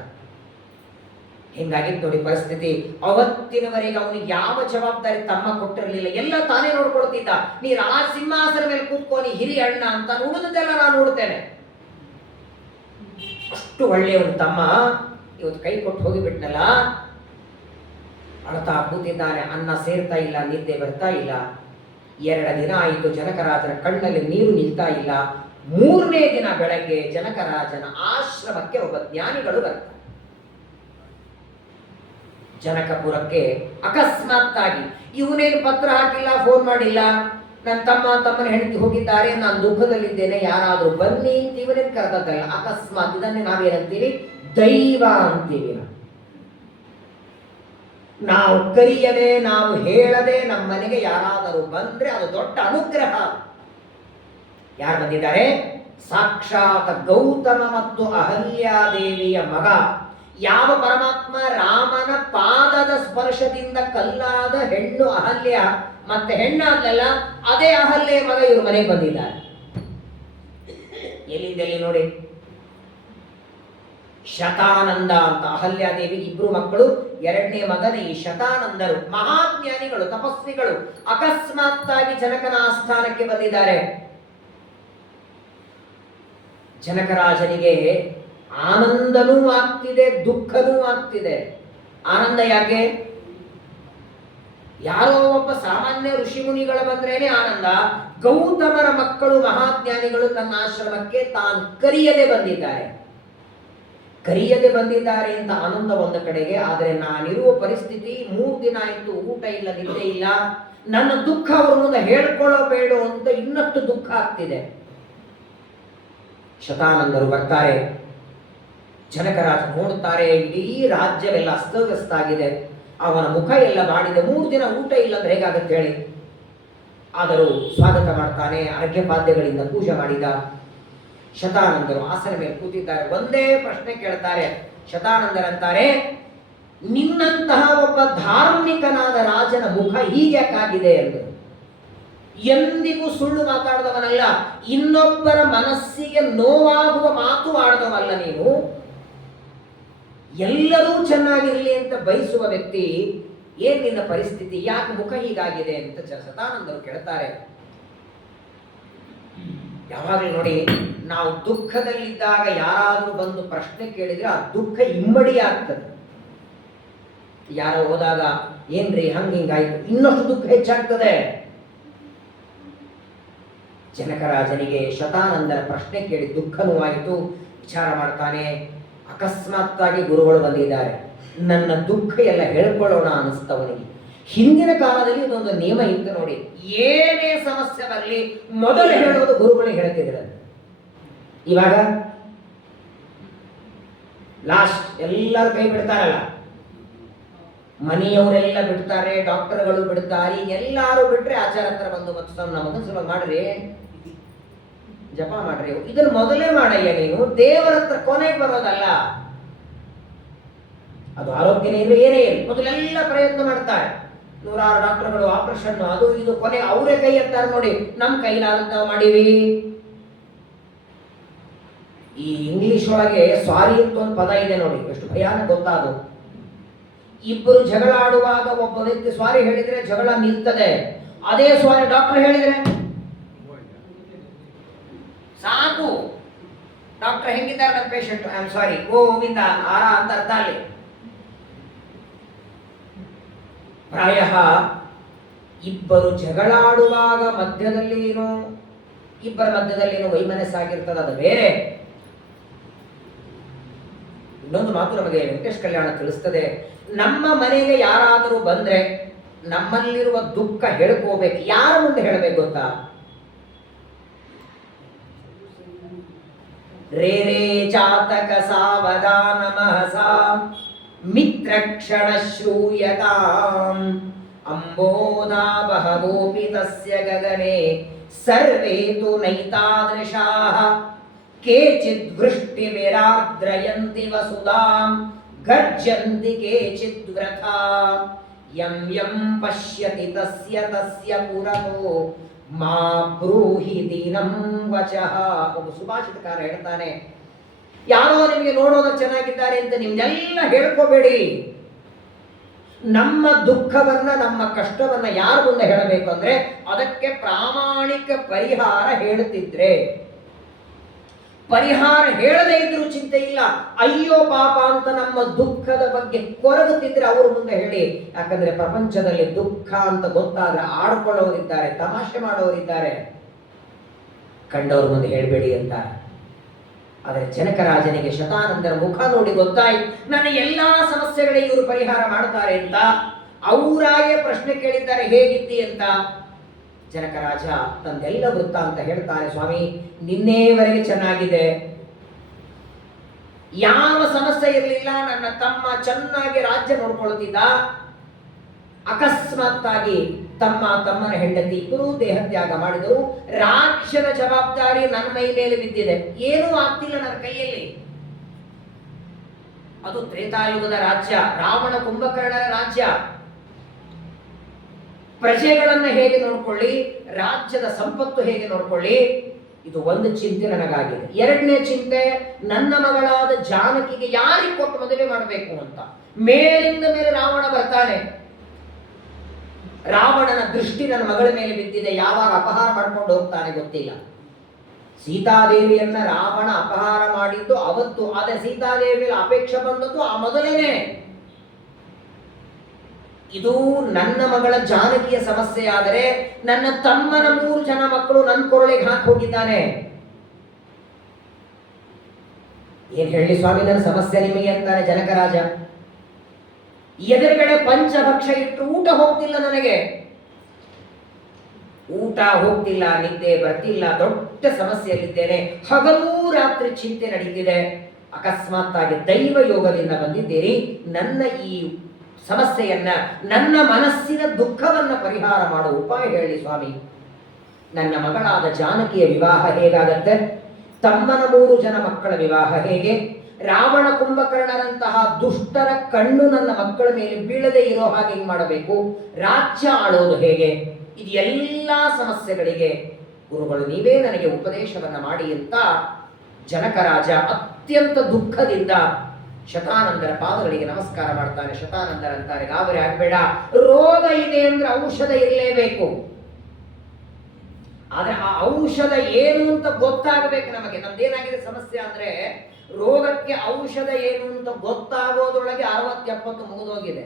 ಹಿಂಗಾಗಿತ್ತು ನೋಡಿ ಪರಿಸ್ಥಿತಿ. ಅವತ್ತಿನವರೆಗೆ ಅವನಿಗೆ ಯಾವ ಜವಾಬ್ದಾರಿ ತಮ್ಮ ಕೊಟ್ಟಿರಲಿಲ್ಲ, ಎಲ್ಲ ತಾನೇ ನೋಡ್ಕೊಳ್ತಿದ್ದ. ನೀ ರಾಜ ಸಿಂಹಾಸನ ಮೇಲೆ ಕೂತ್ಕೊಂಡು ಹಿರಿಯ ಅಣ್ಣ ಅಂತ ಉಳಿದದೆಲ್ಲ ನಾನು ನೋಡ್ತೇನೆ. ಅಷ್ಟು ಒಳ್ಳೆಯವನು ತಮ್ಮ ಇವತ್ತು ಕೈ ಕೊಟ್ಟು ಹೋಗಿಬಿಟ್ನಲ್ಲ. ಅಳ್ತಾ ಕೂತಿದ್ದಾನೆ. ಅನ್ನ ಸೇರ್ತಾ ಇಲ್ಲ, ನಿದ್ದೆ ಬರ್ತಾ ಇಲ್ಲ. 2 ದಿನ ಆಯಿತು. ಜನಕರಾಜನ ಕಣ್ಣಲ್ಲಿ ನೀರು ನಿಲ್ತಾ ಇಲ್ಲ. 3ನೇ ದಿನ ಬೆಳಗ್ಗೆ ಜನಕರಾಜನ ಆಶ್ರಮಕ್ಕೆ ಒಬ್ಬ ಜ್ಞಾನಿಗಳು ಬರ್ತಾರೆ. ಜನಕಪುರಕ್ಕೆ ಅಕಸ್ಮಾತ್ತಾಗಿ. ಇವನೇನು ಪತ್ರ ಹಾಕಿಲ್ಲ, ಫೋನ್ ಮಾಡಿಲ್ಲ. ನನ್ನ ತಮ್ಮನ ಹೆಂಡತಿ ಹೋಗಿದ್ದಾರೆ, ನಾನು ದುಃಖದಲ್ಲಿದ್ದೇನೆ, ಯಾರಾದ್ರೂ ಬನ್ನಿ ಅಂತ ಇವನೇನು ಕರೆದದ್ದಲ್ಲ. ಅಕಸ್ಮಾತ್. ಇದನ್ನೇ ನಾವೇನಂತೀವಿ? ದೈವ ಅಂತೀವಿ. ನಾವು ಕರೆಯದೆ, ನಾವು ಹೇಳದೆ ನಮ್ಮ ಮನೆಗೆ ಯಾರಾದರೂ ಬಂದ್ರೆ ಅದು ದೊಡ್ಡ ಅನುಗ್ರಹ. ಯಾರು ಬಂದಿದ್ದಾರೆ? ಸಾಕ್ಷಾತ್ ಗೌತಮ ಮತ್ತು ಅಹಲ್ಯಾದೇವಿಯ ಮಗ. ಯಾವ ಪರಮಾತ್ಮ ರಾಮನ ಪಾದದ ಸ್ಪರ್ಶದಿಂದ ಕಲ್ಲಾದ ಹೆಣ್ಣು ಅಹಲ್ಯ, ಮತ್ತೆ ಹೆಣ್ಣಾದ್ಲಲ್ಲ ಅದೇ ಅಹಲ್ಯ ಮಗ ಇವ್ರ ಮನೆಗೆ ಬಂದಿದ್ದಾರೆ. ಎಲ್ಲಿ ನೋಡಿ, ಶತಾನಂದ ಅಂತ ಅಹಲ್ಯಾದೇವಿ 2 ಮಕ್ಕಳು. 2ನೇ ಮಗನ ಈ ಶತಾನಂದರು ಮಹಾಜ್ಞಾನಿಗಳು, ತಪಸ್ವಿಗಳು. ಅಕಸ್ಮಾತ್ತಾಗಿ ಜನಕನ ಆಸ್ಥಾನಕ್ಕೆ ಬಂದಿದ್ದಾರೆ. ಜನಕರಾಜನಿಗೆ ಆನಂದನೂ ಆಗ್ತಿದೆ, ದುಃಖನೂ ಆಗ್ತಿದೆ. ಆನಂದ ಯಾಕೆ? ಯಾರೋ ಒಬ್ಬ ಸಾಮಾನ್ಯ ಋಷಿ ಮುನಿಗಳ ಬಂದ್ರೇನೆ ಆನಂದ. ಗೌತಮರ ಮಕ್ಕಳು ಮಹಾಜ್ಞಾನಿಗಳು ತನ್ನ ಆಶ್ರಮಕ್ಕೆ ತಾನು ಕರೆಯದೆ ಬಂದಿದ್ದಾರೆ ಅಂತ ಆನಂದ ಒಂದು ಕಡೆಗೆ. ಆದರೆ ನಾನಿರುವ ಪರಿಸ್ಥಿತಿ 3 ದಿನ ಆಯ್ತು, ಊಟ ಇಲ್ಲ, ನಿದ್ದೆ ಇಲ್ಲ, ನನ್ನ ದುಃಖ ಅವ್ರ ಮುಂದೆ ಹೇಳ್ಕೊಳ್ಳಬೇಡ ಅಂತ ಇನ್ನಷ್ಟು ದುಃಖ ಆಗ್ತಿದೆ. ಶತಾನಂದರು ಬರ್ತಾರೆ, ಜನಕರಾಜ ನೋಡುತ್ತಾರೆ, ಇಡೀ ರಾಜ್ಯವೆಲ್ಲ ಅಸ್ತವ್ಯಸ್ತ ಆಗಿದೆ, ಅವನ ಮುಖ ಎಲ್ಲ ಬಾಡಿದೆ, 3 ದಿನ ಊಟ ಇಲ್ಲ ಅಂದ್ರೆ ಹೇಗಾಗತ್ತೆ ಹೇಳಿ. ಆದರೂ ಸ್ವಾಗತ ಮಾಡ್ತಾನೆ, ಅರ್ಘ್ಯಪಾದ್ಯಗಳಿಂದ ಪೂಜೆ ಮಾಡಿದ. ಶತಾನಂದರು ಆಸನ ಮೇಲೆ ಕೂತಿದ್ದಾರೆ, ಒಂದೇ ಪ್ರಶ್ನೆ ಕೇಳ್ತಾರೆ. ಶತಾನಂದರಂತಾರೆ, ನಿನ್ನಂತಹ ಒಬ್ಬ ಧಾರ್ಮಿಕನಾದ ರಾಜನ ಮುಖ ಹೀಗ್ಯಾಕಾಗಿದೆ ಎಂದು. ಎಂದಿಗೂ ಸುಳ್ಳು ಮಾತಾಡದವನಲ್ಲ, ಇನ್ನೊಬ್ಬರ ಮನಸ್ಸಿಗೆ ನೋವಾಗುವ ಮಾತು ಆಡದವಲ್ಲ ನೀನು, ಎಲ್ಲರೂ ಚೆನ್ನಾಗಿರಲಿ ಅಂತ ಬಯಸುವ ವ್ಯಕ್ತಿ. ಏನ್ ನಿನ್ನ ಪರಿಸ್ಥಿತಿ, ಯಾಕೆ ಮುಖ ಹೀಗಾಗಿದೆ ಅಂತ ಶತಾನಂದರು ಕೇಳ್ತಾರೆ. ಯಾವಾಗಲೂ ನೋಡಿ, ನಾವು ದುಃಖದಲ್ಲಿದ್ದಾಗ ಯಾರಾದ್ರೂ ಬಂದು ಪ್ರಶ್ನೆ ಕೇಳಿದ್ರೆ ಆ ದುಃಖ ಇಮ್ಮಡಿ ಆಗ್ತದೆ. ಯಾರೋ ಹೋದಾಗ ಏನ್ರಿ ಹಿಂಗಾಯ್ತು, ಇನ್ನಷ್ಟು ದುಃಖ ಹೆಚ್ಚಾಗ್ತದೆ. ಜನಕರಾಜನಿಗೆ ಶತಾನಂದರ ಪ್ರಶ್ನೆ ಕೇಳಿ ದುಃಖ ನೋವಾಯಿತು. ವಿಚಾರ ಮಾಡ್ತಾನೆ, ಅಕಸ್ಮಾತ್ತಾಗಿ ಗುರುಗಳು ಬಂದಿದ್ದಾರೆ, ನನ್ನ ದುಃಖ ಎಲ್ಲ ಹೇಳ್ಕೊಳ್ಳೋಣ ಅನಿಸ್ತವನಿಗೆ. ಹಿಂದಿನ ಕಾಲದಲ್ಲಿ ಇದೊಂದು ನಿಯಮ ಇತ್ತು ನೋಡಿ, ಏನೇ ಸಮಸ್ಯೆ ಬರಲಿ ಮೊದಲು ಹೇಳೋದು ಗುರುಗಳಿಗೆ ಹೇಳ್ತಿದ್ರು. ಇವಾಗ ಲಾಸ್ಟ್ ಎಲ್ಲರೂ ಕೈ ಬಿಡ್ತಾರಲ್ಲ, ಮನೆಯವರೆಲ್ಲ ಬಿಡ್ತಾರೆ, ಡಾಕ್ಟರ್ಗಳು ಬಿಡ್ತಾರೆ, ಎಲ್ಲರೂ ಬಿಟ್ರೆ ಆಚಾರ ಹತ್ರ ಬಂದು ಮತ್ತು ನಮಗ ಸುಲಭ ಮಾಡ್ರಿ, ಜಪ ಮಾಡ್ರಿ, ಇದನ್ನ ಮೊದಲೇ ಮಾಡಯ್ಯ ನೀನು, ದೇವರ ಹತ್ರ ಕೊನೆಗೆ ಬರೋದಲ್ಲ. ಅದು ಆರೋಗ್ಯನೇ ಇರಲಿ ಏನೇ ಇರಲಿ, ಮೊದಲೆಲ್ಲ ಪ್ರಯತ್ನ ಮಾಡ್ತಾರೆ, 100 ಡಾಕ್ಟರ್ಗಳು, ಆಪರೇಷನ್, ಅದು ಇದು, ಕೊನೆ ಅವರೇ ಕೈ ಎತ್ತಾರೆ ನೋಡಿ, ನಮ್ಮ ಕೈಲಾದಂತ ನಾವು ಮಾಡೀವಿ. ಈ ಇಂಗ್ಲಿಷ್ ಒಳಗೆ ಸಾರಿ ಅಂತ ಒಂದು ಪದ ಇದೆ ನೋಡಿ, ಎಷ್ಟು ಭಯಾನಕ ಗೊತ್ತಾದು. ಇಬ್ಬರು ಜಗಳ ಆಡುವಾಗ ಒಬ್ಬ ವ್ಯಕ್ತಿ ಸಾರಿ ಹೇಳಿದ್ರೆ ಜಗಳ ನಿಲ್ತದೆ, ಅದೇ ಸಾರಿ ಡಾಕ್ಟರ್ ಹೇಳಿದ್ರೆ ಸಾಕು. ಡಾಕ್ಟರ್ ಹೆಂಗಿದ್ದಾರೆ ನನ್ನ patient, I am sorry, Govinda ಆರ ಅಂತ ಅರ್ಥ ಅಲ್ಲಿ. ಪ್ರಾಯ ಇಬ್ಬರು ಜಗಳಾಡುವಾಗ ಇಬ್ಬರ ಮಧ್ಯದಲ್ಲಿ ವೈಮನಸ್ಸಾಗಿರ್ತದೆ, ಅದು ಬೇರೆ. ಇನ್ನೊಂದು ಮಾತು ನಮಗೆ ವೆಂಕಟೇಶ್ ಕಲ್ಯಾಣ ತಿಳಿಸ್ತದೆ, ನಮ್ಮ ಮನೆಗೆ ಯಾರಾದರೂ ಬಂದ್ರೆ ನಮ್ಮಲ್ಲಿರುವ ದುಃಖ ಹೇಳ್ಕೋಬೇಕು. ಯಾರ ಮುಂದೆ ಹೇಳಬೇಕು ಗೊತ್ತಾ? ರೇ ರೇ ಚಾತಕ ಸಾವಧಾನ ಮಹಸಾ ಮಿತ್ರ ಕ್ಷಣ ಶ್ರೂಯತಾಂ ಅಂಬೋಧಾ ಬಹವೋಪಿ ತಸ್ಯ ಗಗನೆ ಸರ್ವೇ ತು ನೈತಾದೃಶಾಃ ಕೇಚಿದ್ ವೃಷ್ಟಿ ವಿರಾರ್ದ್ರಯಂತಿ ವಸುಧಾಂ ಗರ್ಜಂತಿ ಕೇಚಿದ್ ವ್ರಥಾ ಯಂ ಯಂ ಪಶ್ಯತಿ ತಸ್ಯ ತಸ್ಯ ಪುರತೋ ಮಾ ಬ್ರೂಹಿ ದೀನಂ ವಚಃ. ಒಬ್ಬ ಸುಭಾಷಿತಕಾರ ಹೇಳ್ತಾನೆ, ಯಾರೋ ನಿಮಗೆ ನೋಡೋದು ಚೆನ್ನಾಗಿದ್ದಾರೆ ಅಂತ ನಿಮ್ದೆಲ್ಲ ಹೇಳ್ಕೋಬೇಡಿ. ನಮ್ಮ ದುಃಖವನ್ನ, ನಮ್ಮ ಕಷ್ಟವನ್ನ ಯಾರ ಮುಂದೆ ಹೇಳಬೇಕು ಅಂದ್ರೆ ಅದಕ್ಕೆ ಪ್ರಾಮಾಣಿಕ ಪರಿಹಾರ ಹೇಳುತ್ತಿದ್ರೆ. ಪರಿಹಾರ ಹೇಳದೇ ಇದ್ರೂ ಚಿಂತೆ ಇಲ್ಲ, ಅಯ್ಯೋ ಪಾಪ ಅಂತ ನಮ್ಮ ದುಃಖದ ಬಗ್ಗೆ ಕೊರಗುತ್ತಿದ್ರೆ ಅವ್ರ ಮುಂದೆ ಹೇಳಿ. ಯಾಕಂದ್ರೆ ಪ್ರಪಂಚದಲ್ಲಿ ದುಃಖ ಅಂತ ಗೊತ್ತಾದ್ರೆ ಆಡ್ಕೊಳ್ಳೋರಿದ್ದಾರೆ, ತಮಾಷೆ ಮಾಡೋರಿದ್ದಾರೆ, ಕಂಡವ್ರ ಮುಂದೆ ಹೇಳಬೇಡಿ ಅಂತ. ಆದರೆ ಜನಕರಾಜನಿಗೆ ಶತಾನಂದರ ಮುಖ ನೋಡಿ ಗೊತ್ತಾಯ್ತು, ನನ್ನ ಎಲ್ಲಾ ಸಮಸ್ಯೆಗಳಿಗೆ ಇವರು ಪರಿಹಾರ ಮಾಡ್ತಾರೆ ಅಂತ. ಅವರಾಗೆ ಪ್ರಶ್ನೆ ಕೇಳಿದ್ದಾರೆ, ಹೇಗಿದ್ದಿ ಅಂತ. ಜನಕರಾಜ ತಂದೆಲ್ಲ ವೃತ್ತ ಅಂತ ಹೇಳ್ತಾರೆ, ಸ್ವಾಮಿ ನಿನ್ನೆವರೆಗೆ ಚೆನ್ನಾಗಿದೆ, ಯಾವ ಸಮಸ್ಯೆ ಇರಲಿಲ್ಲ, ನನ್ನ ತಮ್ಮ ಚೆನ್ನಾಗಿ ರಾಜ್ಯ ನೋಡ್ಕೊಳ್ತಿದ್ದ. ಅಕಸ್ಮಾತ್ತಾಗಿ ತಮ್ಮನ ಹೆಂಡತಿ ಇಬ್ಬರೂ ದೇಹತ್ಯಾಗ ಮಾಡಿದರು. ರಾಜ್ಯದ ಜವಾಬ್ದಾರಿ ನನ್ನ ಮೈ ಮೇಲೆ ಬಿದ್ದಿದೆ, ಏನೂ ಆಗ್ತಿಲ್ಲ ನನ್ನ ಕೈಯಲ್ಲಿ. ಅದು ತ್ರೇತಾಯುಗದ ರಾಜ್ಯ, ರಾವಣ ಕುಂಭಕರ್ಣರ ರಾಜ್ಯ. ಪ್ರಜೆಗಳನ್ನ ಹೇಗೆ ನೋಡ್ಕೊಳ್ಳಿ, ರಾಜ್ಯದ ಸಂಪತ್ತು ಹೇಗೆ ನೋಡ್ಕೊಳ್ಳಿ, ಇದು ಒಂದು ಚಿಂತೆ ನನಗಾಗಿದೆ. ಎರಡನೇ ಚಿಂತೆ, ನನ್ನ ಮಗಳಾದ ಜಾನಕಿಗೆ ಯಾರಿಗೆ ಕೊಟ್ಟು ಮದುವೆ ಮಾಡಬೇಕು ಅಂತ. ಮೇಲಿಂದ ಮೇಲೆ ರಾವಣ ಬರ್ತಾನೆ, ರಾವಣನ ದೃಷ್ಟಿ ನನ್ನ ಮಗಳ ಮೇಲೆ ಬಿದ್ದಿದೆ, ಯಾವಾಗ ಅಪಹಾರ ಮಾಡ್ಕೊಂಡು ಹೋಗ್ತಾನೆ ಗೊತ್ತಿಲ್ಲ. ಸೀತಾದೇವಿಯನ್ನ ರಾವಣ ಅಪಹಾರ ಮಾಡಿದ್ದು ಅವತ್ತು, ಆದರೆ ಸೀತಾದೇವಿ ಅಪೇಕ್ಷೆ ಬಂದದ್ದು ಆ ಮೊದಲೇನೆ. ಇದು ನನ್ನ ಮಗಳ ಜಾನಕಿಯ ಸಮಸ್ಯೆ ಆದರೆ ನನ್ನ ತಮ್ಮನ 3 ಜನ ಮಕ್ಕಳು ನನ್ನ ಕೊರಳಿಗೆ ಹಾಕಿ ಹೋಗಿದ್ದಾನೆ. ಏನ್ ಹೇಳಿ ಸ್ವಾಮಿ ನನ್ನ ಸಮಸ್ಯೆ ನಿಮಗೆ ಅಂತಾನೆ ಜನಕರಾಜ. ಎದುರುಗಡೆ ಪಂಚಭಕ್ಷ ಇಟ್ಟು ಊಟ ಹೋಗ್ತಿಲ್ಲ ನನಗೆ, ಊಟ ಹೋಗ್ತಿಲ್ಲ, ನಿದ್ದೆ ಬರ್ತಿಲ್ಲ, ದೊಡ್ಡ ಸಮಸ್ಯೆಯಲ್ಲಿದ್ದೇನೆ, ಹಗಲೂ ರಾತ್ರಿ ಚಿಂತೆ ನಡೀತಿದೆ. ಅಕಸ್ಮಾತ್ ಆಗಿ ದೈವ ಯೋಗದಿಂದ ಬಂದಿದ್ದೀರಿ, ನನ್ನ ಈ ಸಮಸ್ಯೆಯನ್ನ, ನನ್ನ ಮನಸ್ಸಿನ ದುಃಖವನ್ನ ಪರಿಹಾರ ಮಾಡುವ ಉಪಾಯ ಹೇಳಿ ಸ್ವಾಮಿ. ನನ್ನ ಮಗಳಾದ ಜಾನಕಿಯ ವಿವಾಹ ಹೇಗಾಗತ್ತೆ, ತಮ್ಮನ 3 ಜನ ಮಕ್ಕಳ ವಿವಾಹ ಹೇಗೆ, ರಾವಣ ಕುಂಭಕರ್ಣರಂತಹ ದುಷ್ಟರ ಕಣ್ಣು ನನ್ನ ಮಕ್ಕಳ ಮೇಲೆ ಬೀಳದೆ ಇರೋ ಹಾಗೆ ಮಾಡಬೇಕು, ರಾಜ್ಯ ಆಳೋದು ಹೇಗೆ, ಇದೆಲ್ಲ ಸಮಸ್ಯೆಗಳಿಗೆ ಗುರುಗಳು ನೀವೇ ನನಗೆ ಉಪದೇಶವನ್ನ ಮಾಡಿ ಅಂತ ಜನಕರಾಜ ಅತ್ಯಂತ ದುಃಖದಿಂದ ಶತಾನಂದರ ಪಾದಗಳಿಗೆ ನಮಸ್ಕಾರ ಮಾಡ್ತಾನೆ. ಶತಾನಂದರಂತಾರೆ, ಗಾಬರಿ ಆಗ್ಬೇಡ, ರೋಗ ಇದೆ ಅಂದ್ರೆ ಔಷಧ ಇರಲೇಬೇಕು. ಆದ್ರೆ ಆ ಔಷಧ ಏನು ಅಂತ ಗೊತ್ತಾಗಬೇಕು ನಮಗೆ. ನಮ್ದೇನಾಗಿದೆ ಸಮಸ್ಯೆ ಅಂದ್ರೆ ರೋಗಕ್ಕೆ ಔಷಧ ಏನು ಅಂತ ಗೊತ್ತಾಗೋದ್ರೊಳಗೆ 60-70 ಮುಗಿದೋಗಿದೆ.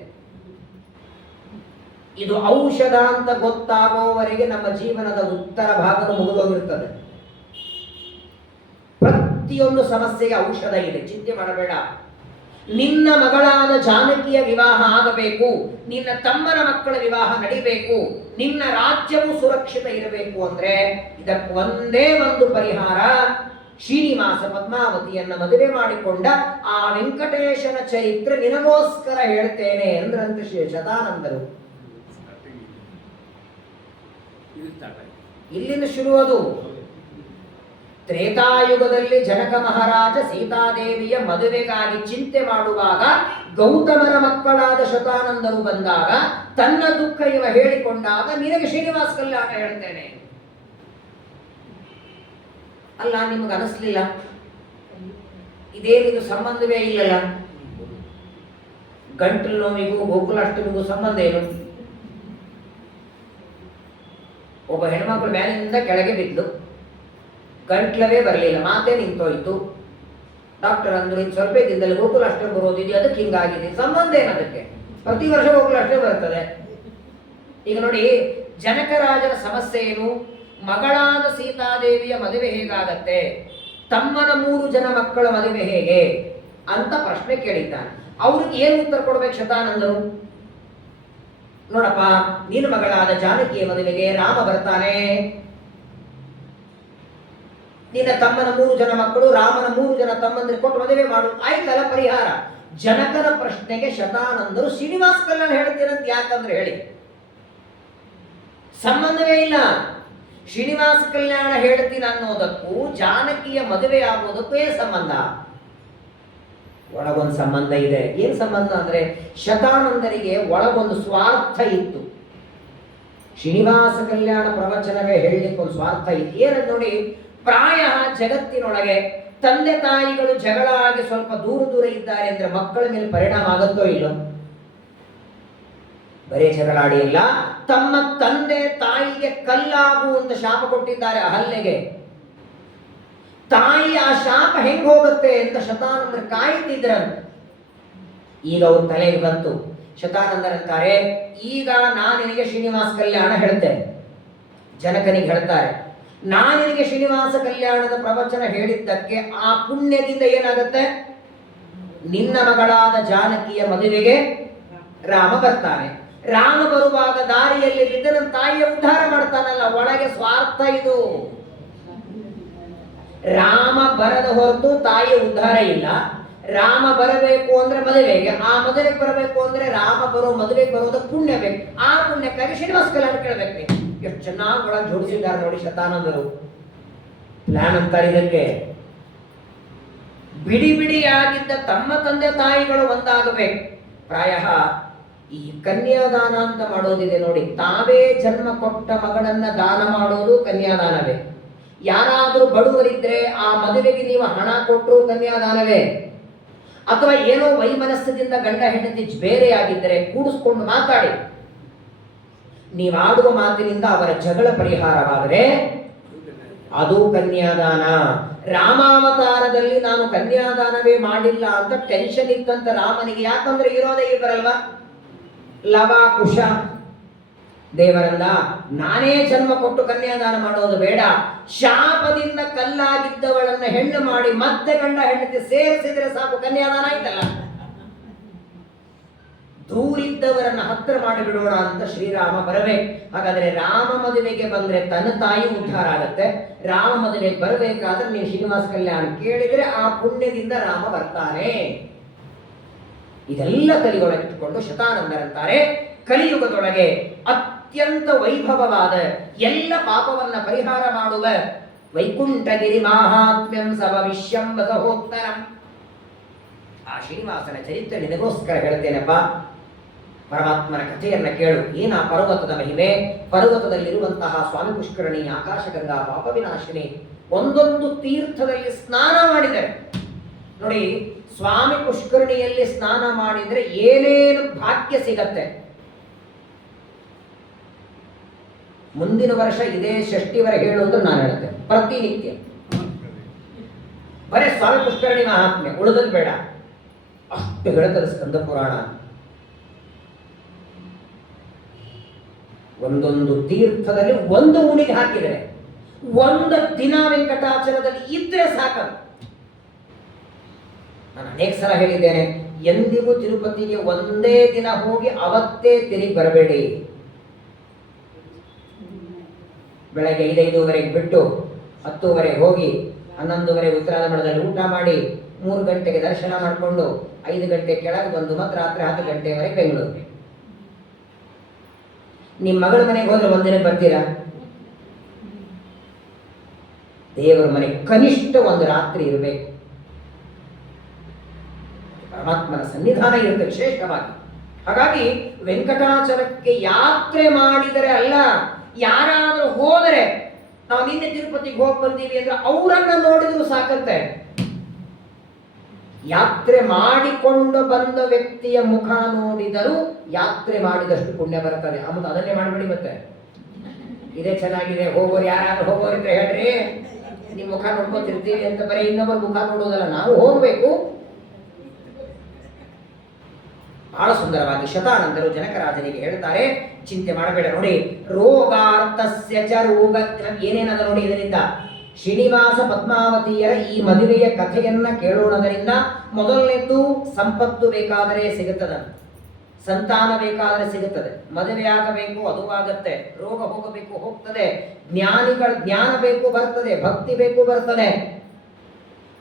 ಇದು ಔಷಧ ಅಂತ ಗೊತ್ತಾಗುವವರೆಗೆ ನಮ್ಮ ಜೀವನದ ಉತ್ತರ ಭಾಗದ ಮುಗಿದೋಗಿರ್ತದೆ. ಪ್ರತಿಯೊಂದು ಸಮಸ್ಯೆಗೆ ಔಷಧ ಇದೆ, ಚಿಂತೆ ಮಾಡಬೇಡ. ನಿನ್ನ ಮಗಳಾದ ಜಾನಕಿಯ ವಿವಾಹ ಆಗಬೇಕು, ನಿನ್ನ ತಮ್ಮನ ಮಕ್ಕಳ ವಿವಾಹ ನಡಿಬೇಕು, ನಿನ್ನ ರಾಜ್ಯವು ಸುರಕ್ಷಿತ ಇರಬೇಕು ಅಂದ್ರೆ ಇದಕ್ಕೆ ಒಂದೇ ಒಂದು ಪರಿಹಾರ, ಶ್ರೀನಿವಾಸ ಪದ್ಮಾವತಿಯನ್ನ ಮದುವೆ ಮಾಡಿಕೊಂಡ ಆ ವೆಂಕಟೇಶನ ಚರಿತ್ರೆ ನಿನಗೋಸ್ಕರ ಹೇಳ್ತೇನೆ ಅಂದ್ರಂತ ಶತಾನಂದರು. ಇಲ್ಲಿಂದ ಶುರು ಅದು. ತ್ರೇತಾಯುಗದಲ್ಲಿ ಜನಕ ಮಹಾರಾಜ ಸೀತಾದೇವಿಯ ಮದುವೆಗಾಗಿ ಚಿಂತೆ ಮಾಡುವಾಗ ಗೌತಮನ ಮಕ್ಕಳಾದ ಶತಾನಂದರು ಬಂದಾಗ ತನ್ನ ದುಃಖ ಇವ ಹೇಳಿಕೊಂಡಾಗ ನಿನಗೆ ಶ್ರೀನಿವಾಸ ಕಲ್ಯಾಣ ಹೇಳ್ತೇನೆ. ಅಲ್ಲ, ನಿಮಗೆ ಅನಿಸ್ಲಿಲ್ಲ ಇದೇನಿದು ಸಂಬಂಧವೇ ಇಲ್ಲಲ್ಲ? ಗಂಟಲು ನೋವಿಗೂ ಗೋಕುಲಾಷ್ಟಮಿಗೂ ಸಂಬಂಧ ಏನು? ಒಬ್ಬ ಹೆಣ್ಮಕ್ಳು ಮೇಲಿನಿಂದ ಕೆಳಗೆ ಬಿದ್ದು ಗಂಟ್ಲವೇ ಬರಲಿಲ್ಲ, ಮಾತೇ ನಿಂತೋಯ್ತು. ಡಾಕ್ಟರ್ ಅಂದ್ರು ಇನ್ನು ಸ್ವಲ್ಪ ದಿನದಲ್ಲಿ ಗೋಕುಲಾಷ್ಟಮಿ ಬರೋದಿದೆಯಾ, ಅದಕ್ಕೆ ಹಿಂಗಾಗಿದೆ. ಸಂಬಂಧ ಏನದಕ್ಕೆ? ಪ್ರತಿ ವರ್ಷ ಗೋಕುಲಾಷ್ಟಮಿ ಬರ್ತದೆ. ಈಗ ನೋಡಿ, ಜನಕರಾಜನ ಸಮಸ್ಯೆ ಏನು? ಮಗಳಾದ ಸೀತಾದೇವಿಯ ಮದುವೆ ಹೇಗಾಗತ್ತೆ, ತಮ್ಮನ 3 ಜನ ಮಕ್ಕಳ ಮದುವೆ ಹೇಗೆ ಅಂತ ಪ್ರಶ್ನೆ ಕೇಳಿದ್ದಾನೆ. ಅವ್ರಿಗೆ ಏನು ಉತ್ತರ ಕೊಡ್ಬೇಕು ಶತಾನಂದರು? ನೋಡಪ್ಪ, ನಿನ್ನ ಮಗಳಾದ ಜಾನಕಿಯ ಮದುವೆಗೆ ರಾಮ ಬರ್ತಾನೆ, ನಿನ್ನ ತಮ್ಮನ 3 ಜನ ಮಕ್ಕಳು, ರಾಮನ 3 ಜನ ತಮ್ಮಂದಿರು ಕೊಟ್ಟು ಮದುವೆ ಮಾಡು, ಆಯ್ತಲ್ಲ ಪರಿಹಾರ. ಜನಕನ ಪ್ರಶ್ನೆಗೆ ಶತಾನಂದರು ಶ್ರೀನಿವಾಸ ಕಲ್ಯಾಣ ಹೇಳ್ತೀರಂತ ಯಾಕಂದ್ರೆ ಹೇಳಿ, ಸಂಬಂಧವೇ ಇಲ್ಲ. ಶ್ರೀನಿವಾಸ ಕಲ್ಯಾಣ ಹೇಳ್ತೀನಿ ಅನ್ನೋದಕ್ಕೂ ಜಾನಕಿಯ ಮದುವೆ ಆಗೋದಕ್ಕೂ ಏನ್ ಸಂಬಂಧ? ಒಳಗೊಂದು ಸಂಬಂಧ ಇದೆ. ಏನ್ ಸಂಬಂಧ ಅಂದ್ರೆ ಶತಾನಂದರಿಗೆ ಒಳಗೊಂದು ಸ್ವಾರ್ಥ ಇತ್ತು. ಶ್ರೀನಿವಾಸ ಕಲ್ಯಾಣ ಪ್ರವಚನವೇ ಹೇಳಲಿಕ್ಕೆ ಒಂದು ಸ್ವಾರ್ಥ ಇತ್ತು. ಏನಂತ ನೋಡಿ, ಪ್ರಾಯ ಜಗತ್ತಿನೊಳಗೆ ತಂದೆ ತಾಯಿಗಳು ಜಗಳ ಆಗಿ ಸ್ವಲ್ಪ ದೂರ ದೂರ ಇದ್ದಾರೆ ಅಂದ್ರೆ ಮಕ್ಕಳ ಮೇಲೆ ಪರಿಣಾಮ ಆಗುತ್ತೋ ಇಲ್ಲೋ? ಬರೇ ಜಗಳಾಡಿ ಇಲ್ಲ, ತಮ್ಮ ತಂದೆ ತಾಯಿಗೆ ಕಲ್ಲಾಗು ಅಂತ ಶಾಪ ಕೊಟ್ಟಿದ್ದಾರೆ ಅಹಲ್ಯೆಗೆ. ತಾಯಿ ಆ ಶಾಪ ಹೆಂಗ್ ಹೋಗುತ್ತೆ ಅಂತ ಶತಾನಂದರು ಕಾಯ್ತಿದ್ರಂತೆ. ಈಗ ಅವ್ರ ತಲೆಗೆ ಬಂತು. ಶತಾನಂದರಂತಾರೆ, ಈಗ ನಾನು ನಿನಗೆ ಶ್ರೀನಿವಾಸ ಕಲ್ಯಾಣ ಹೇಳ್ತೇನೆ. ಜನಕನಿಗೆ ಹೇಳ್ತಾರೆ, ನಾನು ನಿನಗೆ ಶ್ರೀನಿವಾಸ ಕಲ್ಯಾಣದ ಪ್ರವಚನ ಹೇಳಿದ್ದಕ್ಕೆ ಆ ಪುಣ್ಯದಿಂದ ಏನಾಗುತ್ತೆ, ನಿನ್ನ ಮಗಳಾದ ಜಾನಕಿಯ ಮದುವೆಗೆ ರಾಮ ಬರ್ತಾನೆ. ರಾಮ ಬರುವಾಗ ದಾರಿಯಲ್ಲಿ ಬಿದ್ದ ನನ್ನ ತಾಯಿಯ ಉದ್ಧಾರ ಮಾಡ್ತಾನಲ್ಲ, ಒಳಗೆ ಸ್ವಾರ್ಥ ಇದು. ರಾಮ ಬರದ ಹೊರತು ತಾಯಿಯ ಉದ್ಧಾರ ಇಲ್ಲ. ರಾಮ ಬರಬೇಕು ಅಂದ್ರೆ ಮದುವೆಗೆ, ಆ ಮದುವೆಗೆ ಬರಬೇಕು ಅಂದ್ರೆ ರಾಮ ಬರೋ ಮದುವೆಗೆ ಬರೋದಕ್ಕೆ ಪುಣ್ಯ ಬೇಕು. ಆ ಪುಣ್ಯಕ್ಕಾಗಿ ಶ್ರೀನಿವಾಸ ಕಲ್ಯಾಣ ಕೇಳಬೇಕು. ನೀವು ಎಷ್ಟು ಚೆನ್ನಾಗಿ ಒಳಗೆ ಜೋಡಿಸಿದ್ದಾರೆ ನೋಡಿ ಶತಾನಂದರು. ಪ್ಲಾನ್ ಅಂತಾರೆ ಇದಕ್ಕೆ. ಬಿಡಿ ಬಿಡಿಯಾಗಿದ್ದ ತಮ್ಮ ತಂದೆ ತಾಯಿಗಳು ಒಂದಾಗಬೇಕು. ಪ್ರಾಯ ಈ ಕನ್ಯಾದಾನ ಅಂತ ಮಾಡೋದಿದೆ ನೋಡಿ, ತಾವೇ ಜನ್ಮ ಕೊಟ್ಟ ಮಗಳನ್ನ ದಾನ ಮಾಡೋದು ಕನ್ಯಾದಾನವೇ. ಯಾರಾದರೂ ಬಡವರಿದ್ರೆ ಆ ಮದುವೆಗೆ ನೀವು ಹಣ ಕೊಟ್ಟರು ಕನ್ಯಾದಾನವೇ. ಅಥವಾ ಏನೋ ವೈಮನಸ್ಸದಿಂದ ಗಂಡ ಹೆಂಡತಿ ಬೇರೆಯಾಗಿದ್ದರೆ ಕೂಡಿಸ್ಕೊಂಡು ಮಾತಾಡಿ, ನೀವಾಡುವ ಮಾತಿನಿಂದ ಅವರ ಜಗಳ ಪರಿಹಾರವಾದರೆ ಅದು ಕನ್ಯಾದಾನ. ರಾಮಾವತಾರದಲ್ಲಿ ನಾನು ಕನ್ಯಾದಾನವೇ ಮಾಡಿಲ್ಲ ಅಂತ ಟೆನ್ಷನ್ ಇತ್ತಂತ ರಾಮನಿಗೆ. ಯಾಕಂದ್ರೆ ಇರೋದೇ ಇಬ್ಬರಲ್ವಾ, ಲವ ಕುಶ ದೇವರನ್ನ ನಾನೇ ಜನ್ಮ ಕೊಟ್ಟು ಕನ್ಯಾದಾನ ಮಾಡೋದು ಬೇಡ, ಶಾಪದಿಂದ ಕಲ್ಲಾಗಿದ್ದವಳನ್ನ ಹೆಣ್ಣು ಮಾಡಿ ಮತ್ತೆ ಗಂಡ ಹೆಂಡತಿ ಸೇರಿಸಿದ್ರೆ ಸಾಕು, ಕನ್ಯಾದಾನ ಆಯ್ತಲ್ಲ. ದೂರಿದ್ದವರನ್ನ ಹತ್ರ ಮಾಡಿಬಿಡೋಣ ಅಂತ ಶ್ರೀರಾಮ ಬರಬೇಕು. ಹಾಗಾದ್ರೆ ರಾಮ ಮದುವೆಗೆ ಬಂದ್ರೆ ತನ್ನ ತಾಯಿ ಉದ್ಧಾರ ಆಗತ್ತೆ. ರಾಮ ಮದುವೆಗೆ ಬರಬೇಕಾದ್ರೆ ನೀವು ಶ್ರೀನಿವಾಸ ಕಲ್ಯಾಣ ಕೇಳಿದ್ರೆ ಆ ಪುಣ್ಯದಿಂದ ರಾಮ ಬರ್ತಾನೆ. ಇದೆಲ್ಲ ಕಲಿಯೊಳಗಿಟ್ಟುಕೊಂಡು ಶತಾನಂದರಂತಾರೆ, ಕಲಿಯುಗದೊಳಗೆ ಅತ್ಯಂತ ವೈಭವವಾದ ಎಲ್ಲ ಪಾಪವನ್ನ ಪರಿಹಾರ ಮಾಡುವ ವೈಕುಂಠಗಿರಿ ಮಾಹಾತ್ಮ್ಯಂ ಸಭವಿಷ್ಯಂ ವದಹೋತ್ತರಂ. ಆ ಶ್ರೀನಿವಾಸನ ಚರಿತ್ರೆ ನಿನಗೋಸ್ಕರ ಹೇಳ್ತೇನಪ್ಪ. ಪರಮಾತ್ಮನ ಕಥೆಯನ್ನ ಕೇಳು. ಏನ ಪರ್ವತದ ಮಹಿಮೆ, ಪರ್ವತದಲ್ಲಿರುವಂತಹ ಸ್ವಾಮಿ ಪುಷ್ಕರಣಿ, ಆಕಾಶಗಂಗಾ, ಪಾಪ ವಿನಾಶಿನಿ, ಒಂದೊಂದು ತೀರ್ಥದಲ್ಲಿ ಸ್ನಾನ ಮಾಡಿದರೆ ನೋಡಿ, ಸ್ವಾಮಿ ಪುಷ್ಕರಣಿಯಲ್ಲಿ ಸ್ನಾನ ಮಾಡಿದರೆ ಏನೇನು ಭಾಗ್ಯ ಸಿಗತ್ತೆ. ಮುಂದಿನ ವರ್ಷ ಇದೇ ಷಷ್ಠಿವರೆ ಹೇಳುವುದು ನಾನು ಹೇಳ್ತೇನೆ, ಪ್ರತಿನಿತ್ಯ ಬರೇ ಸ್ವಾಮಿ ಪುಷ್ಕರಣಿ ಮಹಾತ್ಮೆ, ಉಳಿದದ್ದು ಬೇಡ. ಅಷ್ಟು ಹೇಳ್ತಾರೆ ಸ್ಕಂದ ಪುರಾಣ. ಒಂದೊಂದು ತೀರ್ಥದಲ್ಲಿ ಒಂದು ಉಣಿಗೆ ಹಾಕಿದರೆ ಒಂದು ದಿನ ವೆಂಕಟಾಚಲದಲ್ಲಿ ಇದ್ರೆ ಸಾಕ. ನಾನು ಅನೇಕ ಸಲ ಹೇಳಿದ್ದೇನೆ, ಎಂದಿಗೂ ತಿರುಪತಿಗೆ ಒಂದೇ ದಿನ ಹೋಗಿ ಅವತ್ತೇ ತಿರುಗಿ ಬರಬೇಡಿ. ಬೆಳಗ್ಗೆ 5:05 ಬಿಟ್ಟು 10:00 ಹೋಗಿ 11:00 ಉತ್ತರಾದ ಮಠದಲ್ಲಿ ಊಟ ಮಾಡಿ 3 ಗಂಟೆಗೆ ದರ್ಶನ ಮಾಡಿಕೊಂಡು 5 ಗಂಟೆ ಕೆಳಗೆ ಬಂದು ಮತ್ತೆ ರಾತ್ರಿ 10 ಗಂಟೆವರೆಗೆ ಬೆಂಗಳೂರು. ನಿಮ್ಮ ಮಗಳ ಮನೆಗೆ ಹೋದ್ರೆ ಒಂದಿನ ಬರ್ತೀರಾ? ದೇವರ ಮನೆ ಕನಿಷ್ಠ ಒಂದು ರಾತ್ರಿ ಇರಬೇಕು. ಪರಮಾತ್ಮನ ಸನ್ನಿಧಾನ ಇರುತ್ತೆ ವಿಶೇಷವಾಗಿ. ಹಾಗಾಗಿ ವೆಂಕಟಾಚಲಕ್ಕೆ ಯಾತ್ರೆ ಮಾಡಿದರೆ ಅಲ್ಲ, ಯಾರಾದರೂ ಹೋದರೆ, ನಾವು ನಿನ್ನೆ ತಿರುಪತಿಗೆ ಹೋಗಿ ಬಂದೀವಿ ಅಂದ್ರೆ ಅವರನ್ನ ನೋಡಿದ್ರು ಸಾಕತ್ತೆ. ಯಾತ್ರೆ ಮಾಡಿಕೊಂಡು ಬಂದ ವ್ಯಕ್ತಿಯ ಮುಖ ನೋಡಿದರೂ ಯಾತ್ರೆ ಮಾಡಿದಷ್ಟು ಪುಣ್ಯ ಬರುತ್ತದೆ. ಆಮೇಲೆ ಅದನ್ನೇ ಮಾಡಬೇಡಿ. ಮತ್ತೆ ಇದೇ ಚೆನ್ನಾಗಿದೆ, ಹೋಗೋರು ಯಾರಾದ್ರೂ ಹೋಗೋರಿದ್ರೆ ಹೇಳ್ರಿ, ನಿಮ್ ಮುಖ ನೋಡ್ಕೊತಿರ್ತೀವಿ ಅಂತ ಬರೀ ಇನ್ನೊಬ್ಬರ ಮುಖ ನೋಡೋದಲ್ಲ, ನಾವು ಹೋಗ್ಬೇಕು. ಬಹಳ ಸುಂದರವಾಗಿ ಶತಾನಂದರು ಜನಕರಾಜನಿಗೆ ಹೇಳ್ತಾರೆ, ಚಿಂತೆ ಮಾಡಬೇಡ ನೋಡಿ, ರೋಗಾರ್ಥಸ್ಯ ಚ ರೋಗ, ಏನೇನದ ನೋಡಿ. ಇದರಿಂದ ಶ್ರೀನಿವಾಸ ಪದ್ಮಾವತಿಯರ ಈ ಮದುವೆಯ ಕಥೆಯನ್ನ ಕೇಳೋಣದರಿಂದ ಮೊದಲನೇದು ಸಂಪತ್ತು ಬೇಕಾದರೆ ಸಿಗುತ್ತದೆ, ಸಂತಾನ ಬೇಕಾದರೆ ಸಿಗುತ್ತದೆ, ಮದುವೆ ಆಗಬೇಕು ಅದು ಆಗತ್ತೆ, ರೋಗ ಹೋಗಬೇಕು ಹೋಗ್ತದೆ, ಜ್ಞಾನಿಗಳ ಜ್ಞಾನ ಬೇಕು ಬರ್ತದೆ, ಭಕ್ತಿ ಬೇಕು ಬರ್ತದೆ.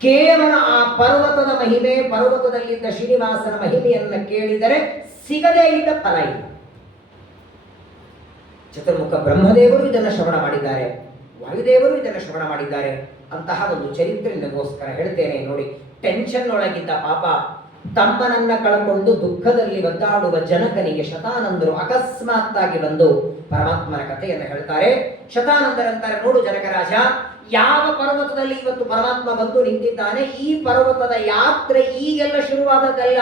ಕೇವಲ ಆ ಪರ್ವತದ ಮಹಿಮೆ, ಪರ್ವತದಲ್ಲಿದ್ದ ಶ್ರೀನಿವಾಸನ ಮಹಿಮೆಯನ್ನ ಕೇಳಿದರೆ ಸಿಗದೇ ಇದ್ದ ಫಲ ಇಲ್ಲ. ಚತುರ್ಮುಖ ಬ್ರಹ್ಮದೇವರು ಇದನ್ನು ಶ್ರವಣ ಮಾಡಿದ್ದಾರೆ, ವಾಯುದೇವರು ಇದನ್ನು ಶ್ರವಣ ಮಾಡಿದ್ದಾರೆ. ಅಂತಹ ಒಂದು ಚರಿತ್ರೆ ನಿಮಗೋಸ್ಕರ ಹೇಳ್ತೇನೆ ನೋಡಿ. ಟೆನ್ಷನ್ ಒಳಗಿದ್ದ ಪಾಪ ತಮ್ಮನನ್ನ ಕಳಕೊಂಡು ದುಃಖದಲ್ಲಿ ಒದ್ದಾಡುವ ಜನಕನಿಗೆ ಶತಾನಂದರು ಅಕಸ್ಮಾತ್ತಾಗಿ ಬಂದು ಪರಮಾತ್ಮನ ಕಥೆಯನ್ನು ಹೇಳ್ತಾರೆ. ಶತಾನಂದರಂತಾರೆ, ನೋಡು ಜನಕರಾಜ, ಯಾವ ಪರ್ವತದಲ್ಲಿ ಇವತ್ತು ಪರಮಾತ್ಮ ಬಂದು ನಿಂತಿದ್ದಾನೆ, ಈ ಪರ್ವತದ ಯಾತ್ರೆ ಈಗೆಲ್ಲ ಶುರುವಾದದ್ದಲ್ಲ.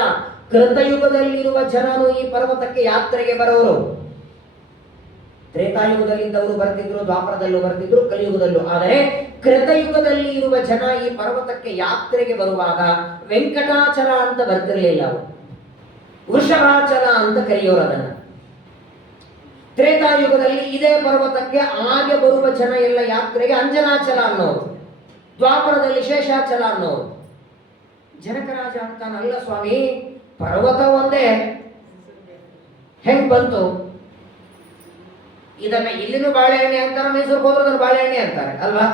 ಕೃತಯುಗದಲ್ಲಿರುವ ಜನರು ಈ ಪರ್ವತಕ್ಕೆ ಯಾತ್ರೆಗೆ ಬರೋರು. ತ್ರೇತಾಯುಗದಲ್ಲಿದ್ದವರು ಬರ್ತಿದ್ರು, ದ್ವಾಪರದಲ್ಲೂ ಬರ್ತಿದ್ರು, ಕಲಿಯುಗದಲ್ಲೂ. ಆದರೆ ಕೃತಯುಗದಲ್ಲಿ ಇರುವ ಜನ ಈ ಪರ್ವತಕ್ಕೆ ಯಾತ್ರೆಗೆ ಬರುವಾಗ ವೆಂಕಟಾಚಲ ಅಂತ ಬರ್ತಿರ್ಲಿಲ್ಲ, ಅವರು ವೃಷಭಾಚಲ ಅಂತ ಕರೆಯೋರು ಅದನ್ನ. ತ್ರೇತಾಯುಗದಲ್ಲಿ ಇದೇ ಪರ್ವತಕ್ಕೆ ಆಗೆ ಬರುವ ಜನ ಎಲ್ಲ ಯಾತ್ರೆಗೆ ಅಂಜನಾಚಲ ಅನ್ನೋರು, ದ್ವಾಪರದಲ್ಲಿ ಶೇಷಾಚಲ ಅನ್ನೋರು. ಜನಕರಾಜ ಅಂತಾನಲ್ಲ ಸ್ವಾಮಿ, ಪರ್ವತ ಒಂದೇ ಹೆಂಗ್ ಬಂತು? ಇದನ್ನ ಇಲ್ಲಿನೂ ಬಾಳೆಹಣ್ಣೆ ಅಂತಾರೆ, ಮೈಸೂರಿಗೆ ಹೋದ್ರೆ ಅದನ್ನು ಬಾಳೆಹಣ್ಣೆ ಅಂತಾರೆ ಅಲ್ವಾ?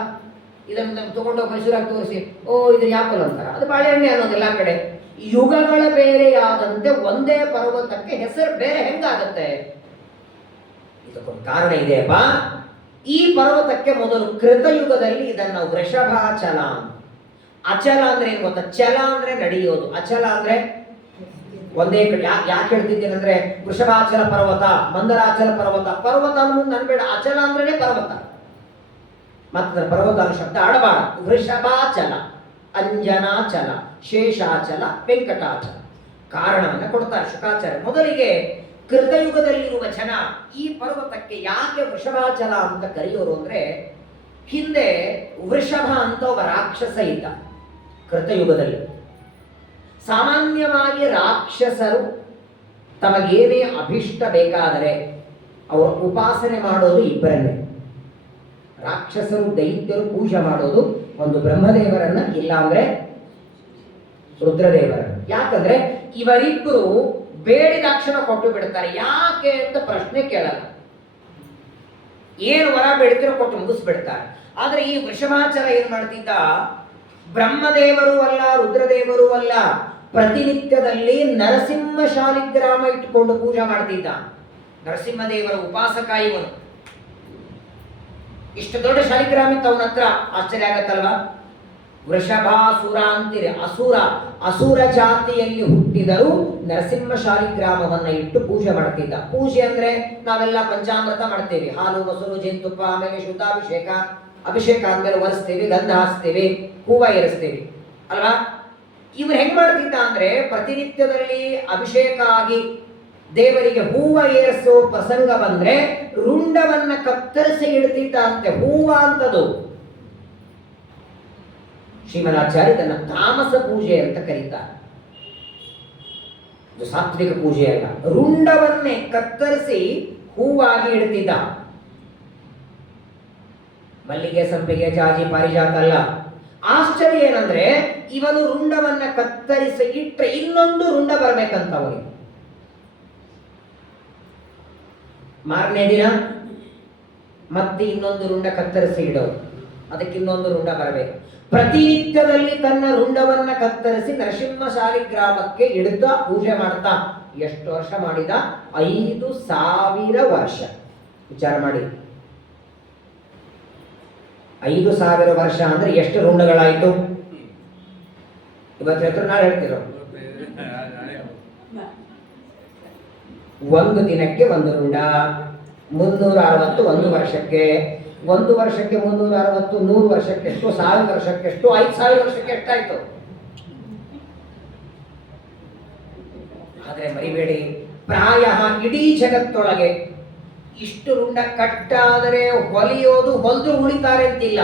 ಇದನ್ನು ತಗೊಂಡೋಗಿ ಮೈಸೂರಾಗಿ ತೋರಿಸಿ, ಓ ಇದು ಯಾಪಲ್ ಅಂತಾರೆ, ಅದು ಬಾಳೆಹಣ್ಣೆ ಅನ್ನೋದಿಲ್ಲ ಆ ಕಡೆ. ಯುಗಗಳ ಬೇರೆಯಾದಂತೆ ಒಂದೇ ಪರ್ವತಕ್ಕೆ ಹೆಸರು ಬೇರೆ ಹೆಂಗಾಗತ್ತೆ? ಇದಕ್ಕೊಂದು ಕಾರಣ ಇದೆಯಪ್ಪ. ಈ ಪರ್ವತಕ್ಕೆ ಮೊದಲು ಕೃತಯುಗದಲ್ಲಿ ಇದನ್ನು ವೃಷಭಾಚಲ, ಅಚಲ ಅಂದ್ರೆ ಏನು ಗೊತ್ತಾ? ಚಲ ಅಂದ್ರೆ ನಡೆಯೋದು, ಅಚಲ ಅಂದ್ರೆ ಒಂದೇ ಕಡೆ. ಯಾಕೆ ಹೇಳ್ತಿದ್ದೇನೆ ಅಂದ್ರೆ, ವೃಷಭಾಚಲ ಪರ್ವತ, ಮಂದರಾಚಲ ಪರ್ವತ, ಪರ್ವತ ಮುಂದೆ ಅನ್ಬೇಡ, ಅಚಲ ಅಂದ್ರೆ ಪರ್ವತ. ಮತ್ತೆ ಪರ್ವತ ಅನ್ನೋ ಶಬ್ದ ಆಡಬಾರದು. ವೃಷಭಾಚಲ, ಅಂಜನಾಚಲ, ಶೇಷಾಚಲ, ವೆಂಕಟಾಚಲ. ಕಾರಣವನ್ನ ಕೊಡ್ತಾರೆ ಶುಕಾಚಾರ್ಯ. ಮೊದಲಿಗೆ ಕೃತಯುಗದಲ್ಲಿರುವ ಜನ ಈ ಪರ್ವತಕ್ಕೆ ಯಾಕೆ ವೃಷಭಾಚಲ ಅಂತ ಕರೆಯೋರು ಅಂದ್ರೆ, ಹಿಂದೆ ವೃಷಭ ಅಂತ ಒಬ್ಬ ರಾಕ್ಷಸ ಇದ್ದ ಕೃತಯುಗದಲ್ಲಿ. ಸಾಮಾನ್ಯವಾಗಿ ರಾಕ್ಷಸರು ತಮಗೇನೇ ಅಭಿಷ್ಟ ಬೇಕಾದರೆ ಅವರು ಉಪಾಸನೆ ಮಾಡೋದು ಇಬ್ಬರನ್ನೇ. ರಾಕ್ಷಸರು ದೈತ್ಯರು ಪೂಜೆ ಮಾಡೋದು ಒಂದು ಬ್ರಹ್ಮದೇವರನ್ನ, ಇಲ್ಲ ಅಂದ್ರೆ ರುದ್ರದೇವರನ್ನ. ಯಾಕಂದ್ರೆ ಇವರಿಬ್ಬರು ಬೇಡಿದ ತಕ್ಷಣ ಕೊಟ್ಟು ಬಿಡ್ತಾರೆ. ಯಾಕೆ ಅಂತ ಪ್ರಶ್ನೆ ಕೇಳಲ್ಲ. ಏನು ವರ ಬೇಡಿದ್ರು ಕೊಟ್ಟು ಮುಗಿಸ್ಬಿಡ್ತಾರೆ. ಆದ್ರೆ ಈ ವೃಷಭಾಚಲ ಏನ್ ಮಾಡ್ತಿದ್ದ, ಬ್ರಹ್ಮದೇವರು ಅಲ್ಲ ರುದ್ರದೇವರು ಅಲ್ಲ, ಪ್ರತಿನಿತ್ಯದಲ್ಲಿ ನರಸಿಂಹ ಶಾಲಿಗ್ರಾಮ ಇಟ್ಟುಕೊಂಡು ಪೂಜೆ ಮಾಡ್ತಿದ್ದ. ನರಸಿಂಹದೇವರ ಉಪಾಸಕ ಇವನು. ಇಷ್ಟು ದೊಡ್ಡ ಶಾಲಿಗ್ರಾಮ ಇತ್ತು ಅವನ ಹತ್ರ. ಆಶ್ಚರ್ಯ ಆಗತ್ತಲ್ವಾ? ವೃಷಭಾಸುರ ಅಂತೀರಿ, ಅಸುರ ಜಾತಿಯಲ್ಲಿ ಹುಟ್ಟಿದರೂ ನರಸಿಂಹ ಶಾಲಿಗ್ರಾಮವನ್ನ ಇಟ್ಟು ಪೂಜೆ ಮಾಡ್ತಿದ್ದ. ಪೂಜೆ ಅಂದ್ರೆ ನಾವೆಲ್ಲ ಪಂಚಾಮೃತ ಮಾಡ್ತೇವೆ, ಹಾಲು ಮೊಸರು ಜೇನುತುಪ್ಪ, ಆಮೇಲೆ ಶುದ್ಧಾಭಿಷೇಕ, ಅಭಿಷೇಕ ಆದ್ಮೇಲೆ ಒರೆಸ್ತೇವೆ, ಗಂಧ ಹಾಸ್ತೇವೆ, ಹೂವ ಏರಿಸ್ತೇವೆ ಅಲ್ವಾ? ಇವ್ರು ಹೆಂಗ್ ಮಾಡ್ತಿದ್ದ ಅಂದ್ರೆ ಪ್ರತಿನಿತ್ಯದಲ್ಲಿ ಅಭಿಷೇಕ ಆಗಿ ದೇವರಿಗೆ ಹೂವ ಏರಿಸೋ ಪ್ರಸಂಗ ಬಂದ್ರೆ ರುಂಡವನ್ನ ಕತ್ತರಿಸಿ ಇಡ್ತಿದ್ದ ಅಂತೆ. ಹೂವ ಅಂತದು ಶ್ರೀಮದಾಚಾರ್ಯ ಇದನ್ನ ತಾಮಸ ಪೂಜೆ ಅಂತ ಕರೀತಾರೆ. ಇದು ಸಾತ್ವಿಕ ಪೂಜೆ ಅಲ್ಲ. ರುಂಡವನ್ನೇ ಕತ್ತರಿಸಿ ಹೂವಾಗಿ ಇಡ್ತಿದ್ದ. ಮಲ್ಲಿಗೆ, ಸಂಪಿಗೆ, ಜಾಜಿ, ಪಾರಿಜಾತ ಅಲ್ಲ. ಆಶ್ಚರ್ಯ ಏನಂದ್ರೆ ಇವನು ರುಂಡವನ್ನ ಕತ್ತರಿಸಿ ಇಟ್ರೆ ಇನ್ನೊಂದು ರುಂಡ ಬರ್ಬೇಕಂತ ಅವನಿಗೆ. ಮಾರನೇ ದಿನ ಮತ್ತೆ ಇನ್ನೊಂದು ರುಂಡ ಕತ್ತರಿಸಿ ಇಡೋದು, ಅದಕ್ಕೆ ಇನ್ನೊಂದು ರುಂಡ ಬರಬೇಕು. ಪ್ರತಿನಿತ್ಯದಲ್ಲಿ ತನ್ನ ರುಂಡವನ್ನ ಕತ್ತರಿಸಿ ನರಸಿಂಹ ಶಾಲಿಗ್ರಾಮಕ್ಕೆ ಇಡುತ್ತಾ ಪೂಜೆ ಮಾಡ್ತಾ. ಎಷ್ಟು ವರ್ಷ ಮಾಡಿದ? 5,000 ವರ್ಷ. ವಿಚಾರ ಮಾಡಿ, 5,000 ವರ್ಷ ಅಂದ್ರೆ ಎಷ್ಟು ರುಂಡಗಳಾಯ್ತು? ಇವತ್ತು ಹತ್ರ ನಾಳೆ ಹೇಳ್ತಿರೋ, ಒಂದು ದಿನಕ್ಕೆ ಒಂದು ರುಂಡ, 360 ಒಂದು ವರ್ಷಕ್ಕೆ, ಒಂದು ವರ್ಷಕ್ಕೆ 360, 100 ವರ್ಷಕ್ಕೆ ಎಷ್ಟು, 1000 ವರ್ಷಕ್ಕೆ ಎಷ್ಟು, 5,000 ವರ್ಷಕ್ಕೆ ಎಷ್ಟಾಯ್ತು? ಆದ್ರೆ ಮರಿಬೇಡಿ, ಪ್ರಾಯ ಇಡೀ ಜಗತ್ತೊಳಗೆ ಇಷ್ಟು ರುಂಡ ಕಟ್ಟಾದರೆ ಹೊಲಿಯೋದು ಹೊಲಿದು ಉಳಿತಾರೆ ಅಂತಿಲ್ಲ.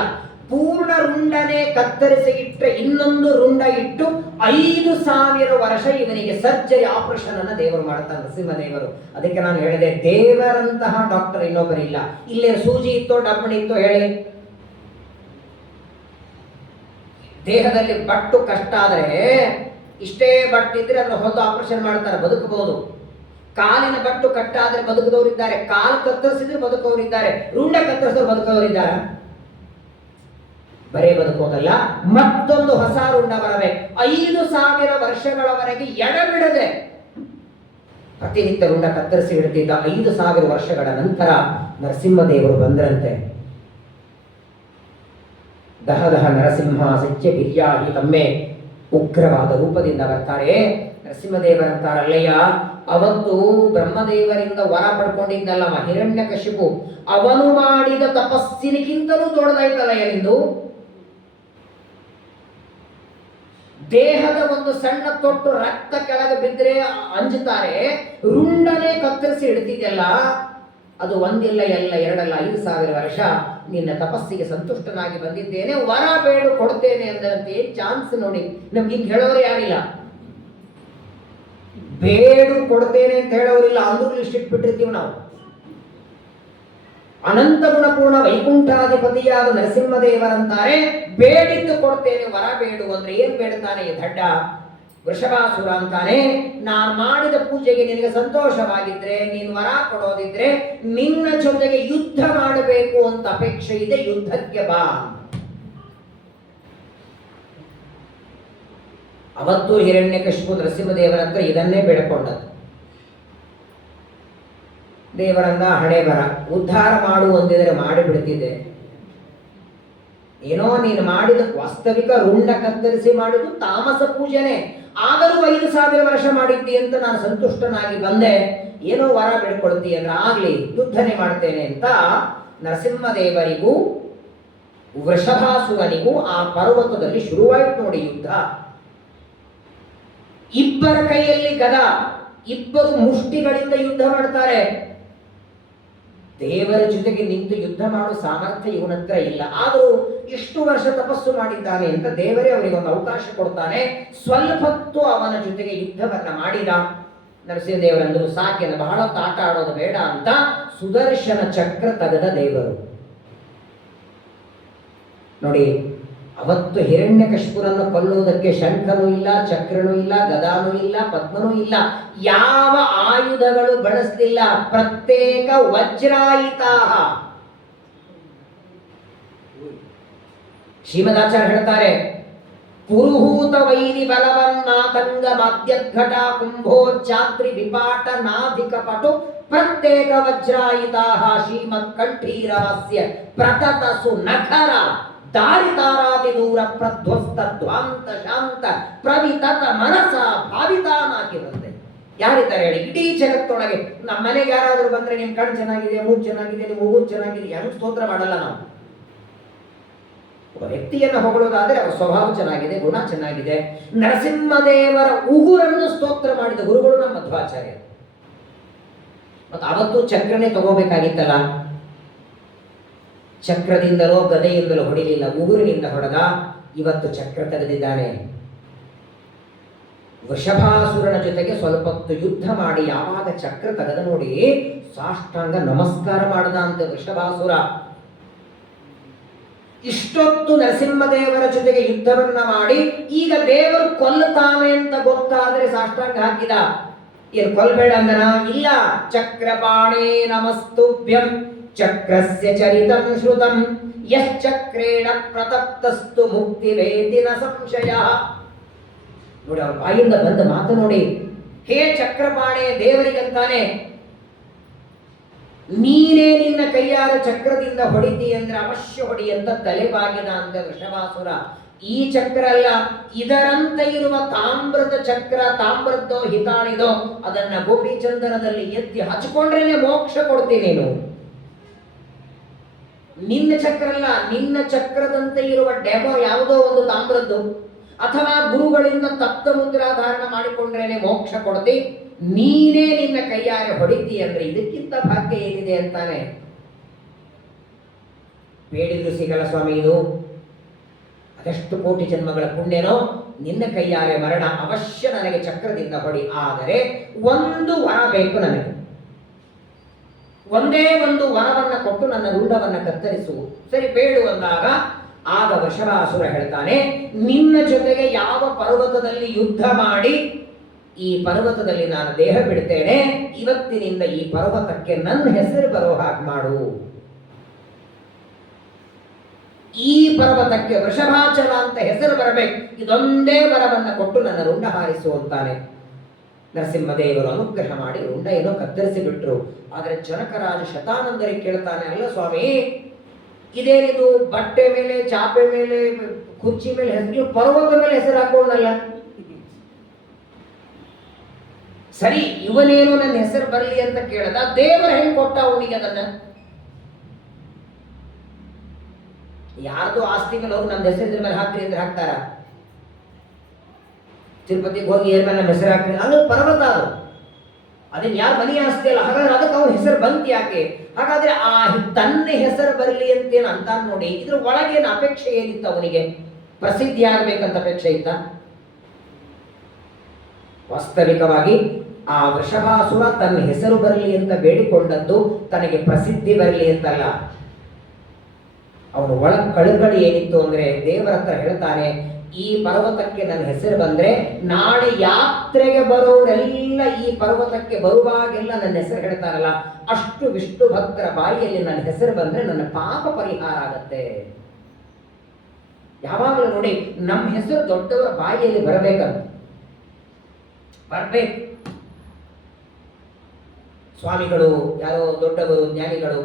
ಪೂರ್ಣ ರುಂಡನೆ ಕತ್ತರಿಸಿ ಇಟ್ಟರೆ ಇನ್ನೊಂದು ರುಂಡ ಇಟ್ಟು 5,000 ವರ್ಷ ಇವನಿಗೆ ಸರ್ಜರಿ ಆಪರೇಷನ್ ಅನ್ನ ದೇವರು ಮಾಡ್ತಾನೆ, ನರಸಿಂಹದೇವರು. ಅದಕ್ಕೆ ನಾನು ಹೇಳಿದೆ, ದೇವರಂತಹ ಡಾಕ್ಟರ್ ಇನ್ನೊಬ್ಬರಿಲ್ಲ. ಇಲ್ಲೇ ಸೂಜಿ ಇತ್ತೋ ಡಬ್ಬಣಿ ಇತ್ತೋ ಹೇಳಿ. ದೇಹದಲ್ಲಿ ಬಟ್ಟು ಕಷ್ಟ ಆದ್ರೆ ಇಷ್ಟೇ ಬಟ್ಟಿದ್ರೆ ಅದನ್ನ ಹೊಂದು ಆಪರೇಷನ್ ಮಾಡ್ತಾರೆ, ಬದುಕಬಹುದು. ಕಾಲಿನ ಬಟ್ಟು ಕಟ್ಟಾದ್ರೆ ಬದುಕದವರಿದ್ದಾರೆ, ಕಾಲು ಕತ್ತರಿಸಿದ್ರೆ ಬದುಕವರಿದ್ದಾರೆ, ರುಂಡ ಕತ್ತರಿಸಿದ್ರೆ ಬದುಕವರಿದ್ದಾರೆ. ಬರೇ ಬದುಕೋದಲ್ಲ, ಮತ್ತೊಂದು ಹೊಸ ರುಂಡ ಬರಬೇಕು. 5,000 ವರ್ಷಗಳವರೆಗೆ ಎಡಬಿಡದೆ ಪ್ರತಿನಿತ್ಯ ರುಂಡ ಕತ್ತರಿಸಿ ಇಡ್ತಿದ್ದ. 5,000 ವರ್ಷಗಳ ನಂತರ ನರಸಿಂಹದೇವರು ಬಂದ್ರಂತೆ. ದಹ ನರಸಿಂಹ ಸತ್ಯ ಬಿರ್ಯಾಹಿ ತಮ್ಮೆ, ಉಗ್ರವಾದ ರೂಪದಿಂದ ಬರ್ತಾರೆ. ನರಸಿಂಹದೇವರಂತಾರಲ್ಲಯ್ಯ, ಅವತ್ತು ಬ್ರಹ್ಮದೇವರಿಂದ ವರ ಪಡ್ಕೊಂಡಿದ್ದಲ್ಲವ ಹಿರಣ್ಯಕಶಿಪು, ಅವನು ಮಾಡಿದ ತಪಸ್ಸಿನಿಗಿಂತಲೂ ದೊಡ್ಡದಾಯ್ತಲ್ಲಯ್ಯ ನಿಂದು. ದೇಹದ ಒಂದು ಸಣ್ಣ ತೊಟ್ಟು ರಕ್ತ ಕೆಳಗೆ ಬಿದ್ದರೆ ಅಂಜುತ್ತಾರೆ, ರುಂಡನೆ ಕತ್ತರಿಸಿ ಇಡ್ತಿದ್ಯಲ್ಲ, ಅದು ಒಂದಿಲ್ಲ ಎಲ್ಲ ಎರಡಲ್ಲ 5,000 ವರ್ಷ ನಿನ್ನ ತಪಸ್ಸಿಗೆ ಸಂತುಷ್ಟನಾಗಿ ಬಂದಿದ್ದೇನೆ, ವರ ಬೇಡು ಕೊಡ್ತೇನೆ ಅಂದರಂತೆ. ಚಾನ್ಸ್ ನೋಡಿ, ನಮ್ಗೆ ಹಿಂಗೆ ಹೇಳೋರು ಯಾರಿಲ್ಲ. ಬೇಡು ಕೊಡ್ತೇನೆ ಅಂತ ಹೇಳೋರಿಲ್ಲ, ಅಂದ್ರೂ ಲಿಸ್ಟ್ ಇಟ್ಬಿಟ್ಟಿರ್ತೀವಿ ನಾವು. ಅನಂತ ಗುಣಪೂರ್ಣ ವೈಕುಂಠಾಧಿಪತಿಯಾದ ನರಸಿಂಹದೇವರಂತಾರೆ, ಬೇಡಿದ್ದು ಕೊಡ್ತೇನೆ, ವರ ಬೇಡು ಅಂದ್ರೆ ಏನ್ ಬೇಡ್ತಾನೆ ಈ ದಡ್ಡ ವೃಷಭಾಸುರ ಅಂತಾನೆ, ನಾನು ಮಾಡಿದ ಪೂಜೆಗೆ ನಿನಗೆ ಸಂತೋಷವಾಗಿದ್ರೆ, ನೀನು ವರ ಕೊಡೋದಿದ್ರೆ ನಿನ್ನ ಜೊತೆಗೆ ಯುದ್ಧ ಮಾಡಬೇಕು ಅಂತ ಅಪೇಕ್ಷೆ ಇದೆ, ಯುದ್ಧಕ್ಕೆ ಬಾ. ಅವತ್ತು ಹಿರಣ್ಯಕಶಿಪು ನರಸಿಂಹದೇವರ ಹತ್ರ ಇದನ್ನೇ ಬೇಡಿಕೊಂಡದ್ದು. ದೇವರಂದ, ಹಣೆ ಬರ, ಉದ್ಧಾರ ಮಾಡು ಅಂದಿದ್ರೆ ಮಾಡಿ ಬಿಡ್ತಿದ್ದೆ. ಏನೋ ನೀನು ಮಾಡಿದ ವಾಸ್ತವಿಕ ರುಂಡ ಕತ್ತರಿಸಿ ಮಾಡಿದ್ದು ತಾಮಸ ಪೂಜೆನೆ, ಆದರೂ 5,000 ವರ್ಷ ಮಾಡಿದ್ದಿ ಅಂತ ನಾನು ಸಂತುಷ್ಟನಾಗಿ ಬಂದೆ. ಏನೋ ವರ ಬೇಡ್ಕೊಳ್ತಿ ಅಂದ್ರೆ ಆಗ್ಲಿ, ಯುದ್ಧನೆ ಮಾಡ್ತೇನೆ ಅಂತ ನರಸಿಂಹದೇವರಿಗೂ ವೃಷಭಾಸುರನಿಗೂ ಆ ಪರ್ವತದಲ್ಲಿ ಶುರುವಾಯಿತು ನೋಡಿ ಯುದ್ಧ. ಇಬ್ಬರ ಕೈಯಲ್ಲಿ ಗದ, ಇಬ್ಬರು ಮುಷ್ಟಿಗಳಿಂದ ಯುದ್ಧ ಮಾಡ್ತಾರೆ. ದೇವರ ಜೊತೆಗೆ ನಿಂತು ಯುದ್ಧ ಮಾಡೋ ಸಾಮರ್ಥ್ಯ ಇವನ ಹತ್ರ ಇಲ್ಲ. ಆದರೂ ಇಷ್ಟು ವರ್ಷ ತಪಸ್ಸು ಮಾಡಿದ್ದಾನೆ ಅಂತ ದೇವರೇ ಅವನಿಗೆ ಒಂದು ಅವಕಾಶ ಕೊಡ್ತಾನೆ. ಸ್ವಲ್ಪ ಹೊತ್ತು ಅವನ ಜೊತೆಗೆ ಯುದ್ಧವನ್ನ ಮಾಡಿದ. ನರಸಿಂಹದೇವರಂದ್ರು ಸಾಕಿನ ಬಹಳ ಆಟ ಆಡೋದು ಬೇಡ ಅಂತ ಸುದರ್ಶನ ಚಕ್ರ ತೆಗೆದ ದೇವರು ನೋಡಿ. ಅವತ್ತು ಹಿರಣ್ಯಕಶಿಪುರನ್ನು ಕೊಲ್ಲುವುದಕ್ಕೆ ಶಂಖನೂ ಇಲ್ಲ, ಚಕ್ರನೂ ಇಲ್ಲ, ಗದಾನೂ ಇಲ್ಲ, ಪದ್ಮನೂ ಇಲ್ಲ, ಯಾವ ಆಯುಧಗಳು ಬಳಸಲಿಲ್ಲ, ಪ್ರತ್ಯೇಕ ವಜ್ರಾಯಿತಾ. ಶ್ರೀಮದಾಚಾರ್ಯ ಹೇಳ್ತಾರೆ, ಪುರುಹೂತ ವೈರಿ ಬಲವನ್ನಾತಂಗ ಮಾದ್ಯದ್ಘಟ ಕುಂಭೋಚ್ಚಾತ್ರಿ ವಿಪಾಟ ನಾಧಿಕ ಪಟು ಪ್ರತ್ಯೇಕ ವಜ್ರಾಯಿತಾ ಶ್ರೀಮತ್ ಕಂಠೀರವಸ್ಯ ಪ್ರತತಸು ನಖರ ದಾರಿತಾರಾತಿ ದೂರ ಪ್ರಧ್ವಸ್ತ ಧ್ವಾಂತ ಶಾಂತ ಪ್ರವಿತತ ಮನಸ ಭಾವಿತಾನಾಗಿರುತ್ತೆ. ಯಾರಿದ್ದಾರೆ ಹೇಳಿ ಇಡೀ ಜಗತ್ತೊಳಗೆ? ನಮ್ಮ ಮನೆಗೆ ಯಾರಾದರೂ ಬಂದ್ರೆ ನಿಮ್ ಕಣ್ಣು ಚೆನ್ನಾಗಿದೆ, ಮೂಗು ಚೆನ್ನಾಗಿದೆ, ನಿಮ್ಮ ಉಗುರು ಚೆನ್ನಾಗಿದೆ, ಹೆಂಗ್ ಸ್ತೋತ್ರ ಮಾಡಲ್ಲ ನಾವು? ಒಬ್ಬ ವ್ಯಕ್ತಿಯನ್ನು ಹೊಗಳೋದಾದ್ರೆ ಅವರ ಸ್ವಭಾವ ಚೆನ್ನಾಗಿದೆ, ಗುಣ ಚೆನ್ನಾಗಿದೆ. ನರಸಿಂಹದೇವರ ಉಗುರನ್ನು ಸ್ತೋತ್ರ ಮಾಡಿದ ಗುರುಗಳು ನಮ್ಮ ಮಧ್ವಾಚಾರ್ಯ. ಮತ್ತು ಅವತ್ತು ಚಕ್ರನೇ ತಗೋಬೇಕಾಗಿತ್ತಲ್ಲ, ಚಕ್ರದಿಂದಲೋ ಗದೆಯಿಂದಲೋ ಹೊಡಿಲಿಲ್ಲ, ಉಗುರಿನಿಂದ ಹೊಡೆದ. ಇವತ್ತು ಚಕ್ರ ತೆಗೆದಿದ್ದಾನೆ. ವೃಷಭಾಸುರನ ಜೊತೆಗೆ ಸ್ವಲ್ಪ ಹೊತ್ತು ಯುದ್ಧ ಮಾಡಿ ಯಾವಾಗ ಚಕ್ರ ತೆಗೆದ ನೋಡಿ, ಸಾಷ್ಟಾಂಗ ನಮಸ್ಕಾರ ಮಾಡದ ಅಂತ ವೃಷಭಾಸುರ. ಇಷ್ಟೊತ್ತು ನರಸಿಂಹದೇವರ ಜೊತೆಗೆ ಯುದ್ಧವನ್ನ ಮಾಡಿ ಈಗ ದೇವರು ಕೊಲ್ಲುತ್ತಾನೆ ಅಂತ ಗೊತ್ತಾದ್ರೆ ಸಾಷ್ಟಾಂಗ ಹಾಕಿದ. ಏನು ಕೊಲ್ಲಬೇಡ ಅಂದನ? ಇಲ್ಲ. ಚಕ್ರಪಾಣೇ ನಮಸ್ತುಭ್ಯಂ ಚಕ್ರಸ್ಯ ಚರಿತಂ ಶ್ರುತಂ ಯಶ್ಚಕ್ರೇಣ ಪ್ರತಪ್ತಸ್ತು ಮುಕ್ತಿ ವೇದಿನ ಸಂಶಯ. ನೋಡಿ ಅವ್ರ ಬಾಯಿಂದ ಬಂದ ಮಾತು ನೋಡಿ. ಹೇ ಚಕ್ರಪಾಣೆ, ದೇವರಿಗಂತಾನೆ, ನೀನೇ ನಿನ್ನ ಕೈಯಾರ ಚಕ್ರದಿಂದ ಹೊಡಿತಿ ಅಂದ್ರೆ ಅವಶ್ಯ ಹೊಡಿ ಅಂತ ತಲೆಬಾಗಿದ ಅಂತ ವೃಷಭಾಸುರ. ಈ ಚಕ್ರ ಅಲ್ಲ, ಇದರಂತೆ ಇರುವ ತಾಮ್ರದ ಚಕ್ರ, ತಾಮ್ರದ್ದೋ ಹಿತಾಣಿದೋ, ಅದನ್ನ ಗೋಪಿಚಂದನದಲ್ಲಿ ಎತ್ತಿ ಹಚ್ಕೊಂಡ್ರೇನೆ ಮೋಕ್ಷ ಕೊಡ್ತೀನಿ ನೀನು. ನಿನ್ನ ಚಕ್ರ ಅಲ್ಲ, ನಿನ್ನ ಚಕ್ರದಂತೆ ಇರುವ ಡೆಮೋ ಯಾವುದೋ ಒಂದು ತಾಮ್ರದ್ದು, ಅಥವಾ ಗುರುಗಳಿಂದ ತಪ್ತ ಮುದ್ರಾಧಾರಣ ಮಾಡಿಕೊಂಡ್ರೇನೆ ಮೋಕ್ಷ ಕೊಡ್ತಿ. ನೀನೇ ನಿನ್ನ ಕೈಯಾರೆ ಹೊಡಿತಿ ಅಂದ್ರೆ ಇದಕ್ಕಿಂತ ಭಾಗ್ಯ ಏನಿದೆ ಅಂತಾನೆ. ಬೇಡಿದ್ರು ಸಿಗಲ್ಲ ಸ್ವಾಮಿ, ಇದು ಅದೆಷ್ಟು ಕೋಟಿ ಜನ್ಮಗಳ ಪುಣ್ಯನೋ. ನಿನ್ನ ಕೈಯಾರೆ ಮರಣ ಅವಶ್ಯ ನನಗೆ ಚಕ್ರದಿಂದ ಹೊಡಿ, ಆದರೆ ಒಂದು ವರ ಬೇಕು ನನಗೆ. ಒಂದೇ ಒಂದು ವರವನ್ನ ಕೊಟ್ಟು ನನ್ನ ರುಂಡವನ್ನ ಕತ್ತರಿಸು. ಸರಿ ಬೇಡು ಅಂದಾಗ ಆಗ ವೃಷಭಾಸುರ ಹೇಳ್ತಾನೆ, ನಿನ್ನ ಜೊತೆಗೆ ಯಾವ ಪರ್ವತದಲ್ಲಿ ಯುದ್ಧ ಮಾಡಿ ಈ ಪರ್ವತದಲ್ಲಿ ನಾನು ದೇಹ ಬಿಡ್ತೇನೆ, ಇವತ್ತಿನಿಂದ ಈ ಪರ್ವತಕ್ಕೆ ನನ್ನ ಹೆಸರು ಬರೋ ಹಾಗೆ ಮಾಡು. ಈ ಪರ್ವತಕ್ಕೆ ವೃಷಭಾಚಲ ಅಂತ ಹೆಸರು ಬರಬೇಕು, ಇದೊಂದೇ ವರವನ್ನ ಕೊಟ್ಟು ನನ್ನ ರುಂಡ ಹಾರಿಸು ಅಂತಾನೆ. ನರಸಿಂಹದೇವರು ಅನುಗ್ರಹ ಮಾಡಿ ರುಂಡ ಏನೋ ಕತ್ತರಿಸಿ ಬಿಟ್ರು. ಆದರೆ ಜನಕರಾಜ ಶತಾನಂದರಿಗೆ ಕೇಳ್ತಾನೆ, ಅಲ್ಲ ಸ್ವಾಮಿ, ಇದೇನಿದು ಬಟ್ಟೆ ಮೇಲೆ, ಚಾಪೆ ಮೇಲೆ, ಕುರ್ಚಿ ಮೇಲೆ ಹೆಸರು, ಪರ್ವತ ಮೇಲೆ ಹೆಸರು ಹಾಕೊಂಡಲ್ಲ. ಸರಿ, ಇವನೇನು ನನ್ನ ಹೆಸರು ಬರಲಿ ಅಂತ ಕೇಳದ, ದೇವರ ಹೆಂಗ್ ಕೊಟ್ಟ ಅವನಿಗೆ ಅದನ್ನ? ಯಾರ್ದು ಆಸ್ತಿ ಮೇಲೆ ಹೋಗಿ ನನ್ನ ಹೆಸರಿನ ಮೇಲೆ ಹಾಕ್ರಿ ಅಂದ್ರೆ ಹಾಕ್ತಾರ? ತಿರುಪತಿಗೆ ಹೋಗಿ ಏನ್ ಮೇಲೆ ನಮ್ಮ ಹೆಸರು ಹಾಕ್ರಿ ಅಂದ್ರೆ ಪರ್ವತ ಅದು, ಅದೇನು ಯಾರ ಮನೆ ಆಸ್ತಿ ಅಲ್ಲ. ಹಾಗಾದ್ರೆ ಅದಕ್ಕೆ ಅವ್ನ ಹೆಸರು ಬಂತು ಯಾಕೆ? ಹಾಗಾದ್ರೆ ಆ ತನ್ನ ಹೆಸರು ಬರಲಿ ಅಂತೇನು ಅಂತ ನೋಡಿ. ಇದ್ರ ಒಳಗೇನು ಅಪೇಕ್ಷೆ ಏನಿತ್ತು ಅವನಿಗೆ? ಪ್ರಸಿದ್ಧಿ ಆಗಬೇಕಂತ ಅಪೇಕ್ಷೆ ಇತ್ತ? ವಾಸ್ತವಿಕವಾಗಿ ಆ ವೃಷಭಾಸುರ ತನ್ನ ಹೆಸರು ಬರಲಿ ಅಂತ ಬೇಡಿಕೊಂಡದ್ದು ತನಗೆ ಪ್ರಸಿದ್ಧಿ ಬರಲಿ ಅಂತಲ್ಲ. ಅವನು ಒಳಗ್ ಕಳಕಳಿ ಏನಿತ್ತು ಅಂದ್ರೆ, ದೇವರ ಹತ್ರ ಹೇಳ್ತಾನೆ, ಈ ಪರ್ವತಕ್ಕೆ ನನ್ನ ಹೆಸರು ಬಂದ್ರೆ ನಾಳೆ ಯಾತ್ರೆಗೆ ಬರೋರೆಲ್ಲ ಈ ಪರ್ವತಕ್ಕೆ ಬರುವಾಗೆಲ್ಲ ನನ್ನ ಹೆಸರು ಹೇಳ್ತಾರಲ್ಲ, ಅಷ್ಟು ವಿಷ್ಣು ಭಕ್ತರ ಬಾಯಿಯಲ್ಲಿ ನನ್ನ ಹೆಸರು ಬಂದ್ರೆ ನನ್ನ ಪಾಪ ಪರಿಹಾರ ಆಗತ್ತೆ. ಯಾವಾಗಲೂ ನೋಡಿ, ನಮ್ಮ ಹೆಸರು ದೊಡ್ಡವರ ಬಾಯಿಯಲ್ಲಿ ಬರಬೇಕಂತ ಬರ್ಬೇಕು. ಸ್ವಾಮಿಗಳು, ಯಾರೋ ದೊಡ್ಡವರು ಜ್ಞಾನಿಗಳು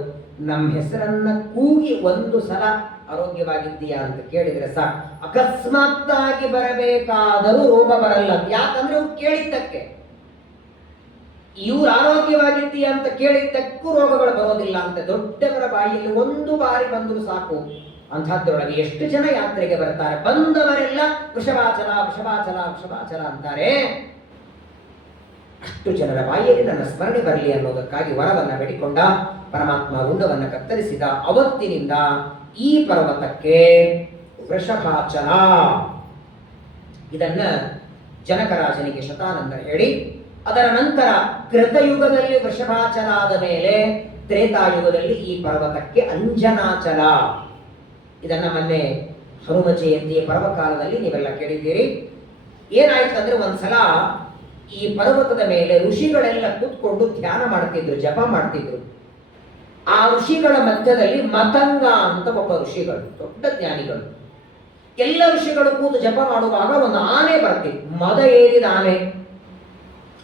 ನಮ್ಮ ಹೆಸರನ್ನ ಕೂಗಿ ಒಂದು ಸಲ ಆರೋಗ್ಯವಾಗಿದ್ದೀಯಾ ಅಂತ ಕೇಳಿದ್ರೆ ಸಾಕು, ಅಕಸ್ಮಾತ್ತಾಗಿ ಬರಬೇಕಾದರೂ ರೋಗ ಬರಲ್ಲ. ಯಾಕಂದ್ರೆ ಅವ್ರು ಕೇಳಿದ್ದಕ್ಕೆ. ಇವ್ರು ಆರೋಗ್ಯವಾಗಿದ್ದೀಯಾ ಅಂತ ಕೇಳಿದ್ದಕ್ಕೂ ರೋಗಗಳು ಬರೋದಿಲ್ಲ ಅಂತ ದೊಡ್ಡವರ ಬಾಯಿಯಲ್ಲಿ ಒಂದು ಬಾರಿ ಬಂದರೂ ಸಾಕು. ಅಂಥದ್ರೊಳಗೆ ಎಷ್ಟು ಜನ ಯಾತ್ರೆಗೆ ಬರ್ತಾರೆ, ಬಂದವರೆಲ್ಲ ವೃಷಭಾಚಲ ವೃಷಭಾಚಲ ವೃಷಭಾಚಲ ಅಂತಾರೆ. ಅಷ್ಟು ಜನರ ಬಾಯಿಯಲ್ಲಿ ನನ್ನ ಸ್ಮರಣೆ ಬರಲಿ ಅನ್ನೋದಕ್ಕಾಗಿ ವರವನ್ನ ಬೇಡಿಕೊಂಡ. ಪರಮಾತ್ಮ ರುಂಡವನ್ನ ಕತ್ತರಿಸಿದ. ಅವತ್ತಿನಿಂದ ಈ ಪರ್ವತಕ್ಕೆ ವೃಷಭಾಚಲ, ಇದನ್ನ ಜನಕರಾಜನಿಗೆ ಶತಾನಂದ ಹೇಳಿ ಅದರ ನಂತರ ಕೃತಯುಗದಲ್ಲಿ ವೃಷಭಾಚಲ ಆದ ಮೇಲೆ ತ್ರೇತಾಯುಗದಲ್ಲಿ ಈ ಪರ್ವತಕ್ಕೆ ಅಂಜನಾಚಲ. ಇದನ್ನ ಮೊನ್ನೆ ಹನುಮ ಜಯಂತಿಯ ಪರ್ವಕಾಲದಲ್ಲಿ ನೀವೆಲ್ಲ ಕೇಳಿದ್ದೀರಿ. ಏನಾಯ್ತಂದ್ರೆ ಒಂದ್ಸಲ ಈ ಪರ್ವತದ ಮೇಲೆ ಋಷಿಗಳೆಲ್ಲ ಕೂತ್ಕೊಂಡು ಧ್ಯಾನ ಮಾಡ್ತಿದ್ರು, ಜಪ ಮಾಡ್ತಿದ್ರು. ಆ ಋಷಿಗಳ ಮಧ್ಯದಲ್ಲಿ ಮತಂಗ ಅಂತ ಒಬ್ಬ ಋಷಿಗಳು, ದೊಡ್ಡ ಜ್ಞಾನಿಗಳು. ಎಲ್ಲ ಋಷಿಗಳು ಕೂತು ಜಪ ಮಾಡುವಾಗ ಒಂದು ಆನೆ ಬರ್ತಿತ್ತು, ಮದ ಏರಿದ ಆನೆ,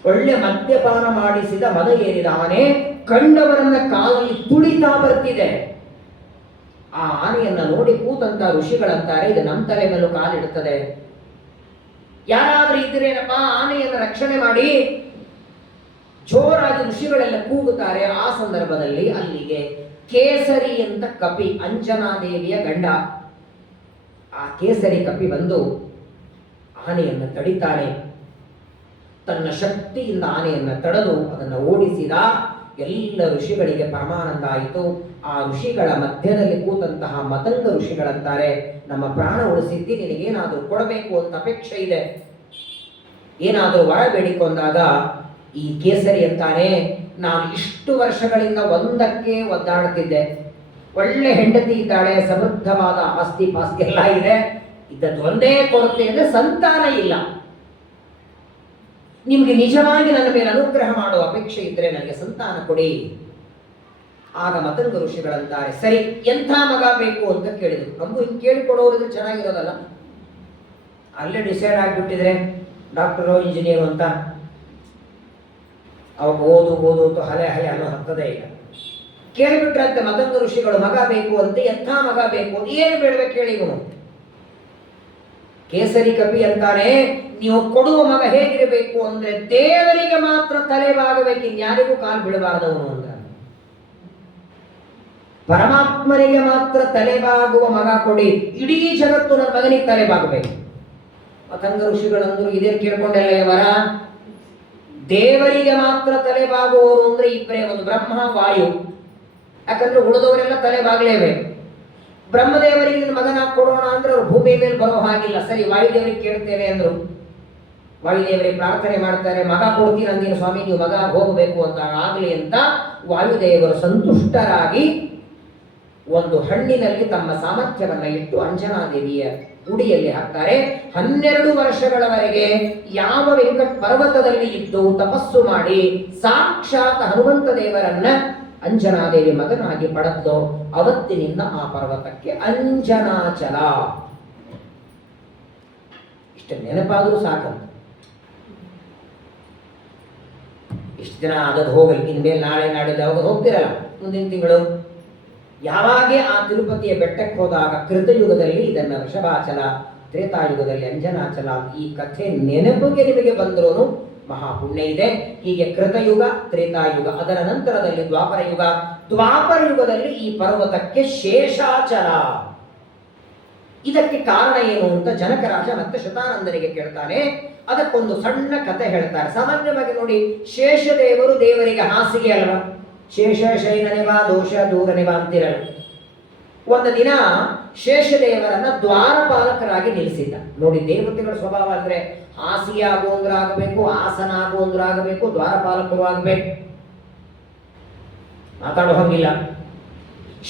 ಒಳ್ಳೆ ಮದ್ಯಪಾನ ಮಾಡಿಸಿದ ಮದ ಏರಿದ ಆನೆ ಕಂಡವರನ್ನ ಕಾಲಲ್ಲಿ ತುಳಿತಾ ಬರ್ತಿದೆ. ಆ ಆನೆಯನ್ನ ನೋಡಿ ಕೂತಂತ ಋಷಿಗಳಂತಾರೆ, ಇದು ನಮ್ಮ ತಲೆ ಮೇಲೂ ಕಾಲಿಡುತ್ತದೆ, ಯಾರಾದ್ರೂ ಇದ್ರೇನಪ್ಪ ಆನೆಯನ್ನು ರಕ್ಷಣೆ ಮಾಡಿ. ಜೋರಾಗಿ ಋಷಿಗಳೆಲ್ಲ ಕೂಗುತ್ತಾರೆ. ಆ ಸಂದರ್ಭದಲ್ಲಿ ಅಲ್ಲಿಗೆ ಕೇಸರಿ ಅಂತ ಕಪಿ, ಅಂಜನಾದೇವಿಯ ಗಂಡ, ಆ ಕೇಸರಿ ಕಪಿ ಬಂದು ಆನೆಯನ್ನು ತಡಿತಾನೆ. ತನ್ನ ಶಕ್ತಿಯಿಂದ ಆನೆಯನ್ನು ತಡೆದು ಅದನ್ನು ಓಡಿಸಿದ. ಎಲ್ಲ ಋಷಿಗಳಿಗೆ ಪರಮಾನಂದ ಆಯಿತು. ಆ ಋಷಿಗಳ ಮಧ್ಯದಲ್ಲಿ ಕೂತಂತಹ ಮತಂಗ ಋಷಿಗಳಂತಾರೆ, ನಮ್ಮ ಪ್ರಾಣ ಉಳಿಸಿದ್ದಿ, ನಿನಗೇನಾದರೂ ಕೊಡಬೇಕು ಅಂತ ಅಪೇಕ್ಷೆ ಇದೆ, ಏನಾದರೂ ವರ ಬೇಡಿಕೊಂಡಾಗ ಈ ಕೇಸರಿ ಅಂತಾನೆ, ನಾನು ಇಷ್ಟು ವರ್ಷಗಳಿಂದ ಒಂದಕ್ಕೆ ಒದ್ದಾಡ್ತಿದ್ದೆ, ಒಳ್ಳೆ ಹೆಂಡತಿ ಇದ್ದಾಳೆ, ಸಮೃದ್ಧವಾದ ಆಸ್ತಿ ಪಾಸ್ತಿ ಎಲ್ಲ ಇದೆ, ಇದ್ದದ್ದು ಒಂದೇ ಕೊರತೆ ಅಂದರೆ ಸಂತಾನ ಇಲ್ಲ. ನಿಮಗೆ ನಿಜವಾಗಿ ನನ್ನ ಮೇಲೆ ಅನುಗ್ರಹ ಮಾಡುವ ಅಪೇಕ್ಷೆ ಇದ್ರೆ ನನಗೆ ಸಂತಾನ ಕೊಡಿ. ಆಗ ಮತಂಗ ಋಷಿಗಳಂತಾರೆ, ಸರಿ ಎಂಥ ಮಗ ಬೇಕು ಅಂತ ಕೇಳಿದ್ರು. ನಮಗೂ ಹಿಂಗೆ ಕೇಳಿಕೊಡೋರಿದ್ರೆ ಚೆನ್ನಾಗಿರೋದಲ್ಲ, ಅಲ್ಲೇ ಡಿಸೈಡ್ ಆಗಿಬಿಟ್ಟಿದ್ರೆ ಡಾಕ್ಟರು ಇಂಜಿನಿಯರು ಅಂತ, ಅವಾಗ ಓದು ಅಂತ ಹಲೆ ಅನ್ನೋ ಹತ್ತದೇ ಇಲ್ಲ. ಕೇಳಿಬಿಟ್ರಂತೆ ಮತಂಗ ಋಷಿಗಳು, ಮಗ ಬೇಕು ಅಂತ, ಎಂಥ ಮಗ ಬೇಕು, ಏನು ಬೇಡಬೇಕು ಕೇಳಿ. ಇವನು ಕೇಸರಿ ಕಪಿ ಅಂತಾನೆ, ನೀವು ಕೊಡುವ ಮಗ ಹೇಗಿರಬೇಕು ಅಂದ್ರೆ ದೇವರಿಗೆ ಮಾತ್ರ ತಲೆಬಾಗಬೇಕು, ಇನ್ಯಾರಿಗೂ ಕಾಲು ಬಿಡಬಾರದವನು ಅಂತ, ಪರಮಾತ್ಮನಿಗೆ ಮಾತ್ರ ತಲೆಬಾಗುವ ಮಗ ಕೊಡಿ, ಇಡೀ ಜಗತ್ತು ನನ್ನ ಮಗನಿಗೆ ತಲೆಬಾಗಬೇಕು. ಮತಂಗ ಋಷಿಗಳಂದ್ರು ಇದೇನು ಕೇಳ್ಕೊಂಡೆಲ್ಲ ವರ, ದೇವರಿಗೆ ಮಾತ್ರ ತಲೆಬಾಗುವವರು ಅಂದ್ರೆ ಇಬ್ಬರೇ, ಒಂದು ಬ್ರಹ್ಮ ವಾಯು, ಯಾಕಂದ್ರೆ ಉಳಿದವರೆಲ್ಲ ತಲೆಬಾಗಲೇಬೇಕು. ಬ್ರಹ್ಮದೇವರಿಗೆ ನಿನ್ನ ಮಗನ ಕೊಡೋಣ ಅಂದ್ರೆ ಅವ್ರು ಭೂಮಿ ಮೇಲೆ ಬರೋ ಹಾಗಿಲ್ಲ. ಸರಿ ವಾಯುದೇವರಿಗೆ ಕೇಳ್ತೇವೆ ಅಂದ್ರು. ವಾಯುದೇವರಿಗೆ ಪ್ರಾರ್ಥನೆ ಮಾಡ್ತಾರೆ, ಮಗ ಕೊಡ್ತೀನಿ ಅಂದಿನ ಸ್ವಾಮಿ, ನೀವು ಮಗ ಹೋಗಬೇಕು ಅಂತ ಆಗಲಿ ಅಂತ ವಾಯುದೇವರು ಸಂತುಷ್ಟರಾಗಿ ಒಂದು ಹಣ್ಣಿನಲ್ಲಿ ತಮ್ಮ ಸಾಮರ್ಥ್ಯವನ್ನ ಇಟ್ಟು ಅಂಜನಾದೇವಿಯ ಗುಡಿಯಲ್ಲಿ ಹಾಕ್ತಾರೆ. 12 ವರ್ಷಗಳವರೆಗೆ ಯಾವ ವೆಂಕಟ ಪರ್ವತದಲ್ಲಿ ಇದ್ದು ತಪಸ್ಸು ಮಾಡಿ ಸಾಕ್ಷಾತ್ ಹನುಮಂತ ದೇವರನ್ನ ಅಂಜನಾದೇವಿ ಮಗನಾಗಿ ಪಡೆದೋ ಅವತ್ತಿನಿಂದ ಆ ಪರ್ವತಕ್ಕೆ ಅಂಜನಾಚಲ. ಇಷ್ಟು ನೆನಪಾದರೂ ಸಾಕಂತ. ಇಷ್ಟು ದಿನ ಆದದ್ದು ಹೋಗಲಿ, ಇನ್ಮೇಲೆ ನಾಳೆ ನಾಡಿದ್ದು ಯಾವಾಗ ಹೋಗ್ತಿರಲ್ಲ, ಮುಂದಿನ ತಿಂಗಳು ಯಾವಾಗ ಆ ತಿರುಪತಿಯ ಬೆಟ್ಟಕ್ಕೆ ಹೋದಾಗ ಕೃತಯುಗದಲ್ಲಿ ಇದನ್ನ ವೃಷಭಾಚಲ, ತ್ರೇತಾಯುಗದಲ್ಲಿ ಅಂಜನಾಚಲ, ಈ ಕಥೆ ನೆನಪಿಗೆ ನಿಮಗೆ ಬಂದರೂ ಮಹಾಪುಣ್ಯ ಇದೆ. ಹೀಗೆ ಕೃತಯುಗ, ತ್ರೇತಾಯುಗ, ಅದರ ನಂತರದಲ್ಲಿ ದ್ವಾಪರ ಯುಗ. ದ್ವಾಪರ ಯುಗದಲ್ಲಿ ಈ ಪರ್ವತಕ್ಕೆ ಶೇಷಾಚಲ. ಇದಕ್ಕೆ ಕಾರಣ ಏನು ಅಂತ ಜನಕರಾಜ ಮತ್ತೆ ಶತಾನಂದರಿಗೆ ಕೇಳ್ತಾನೆ. ಅದಕ್ಕೊಂದು ಸಣ್ಣ ಕಥೆ ಹೇಳ್ತಾರೆ. ಸಾಮಾನ್ಯವಾಗಿ ನೋಡಿ, ಶೇಷದೇವರು ದೇವರಿಗೆ ಹಾಸಿಗೆ ಅಲ್ವಾ, ಶೇಷ ಶೈನನೆವಾ ದೋಷ ದೂರನೆವಾ ಅಂತಿರಲ್ಲ. ಒಂದು ದಿನ ಶೇಷದೇವರನ್ನ ದ್ವಾರಪಾಲಕರಾಗಿ ನಿಲ್ಲಿಸಿದ್ದ. ನೋಡಿ, ದೇವತೆಗಳ ಸ್ವಭಾವ ಅಂದ್ರೆ ಹಾಸಿಗೆ ಆಗುವಂದ್ರಾಗಬೇಕು, ಆಸನ ಆಗುವಂದ್ರಾಗಬೇಕು, ದ್ವಾರಪಾಲಕರು ಆಗಬೇಕು, ಮಾತಾಡೋ ಹಂಗಿಲ್ಲ.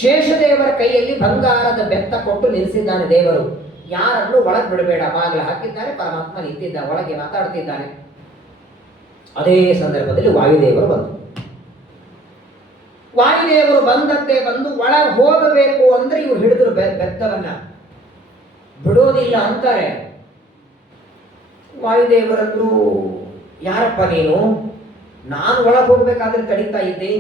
ಶೇಷದೇವರ ಕೈಯಲ್ಲಿ ಬಂಗಾರದ ಬೆತ್ತ ಕೊಟ್ಟು ನಿಲ್ಲಿಸಿದ್ದಾನೆ ದೇವರು. ಯಾರನ್ನು ಒಳಗೆ ಬಿಡಬೇಡ, ಬಾಗಿಲು ಹಾಕಿದ್ದಾನೆ. ಪರಮಾತ್ಮ ನಿಂತಿದ್ದ, ಒಳಗೆ ಮಾತಾಡ್ತಿದ್ದಾನೆ. ಅದೇ ಸಂದರ್ಭದಲ್ಲಿ ವಾಯುದೇವರು ಬಂದರು. ವಾಯುದೇವರು ಬಂದಂತೆ ಬಂದು ಒಳಗೆ ಹೋಗಬೇಕು ಅಂದ್ರೆ ಇವ್ರು ಹಿಡಿದ್ರು ಬೆತ್ತವನ್ನ, ಬಿಡೋದಿಲ್ಲ ಅಂತಾರೆ. ವಾಯುದೇವರಂದ್ರು, ಯಾರಪ್ಪ ನೀನು, ನಾನು ಒಳಗೆ ಹೋಗ್ಬೇಕಾದ್ರೆ ತಡೀತಾ ಇದ್ದೆ,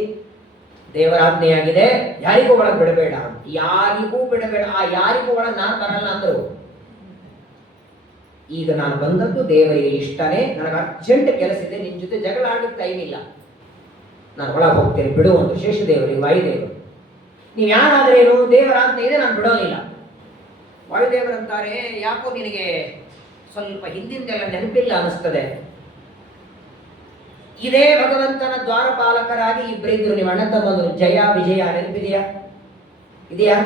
ದೇವರಾಜ್ಞೆಯಾಗಿದೆ, ಯಾರಿಗೂ ಒಳಗೆ ಬಿಡಬೇಡ, ಯಾರಿಗೂ ಬಿಡಬೇಡ. ಆ ಯಾರಿಗೂ ಒಳಗೆ ನಾನು ಬರಲ್ಲ ಅಂದ್ರು. ಈಗ ನಾನು ಬಂದದ್ದು ದೇವರಿಗೆ ಇಷ್ಟನೇ, ನನಗೆ ಅರ್ಜೆಂಟ್ ಕೆಲಸ ಇದೆ, ನಿನ್ನ ಜೊತೆ ಜಗಳ ಆಡಲಿಕ್ಕೆ ಟೈಮ್ ಇಲ್ಲ, ನಾನು ಒಳಗೆ ಹೋಗ್ತೇನೆ, ಬಿಡು ಅಂತ ಶೇಷದೇವರಿಗೆ ವಾಯುದೇವರು. ನೀವು ಯಾರಾದ್ರೇನು, ದೇವರಾಜ್ಞೆ ಇದೆ, ನಾನು ಬಿಡೋದಿಲ್ಲ. ವಾಯುದೇವರಂತಾರೆ, ಯಾಕೋ ನಿನಗೆ ಸ್ವಲ್ಪ ಹಿಂದಿಂದೆಲ್ಲ ನೆನಪಿಲ್ಲ ಅನಿಸ್ತದೆ. ಇದೇ ಭಗವಂತನ ದ್ವಾರಪಾಲಕರಾಗಿ ಇಬ್ಬರಿದ್ರು, ನೀವು ಅಣ್ಣ ತಮ್ಮಂದ್ರು, ಜಯ ವಿಜಯ, ನೆನಪಿದೆಯಾ? ಇದೆಯಾ?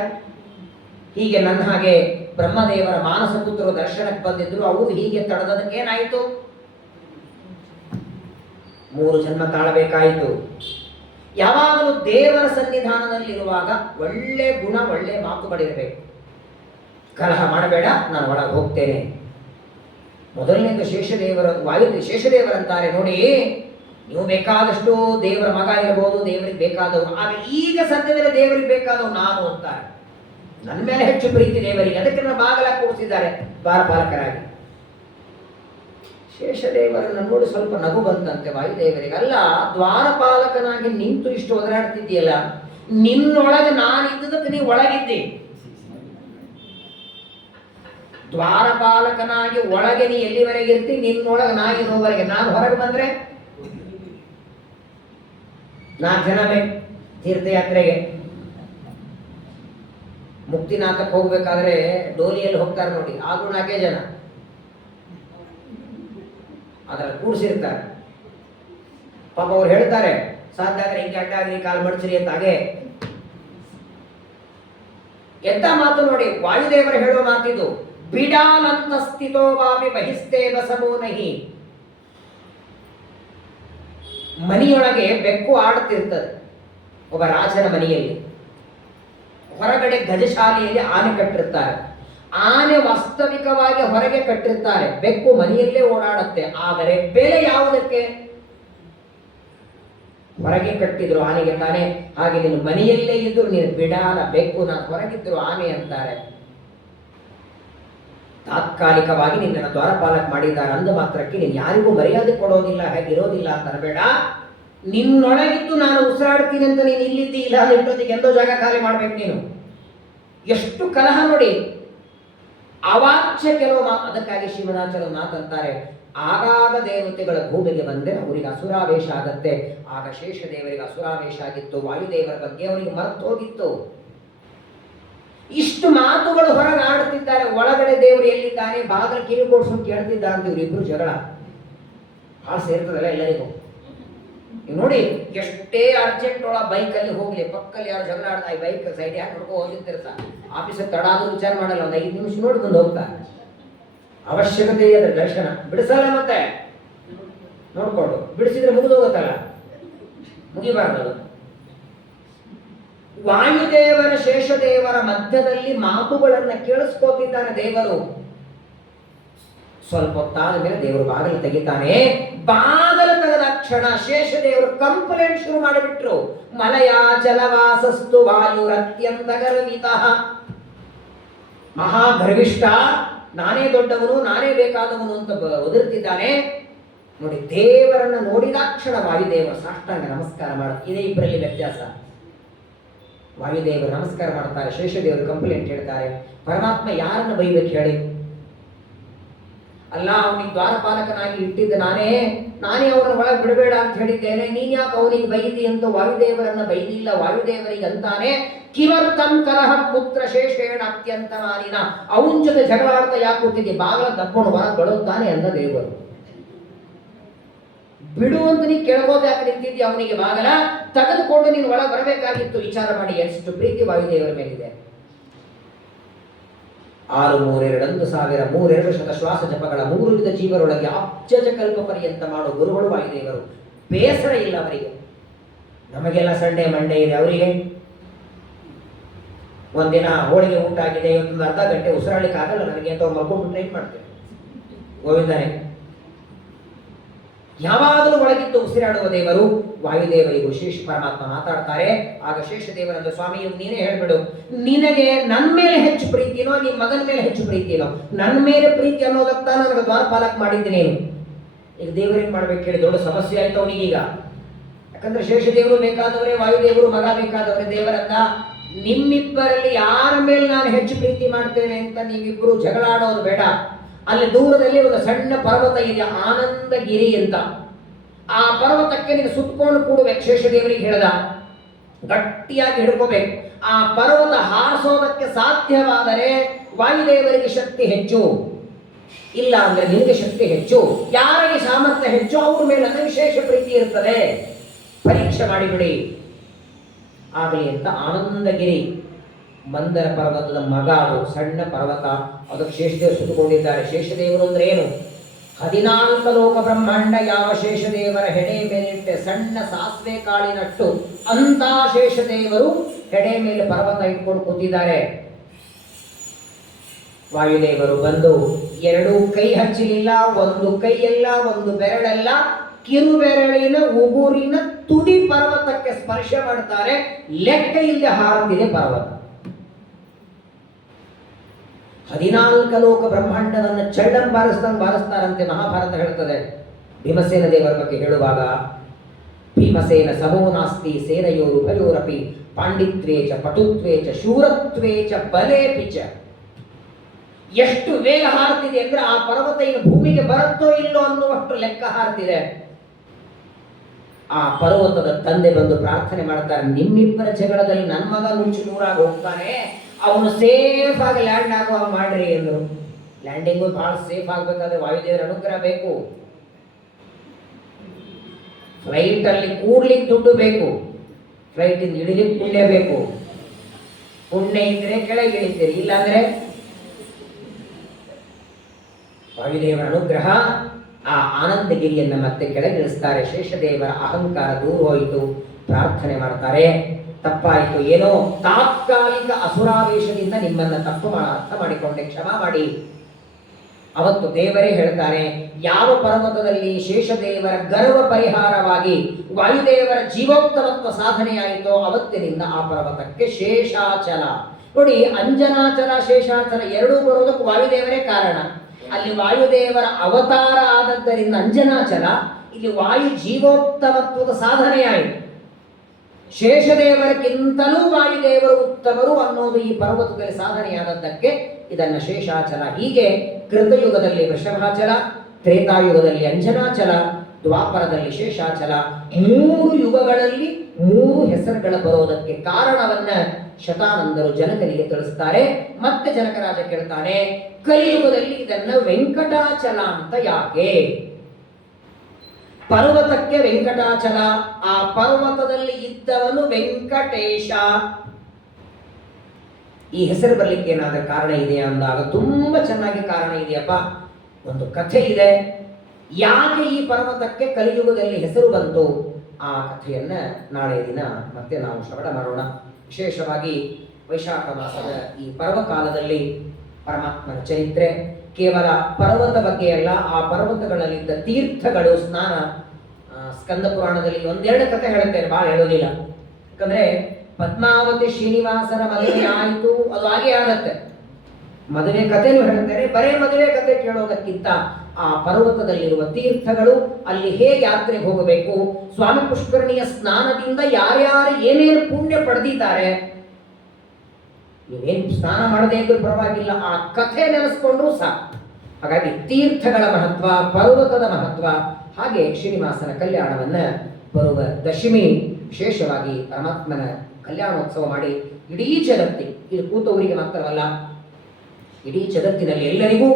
ಹೀಗೆ ನನ್ನ ಹಾಗೆ ಬ್ರಹ್ಮದೇವರ ಮಾನಸ ಪುತ್ರರು ದರ್ಶನಕ್ಕೆ ಬಂದಿದ್ರು. ಅವರು ಹೀಗೆ ತಡೆದದಕ್ಕೆ ಏನಾಯಿತು? 3 ಜನ್ಮ ತಾಳಬೇಕಾಯಿತು. ಯಾವಾಗಲೂ ದೇವರ ಸನ್ನಿಧಾನದಲ್ಲಿರುವಾಗ ಒಳ್ಳೆ ಗುಣ, ಒಳ್ಳೆ ಮಾತುಗಳಿರಬೇಕು. ಕಲಹ ಮಾಡಬೇಡ, ನಾನು ಒಳಗೆ ಹೋಗ್ತೇನೆ. ಮೊದಲನೇದು ಶೇಷದೇವರಂತಾರೆ ನೋಡಿ, ನೀವು ಬೇಕಾದಷ್ಟು ದೇವರ ಮಗ ಇರಬಹುದು, ದೇವರಿಗೆ ಬೇಕಾದವರು, ಆಗ ಈಗ ಸದ್ಯದಲ್ಲಿ ದೇವರಿಗೆ ಬೇಕಾದವರು ನಾನು ಅಂತಾರೆ. ನನ್ನ ಮೇಲೆ ಹೆಚ್ಚು ಪ್ರೀತಿ ದೇವರಿಗೆ, ಅದಕ್ಕೆ ನನ್ನ ಬಾಗಲ ಕೂರಿಸಿದ್ದಾರೆ ದ್ವಾರಪಾಲಕರಾಗಿ. ಶೇಷದೇವರನ್ನು ನೋಡಿ ಸ್ವಲ್ಪ ನಗು ಬಂತಂತೆ ವಾಯುದೇವರಿಗೆ. ಅಲ್ಲ, ದ್ವಾರಪಾಲಕನಾಗಿ ನಿಂತು ಇಷ್ಟು ಒದರಾಡ್ತಿದ್ದೀಯಲ್ಲ, ನಿನ್ನೊಳಗೆ ನಾನಿದ್ದದಕ್ಕೆ ನೀವು ಒಳಗಿದ್ದಿ. ದ್ವಾರಪಾಲಕನಾಗಿ ಒಳಗೆ ನೀ ಎಲ್ಲಿವರೆಗೆ ಇರ್ತಿ, ನಿನ್ನೊಳಗೆ ನಾಗಿರೋವರೆಗೆ. ನಾನು ಹೊರಗೆ ಬಂದ್ರೆ 4 ಜನ ಬೇಕು ತೀರ್ಥಯಾತ್ರೆಗೆ. ಮುಕ್ತಿನಾಥಕ್ಕೆ ಹೋಗ್ಬೇಕಾದ್ರೆ ಡೋಲಿಯಲ್ಲಿ ಹೋಗ್ತಾರೆ ನೋಡಿ, ಆದ್ರೂ 4 ಜನ ಅದ್ರಲ್ಲಿ ಕೂಡಿಸಿರ್ತಾರೆ. ಪಾಪ ಅವ್ರು ಹೇಳ್ತಾರೆ, ಸಾಧ್ಯ ಆದ್ರೆ ಹಿಂಗೆ ಅಡ್ಡಾಗ್ರಿ, ಕಾಲು ಮಡಚ್ರಿ ಅಂತ. ಹಾಗೆ ಎಂತ ಮಾತು ನೋಡಿ, ವಾಯುದೇವರು ಹೇಳೋ ಮಾತಿದು. ಬಿಡಾಲಂತ ಸ್ಥಿತೋ ವಾಮಿ ಬಹಿಸ್ತೇ ಬಸವೋ ನಹಿ. ಮನೆಯೊಳಗೆ ಬೆಕ್ಕು ಆಡುತ್ತಿರ್ತದೆ ಒಬ್ಬ ರಾಜನ ಮನೆಯಲ್ಲಿ. ಹೊರಗಡೆ ಗಜಶಾಲೆಯಲ್ಲಿ ಆನೆ ಕಟ್ಟಿರ್ತಾರೆ. ಆನೆ ವಾಸ್ತವಿಕವಾಗಿ ಹೊರಗೆ ಕಟ್ಟಿರ್ತಾರೆ, ಬೆಕ್ಕು ಮನೆಯಲ್ಲೇ ಓಡಾಡುತ್ತೆ. ಆದರೆ ಬೆಲೆ ಯಾವುದಕ್ಕೆ? ಹೊರಗೆ ಕಟ್ಟಿದ್ರು ಆನೆಗೆ ತಾನೆ. ಹಾಗೆ ನೀನು ಮನೆಯಲ್ಲೇ ಇದ್ರು ನೀನು ಬಿಡಾಲ, ಬೆಕ್ಕು. ನಾನು ಹೊರಗಿದ್ರು ಆನೆ ಅಂತಾರೆ. ತಾತ್ಕಾಲಿಕವಾಗಿ ನಿನ್ನನ್ನು ದ್ವಾರಪಾಲಕ ಮಾಡಿದ್ದಾರೆ ಅಂದ ಮಾತ್ರಕ್ಕೆ ನೀನು ಯಾರಿಗೂ ಮರ್ಯಾದೆ ಕೊಡೋದಿಲ್ಲ, ಹೇಗಿರೋದಿಲ್ಲ ಅಂತ ಅನ್ಬೇಡ. ನಿನ್ನೊಳಗಿದ್ದು ನಾನು ಉಸಿರಾಡ್ತೀನಿ ಅಂತ ನೀನು ಇಲ್ಲಿದ್ದಿ, ಇಲ್ಲ ಇಷ್ಟೊತ್ತಿಗೆ ಎಂದೋ ಜಾಗ ಖಾಲಿ ಮಾಡ್ಬೇಕು ನೀನು. ಎಷ್ಟು ಕಲಹ ನೋಡಿ, ಅವಾಚ್ಯ ಕೆಲವು ಮಾತು. ಅದಕ್ಕಾಗಿ ಶ್ರೀಮದಾಚಾರ್ಯರು ಮಾತಂತಾರೆ, ಆಗಾಗ ದೇವತೆಗಳ ಭೂಮಿಗೆ ಬಂದರೆ ಅವರಿಗೆ ಅಸುರಾವೇಶ ಆಗತ್ತೆ. ಆಗ ಶೇಷದೇವರಿಗೆ ಅಸುರಾವೇಶ ಆಗಿತ್ತು, ವಾಯುದೇವರ ಬಗ್ಗೆ ಅವರಿಗೆ ಮರೆತು ಹೋಗಿತ್ತು. ಇಷ್ಟು ಮಾತುಗಳು ಹೊರಗೆ ಆಡುತ್ತಿದ್ದಾರೆ. ಒಳಗಡೆ ದೇವರು ಎಲ್ಲಿದ್ದಾನೆ, ಬಾಗಿಲು ಕಿರಿಗೋಡ್ಸ್ಕೊಂಡು ಕೇಳ್ತಿದ್ದ ಅಂತ ಇವರಿಬ್ರು ಜಗಳ ಭಾಳ ಸೇರ್ತದಲ್ಲ ಎಲ್ಲರಿಗೂ. ನೋಡಿ, ಎಷ್ಟೇ ಅರ್ಜೆಂಟ್ ಒಳ ಬೈಕಲ್ಲಿ ಹೋಗ್ಲಿ, ಪಕ್ಕಲ್ಲಿ ಯಾರು ಜಗಳ ಆಡ್ತಾ, ಈ ಬೈಕ್ ಸೈಡ್ ಯಾಕೆ ನೋಡ್ಕೊ ಹೋಗಿರ್ತಿರ್ತ. ಆಫೀಸಿಗೆ ತಡ ಆದ್ರೂ ವಿಚಾರ ಮಾಡಲ್ಲ, ಒಂದು 5 ನಿಮಿಷ ನೋಡಿ ಬಂದು ಹೋಗ್ತಾರೆ. ಅವಶ್ಯಕತೆ ಅದ್ರ ದರ್ಶನ ಬಿಡಿಸಲ್ಲ, ಮತ್ತೆ ನೋಡ್ಕೊಂಡು ಬಿಡಿಸಿದ್ರೆ ಮುಗಿದು ಹೋಗುತ್ತಲ್ಲ, ಮುಗಿಬಾರ್ದು. ವಾಯುದೇವರ ಶೇಷದೇವರ ಮಧ್ಯದಲ್ಲಿ ಮಾತುಗಳನ್ನ ಕೇಳಿಸ್ಕೋತಿದ್ದಾನೆ ದೇವರು. ಸ್ವಲ್ಪ ಹೊತ್ತಾದ ಮೇಲೆ ದೇವರು ಬಾಗಿಲು ತೆಗಿತಾನೆ. ಬಾಗಿಲು ತೆಗೆದ ಕ್ಷಣ ಶೇಷದೇವರು ಕಂಪ್ಲೇಂಟ್ ಶುರು ಮಾಡಿಬಿಟ್ರು. ಮಲಯಾಚಲವಾಸಸ್ತು ವಾಯುರತ್ಯಂತ ಗರ್ವಿತ. ಮಹಾ ಗರ್ವಿಷ್ಠ, ನಾನೇ ದೊಡ್ಡವನು, ನಾನೇ ಬೇಕಾದವನು ಅಂತ ಒದರ್ತಿದ್ದಾನೆ. ನೋಡಿ, ದೇವರನ್ನ ನೋಡಿದ ಕ್ಷಣ ವಾಯುದೇವರು ಸಾಷ್ಟಾಂಗ ನಮಸ್ಕಾರ ಮಾಡುತ್ತೆ. ಇದೇ ಇಬ್ಬರಲ್ಲಿ ವ್ಯತ್ಯಾಸ. ವಾಯುದೇವರು ನಮಸ್ಕಾರ ಮಾಡ್ತಾರೆ, ಶೇಷದೇವರು ಕಂಪ್ಲೇಂಟ್ ಹೇಳ್ತಾರೆ. ಪರಮಾತ್ಮ ಯಾರನ್ನು ಬೈಬೇಕು ಹೇಳಿ? ಅಲ್ಲ, ಅವನಿಗೆ ದ್ವಾರಪಾಲಕನಾಗಿ ಇಟ್ಟಿದ್ದ ನಾನೇ ಅವರನ್ನು ಒಳಗೆ ಬಿಡಬೇಡ ಅಂತ ಹೇಳಿದ್ದೇನೆ, ನೀನ್ ಯಾಕೆ ಅವನಿಗೆ ಬೈದಿ ಅಂತ ವಾಯುದೇವರನ್ನ ಬೈದಿಲ್ಲ. ವಾಯುದೇವರಿಗೆ ಅಂತಾನೆ, ಕಿಮರ್ಥಂ ಕಲಹ ಪುತ್ರ ಶೇಷೇಣ ಅತ್ಯಂತ ಮಾಲಿನ. ಅವನ ಜೊತೆ ಜಗಳಾಡ್ತಾ ಯಾಕೆ ಕೂತಿದ್ದೆ, ಬಾಗಲ ತಕ್ಕೊಂಡು ಹೊರಗೆ ಬಳುತ್ತಾನೆ ಅಂದ ದೇವರು. ಬಿಡುವಂತ ನೀ ಕೇಳ್ಬೋದು, ಯಾಕೆ ನಿಂತಿದ್ದಿ? ಅವನಿಗೆ ಬಾಗಲ ತೆಗೆದುಕೊಂಡು ನೀನು ಒಳಗೆ ಬರಬೇಕಾಗಿತ್ತು. ವಿಚಾರ ಮಾಡಿ ಎಷ್ಟು ಪ್ರೀತಿ ವಾಯುದೇವರ ಮೇಲಿದೆ. 632 ಶತಶ್ವಾಸ ಜಪಗಳ 3 ವಿಧ ಜೀವರೊಳಗೆ ಅಬ್ಜಜ ಕಲ್ಪ ಪರ್ಯಂತ ಮಾಡೋ ಗುರುಗಳು ವಾಯುದೇವರು. ಬೇಸರ ಇಲ್ಲ ಅವರಿಗೆ. ನಮಗೆಲ್ಲ ಸಂಡೆ ಮಂಡೆ ಇದೆ, ಅವರಿಗೆ ಒಂದಿನ ಹೋಳಿಗೆ ಊಟ ಆಗಿದೆ, ಇವತ್ತೊಂದು ಅರ್ಧ ಗಂಟೆ ಉಸಿರಾಡ್ಲಿಕ್ಕೆ ಆಗಲ್ಲ ನನಗೆ ಅಂತ ಮಲ್ಕೊಂಡು ಟ್ರೈನ್ ಮಾಡ್ತೇವೆ. ಗೋವಿಂದನೇ ಯಾವಾಗಲೂ ಒಳಗಿದ್ದು ಉಸಿರಾಡುವ ದೇವರು ವಾಯುದೇವರಿಗೂ ಶೇಷ ಪರಮಾತ್ಮ ಮಾತಾಡ್ತಾರೆ. ಆಗ ಶೇಷದೇವರಂದು, ಸ್ವಾಮಿ ನೀನೇ ಹೇಳ್ಬಿಡು, ನಿನಗೆ ನನ್ನ ಮೇಲೆ ಹೆಚ್ಚು ಪ್ರೀತಿನೋ ನಿಮ್ಮ ಮಗನ ಮೇಲೆ ಹೆಚ್ಚು ಪ್ರೀತಿನೋ? ನನ್ನ ಮೇಲೆ ಪ್ರೀತಿ ಅನ್ನೋದಕ್ಕ ನನಗೆ ದ್ವಾರಪಾಲಕ ಮಾಡಿದ್ದೀನಿ. ಈಗ ದೇವರೇನ್ ಮಾಡ್ಬೇಕು ಹೇಳಿ? ದೊಡ್ಡ ಸಮಸ್ಯೆ ಆಯ್ತು ಅವನಿಗೀಗ. ಯಾಕಂದ್ರೆ ಶೇಷದೇವರು ಬೇಕಾದವರೇ, ವಾಯುದೇವರು ಮಗ ಬೇಕಾದವರೇ. ದೇವರನ್ನ ನಿಮ್ಮಿಬ್ಬರಲ್ಲಿ ಯಾರ ಮೇಲೆ ನಾನು ಹೆಚ್ಚು ಪ್ರೀತಿ ಮಾಡ್ತೇನೆ ಅಂತ ನೀವಿಬ್ಬರು ಜಗಳಾಡೋದು ಬೇಡ. ಅಲ್ಲಿ ದೂರದಲ್ಲಿ ಒಂದು ಸಣ್ಣ ಪರ್ವತ ಇದೆ, ಆನಂದಗಿರಿ ಅಂತ. ಆ ಪರ್ವತಕ್ಕೆ ನೀನು ಸುತ್ತಕೊಂಡು ಕೂಡಬೇಕು. ಶೇಷದೇವರಿಗೆ ಹೇಳ್ದ, ಗಟ್ಟಿಯಾಗಿ ಹಿಡ್ಕೋಬೇಕು. ಆ ಪರ್ವತ ಹಾರಿಸೋದಕ್ಕೆ ಸಾಧ್ಯವಾದರೆ ವಾಯುದೇವರಿಗೆ ಶಕ್ತಿ ಹೆಚ್ಚು, ಇಲ್ಲ ಅಂದ್ರೆ ನಿನಗೆ ಶಕ್ತಿ ಹೆಚ್ಚು. ಯಾರಿಗೆ ಸಾಮರ್ಥ್ಯ ಹೆಚ್ಚು ಅವ್ರ ಮೇಲೆ ನನ್ನ ವಿಶೇಷ ಪ್ರೀತಿ ಇರ್ತದೆ, ಪರೀಕ್ಷೆ ಮಾಡಿಬಿಡಿ ಆಗಲಿ ಅಂತ. ಆನಂದಗಿರಿ ಮಂದರ ಪರ್ವತದ ಮಗ, ಅದು ಸಣ್ಣ ಪರ್ವತ. ಅದಕ್ಕೆ ಶೇಷದೇವರು ಸುತ್ತಕೊಂಡಿದ್ದಾರೆ. ಶೇಷದೇವರು ಅಂದ್ರೆ ಏನು? 14 ಲೋಕ ಬ್ರಹ್ಮಾಂಡ ಯಾವ ಶೇಷದೇವರ ಹೆಡೆ ಮೇಲಿಟ್ಟೆ ಸಣ್ಣ ಸಾಸಿವೆ ಕಾಳಿನಟ್ಟು ಅಂತ ಶೇಷದೇವರು ಹೆಡೆ ಮೇಲೆ ಪರ್ವತ ಇಟ್ಕೊಂಡು ಕೂತಿದ್ದಾರೆ. ವಾಯುದೇವರು ಬಂದು 2 ಕೈ ಹಚ್ಚಲಿಲ್ಲ, 1 ಕೈಯಲ್ಲ, 1 ಬೆರಳಲ್ಲ, ಕಿರುಬೆರಳಿನ ಉಗುರಿನ ತುದಿ ಪರ್ವತಕ್ಕೆ ಸ್ಪರ್ಶ ಮಾಡ್ತಾರೆ. ಲೆಕ್ಕ ಇಲ್ಲದೆ ಹಾರುತ್ತಿದೆ ಪರ್ವತ. 14 ಲೋಕ ಬ್ರಹ್ಮಾಂಡವನ್ನು ಚಳ್ಳಂ ಬಾರಿಸ್ತಾರಂತೆ ಮಹಾಭಾರತ ಹೇಳ್ತದೆ. ಭೀಮಸೇನ ದೇವರ ಬಗ್ಗೆ ಹೇಳುವಾಗ ಭೀಮಸೇನ ಸಮೋ ನಾಸ್ತಿ ಸೇನಯೋರುಭಯೋರಪಿ ಪಾಂಡಿತ್ವೇ ಚ ಪಟುತ್ವೇ ಚ ಶೂರತ್ವೇ ಚ ಬಲೇಪಿ ಚ. ಎಷ್ಟು ವೇಗ ಹಾರುತ್ತಿದೆ ಅಂದ್ರೆ ಆ ಪರ್ವತ ಇನ್ನು ಭೂಮಿಗೆ ಬರುತ್ತೋ ಇಲ್ಲೋ ಅನ್ನುವಷ್ಟು ಲೆಕ್ಕ ಹಾರುತ್ತಿದೆ. ಆ ಪರ್ವತದ ತಂದೆ ಬಂದು ಪ್ರಾರ್ಥನೆ ಮಾಡ್ತಾರೆ, ನಿಮ್ಮಿಬ್ಬರ ಜಗಳದಲ್ಲಿ ನನ್ನ ಮಗ ನುಚ್ಚು ನೂರಾಗಿ ಹೋಗ್ತಾನೆ, ಅವನು ಸೇಫ್ ಆಗಿ ಲ್ಯಾಂಡ್ ಆಗುವ ಮಾಡ್ರಿ ಎಂದರು. ಲ್ಯಾಂಡಿಂಗು ಬಹಳ ಸೇಫ್ ಆಗ್ಬೇಕಾದ್ರೆ ವಾಯುದೇವರ ಅನುಗ್ರಹ ಬೇಕು. ಫ್ಲೈಟ್ ಅಲ್ಲಿ ಕೂಡ್ಲಿಕ್ಕೆ ದುಡ್ಡು ಬೇಕು, ಫ್ಲೈಟ್ ಇಂದ ಇಳಿಲಿಕ್ಕೆ ಪುಣ್ಯ ಬೇಕು. ಪುಣ್ಯ ಇದ್ರೆ ಕೆಳಗೆ ಇಳಿತೀರಿ, ಇಲ್ಲಾಂದ್ರೆ ವಾಯುದೇವರ ಅನುಗ್ರಹ ಆ ಆನಂದಗಿರಿಯನ್ನ ಮತ್ತೆ ಕೆಳಗಿಳಿಸ್ತಾರೆ. ಶೇಷದೇವರ ಅಹಂಕಾರ ದೂರ ಹೋಯಿತು. ಪ್ರಾರ್ಥನೆ ಮಾಡ್ತಾರೆ, ತಪ್ಪಾಯಿತು, ಏನೋ ತಾತ್ಕಾಲಿಕ ಅಸುರಾವೇಶದಿಂದ ನಿಮ್ಮನ್ನ ತಪ್ಪು ಅರ್ಥ ಮಾಡಿಕೊಂಡೆ, ಕ್ಷಮಾ ಮಾಡಿ. ಅವತ್ತು ದೇವರೇ ಹೇಳ್ತಾರೆ, ಯಾವ ಪರ್ವತದಲ್ಲಿ ಶೇಷದೇವರ ಗರ್ವ ಪರಿಹಾರವಾಗಿ ವಾಯುದೇವರ ಜೀವೋತ್ತಮತ್ವ ಸಾಧನೆಯಾಯಿತೋ ಅವತ್ತಿನಿಂದ ಆ ಪರ್ವತಕ್ಕೆ ಶೇಷಾಚಲ. ನೋಡಿ, ಅಂಜನಾಚಲ ಶೇಷಾಚಲ ಎರಡೂ ಬರೋದಕ್ಕೆ ವಾಯುದೇವರೇ ಕಾರಣ. ಅಲ್ಲಿ ವಾಯುದೇವರ ಅವತಾರ ಆದದ್ದರಿಂದ ಅಂಜನಾಚಲ, ಇಲ್ಲಿ ವಾಯು ಜೀವೋತ್ತಮತ್ವದ ಸಾಧನೆಯಾಯಿತು. ಶೇಷದೇವರಕ್ಕಿಂತಲೂ ವಾಯುದೇವರು ಉತ್ತಮರು ಅನ್ನೋದು ಈ ಪರ್ವತದಲ್ಲಿ ಸಾಧನೆಯಾದದ್ದಕ್ಕೆ ಇದನ್ನ ಶೇಷಾಚಲ. ಹೀಗೆ ಕೃತಯುಗದಲ್ಲಿ ವೃಷಭಾಚಲ, ತ್ರೇತಾಯುಗದಲ್ಲಿ ಅಂಜನಾಚಲ, ದ್ವಾಪರದಲ್ಲಿ ಶೇಷಾಚಲ, 3 ಯುಗಗಳಲ್ಲಿ 3 ಹೆಸರುಗಳ ಬರೋದಕ್ಕೆ ಕಾರಣವನ್ನ ಶತಾನಂದರು ಜನಕನಿಗೆ ತಿಳಿಸ್ತಾರೆ. ಮತ್ತೆ ಜನಕರಾಜ ಕೇಳ್ತಾನೆ, ಕಲಿಯುಗದಲ್ಲಿ ಇದನ್ನ ವೆಂಕಟಾಚಲ ಅಂತ ಯಾಕೆ? ಪರ್ವತಕ್ಕೆ ವೆಂಕಟಾಚಲ, ಆ ಪರ್ವತದಲ್ಲಿ ಇದ್ದವನು ವೆಂಕಟೇಶ. ಈ ಹೆಸರು ಬರಲಿಕ್ಕೆ ಏನಾದರೂ ಕಾರಣ ಇದೆಯಾ ಅಂದಾಗ ತುಂಬಾ ಚೆನ್ನಾಗಿ ಕಾರಣ ಇದೆಯಪ್ಪ. ಒಂದು ಕಥೆ ಇದೆ, ಯಾಕೆ ಈ ಪರ್ವತಕ್ಕೆ ಕಲಿಯುಗದಲ್ಲಿ ಹೆಸರು ಬಂತು ಆ ಕಥೆಯನ್ನ ನಾಳೆ ದಿನ ಮತ್ತೆ ನಾವು ಶ್ರವಣ ಮಾಡೋಣ. ವಿಶೇಷವಾಗಿ ವೈಶಾಖ ಮಾಸದ ಈ ಪರ್ವಕಾಲದಲ್ಲಿ ಪರಮಾತ್ಮನ ಚರಿತ್ರೆ ಕೇವಲ ಪರ್ವತ ಬಗ್ಗೆ ಅಲ್ಲ, ಆ ಪರ್ವತಗಳಲ್ಲಿದ್ದ ತೀರ್ಥಗಳು, ಸ್ನಾನ. ಸ್ಕಂದ ಪುರಾಣದಲ್ಲಿ 1-2 ಕಥೆ ಹೇಳುತ್ತೇನೆ, ಬಹಳ ಹೇಳೋದಿಲ್ಲ. ಯಾಕಂದ್ರೆ ಪದ್ಮಾವತಿ ಶ್ರೀನಿವಾಸನ ಮದುವೆ ಆಯಿತು, ಅದು ಹಾಗೆ ಆಗತ್ತೆ. ಮದುವೆ ಕಥೆನೂ ಹೇಳ್ತೇನೆ, ಬರೇ ಮದುವೆ ಕಥೆ ಕೇಳೋದಕ್ಕಿಂತ ಆ ಪರ್ವತದಲ್ಲಿರುವ ತೀರ್ಥಗಳು, ಅಲ್ಲಿ ಹೇಗೆ ಯಾತ್ರೆಗೆ ಹೋಗಬೇಕು, ಸ್ವಾಮಿ ಪುಷ್ಕರಣಿಯ ಸ್ನಾನದಿಂದ ಯಾರ್ಯಾರು ಏನೇನು ಪುಣ್ಯ ಪಡೆದಿದ್ದಾರೆ, ನೀವೇನು ಸ್ನಾನ ಮಾಡದೇ ಇದ್ರೂ ಪರವಾಗಿಲ್ಲ, ಆ ಕಥೆ ನೆನೆಸ್ಕೊಂಡ್ರೂ ಸಾಕು. ಹಾಗಾಗಿ ತೀರ್ಥಗಳ ಮಹತ್ವ, ಪರ್ವತದ ಮಹತ್ವ, ಹಾಗೆ ಶ್ರೀನಿವಾಸನ ಕಲ್ಯಾಣವನ್ನ ಬರುವ ದಶಮಿ ವಿಶೇಷವಾಗಿ ಪರಮಾತ್ಮನ ಕಲ್ಯಾಣೋತ್ಸವ ಮಾಡಿ ಇಡೀ ಜಗತ್ತಿಗೆ, ಇದು ಕೂತವರಿಗೆ ಮಾತ್ರವಲ್ಲ, ಇಡೀ ಜಗತ್ತಿನಲ್ಲಿ ಎಲ್ಲರಿಗೂ,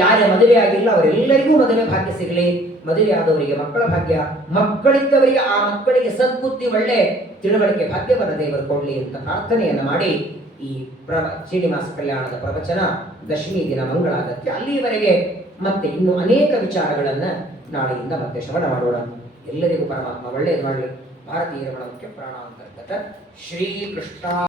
ಯಾರೇ ಮದುವೆ ಆಗಿಲ್ಲ ಅವರೆಲ್ಲರಿಗೂ ಮದುವೆ ಭಾಗ್ಯ ಸಿಗಲಿ, ಮದುವೆ ಆದವರಿಗೆ ಮಕ್ಕಳ ಭಾಗ್ಯ, ಮಕ್ಕಳಿದ್ದವರಿಗೆ ಆ ಮಕ್ಕಳಿಗೆ ಸದ್ಬುದ್ಧಿ, ಒಳ್ಳೆ ತಿಳುವಳಿಕೆ ಭಾಗ್ಯವನ್ನು ದೇವರು ಕೊಡಲಿ ಅಂತ ಪ್ರಾರ್ಥನೆಯನ್ನು ಮಾಡಿ ಈ ಶ್ರೀನಿವಾಸ ಕಲ್ಯಾಣದ ಪ್ರವಚನ ದಶಮಿ ದಿನ ಮಂಗಳಾಗತ್ತೆ. ಅಲ್ಲಿಯವರೆಗೆ ಮತ್ತೆ ಇನ್ನು ಅನೇಕ ವಿಚಾರಗಳನ್ನ ನಾಳೆಯಿಂದ ಮತ್ತೆ ಶ್ರವಣ ಮಾಡೋಣ. ಎಲ್ಲರಿಗೂ ಪರಮಾತ್ಮ ಒಳ್ಳೆಯದು ಮಾಡಲಿ. ಭಾರತೀಯ ಮುಖ್ಯ ಪ್ರಾಣ ಅಂತರ್ಗತ ಶ್ರೀಕೃಷ್ಣ